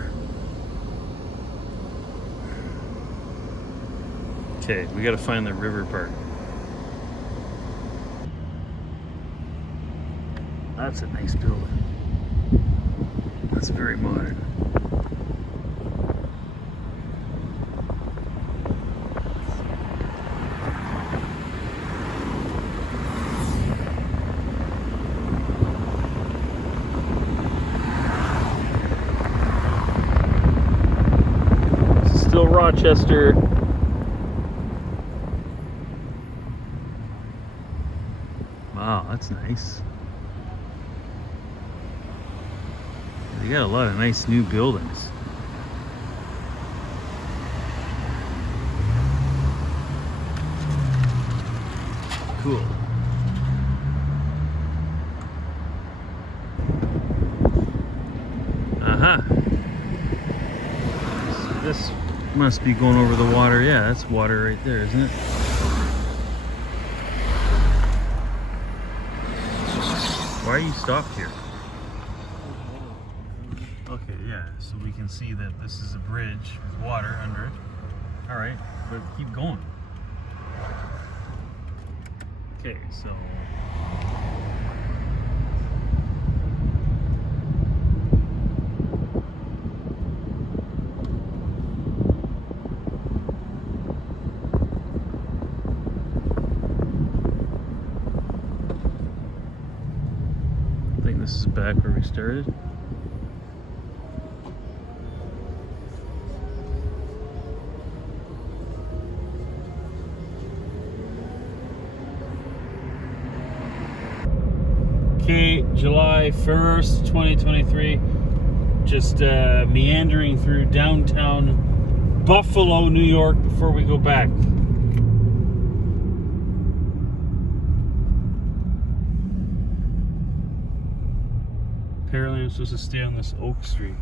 Okay, we gotta find the river part. That's a nice building. That's very modern. It's still Rochester. Wow, that's nice. They got a lot of nice new buildings. Cool. Uh-huh. So this must be going over the water. Yeah, that's water right there, isn't it? Why are you stopped here? Okay, yeah, so we can see that this is a bridge with water under it. All right, but keep going. Okay, so... I think this is back where we started. Okay, July 1st, 2023. Just meandering through downtown Buffalo, New York before we go back. Apparently I'm supposed to stay on this Oak Street.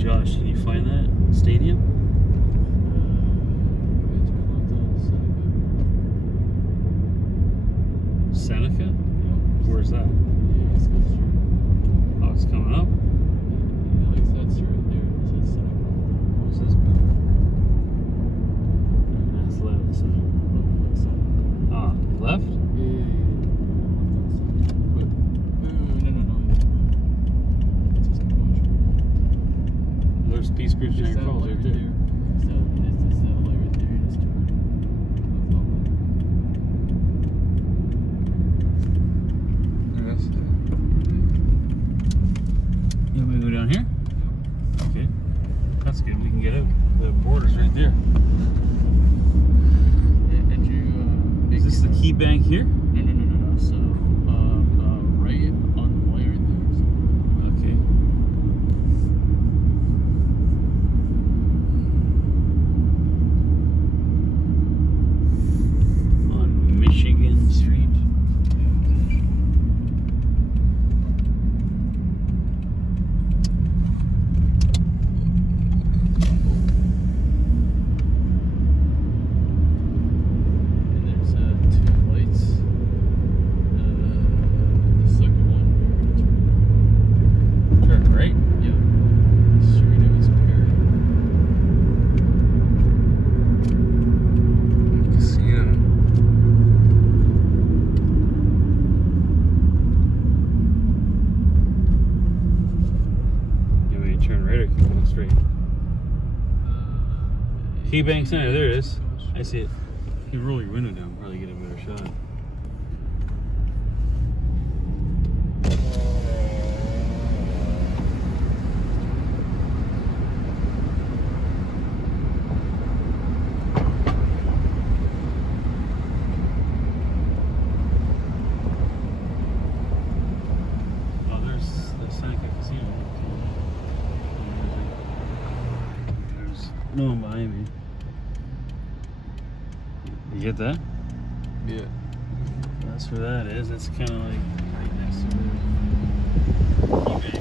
Josh, did you find that stadium? Seneca? Where's that? Oh, it's coming up? That's right there. It says Seneca. What's this building? Athletic center. Ah, left? There's Peace Bridge Niagara Falls right there. So it's the satellite right there. Just turn. Yes. You want me to go down here? Okay. That's good. We can get out. The border's right there. And you, Is this the key bank here? No. So, right on the way right there. Okay. On Michigan Street. And there's two lights. The second one. Turn right. Yeah. Straight of his pair. Casino. You want me to turn right or keep going straight? Key Bank Center, there it is. I see it. You roll your window down, probably get a better shot. Oh, there's the Seneca Casino. There's no one behind me. You get that? Yeah. That's where that is. It's kind of like right next to eBay.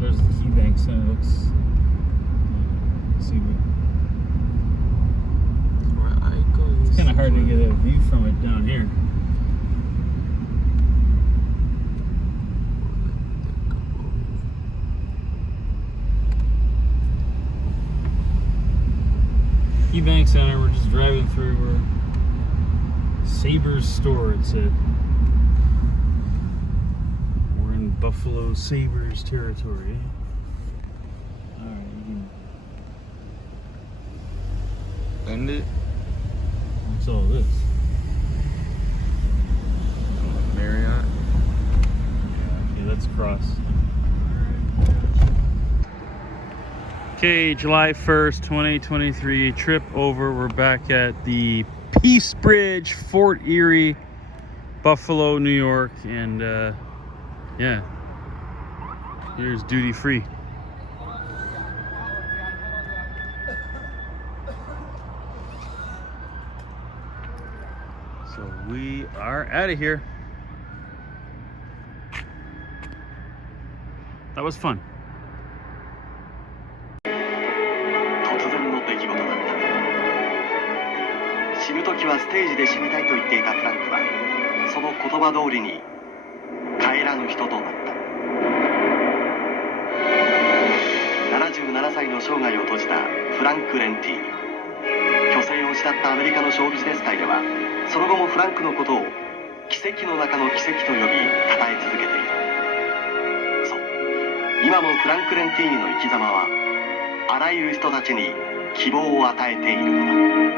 There's the Key Bank Center. Looks. See, it's kind of hard to get a view from it down here. Key Bank Center. We're just driving through. We're Sabres store. It said. We're in Buffalo Sabres territory. Alright, End it. what's all this? Marriott. Okay, let's cross. Okay, July 1st, 2023. Trip over. We're back at the Peace Bridge, Fort Erie, Buffalo, New York, and yeah, here's duty free. So we are out of here. That was fun. 突然の出来事だった。死ぬ時はステージで死にたいと言っていたフランクは、その言葉通りに帰らぬ人となった。77歳の生涯を閉じたフランク・レンティーニ。虚勢を失ったアメリカのショービジネス界では、その後もフランクのことを奇跡の中の奇跡と呼び、称え続けている。そう、今もフランク・レンティーニの生き様は、あらゆる人たちに希望を与えているのだ。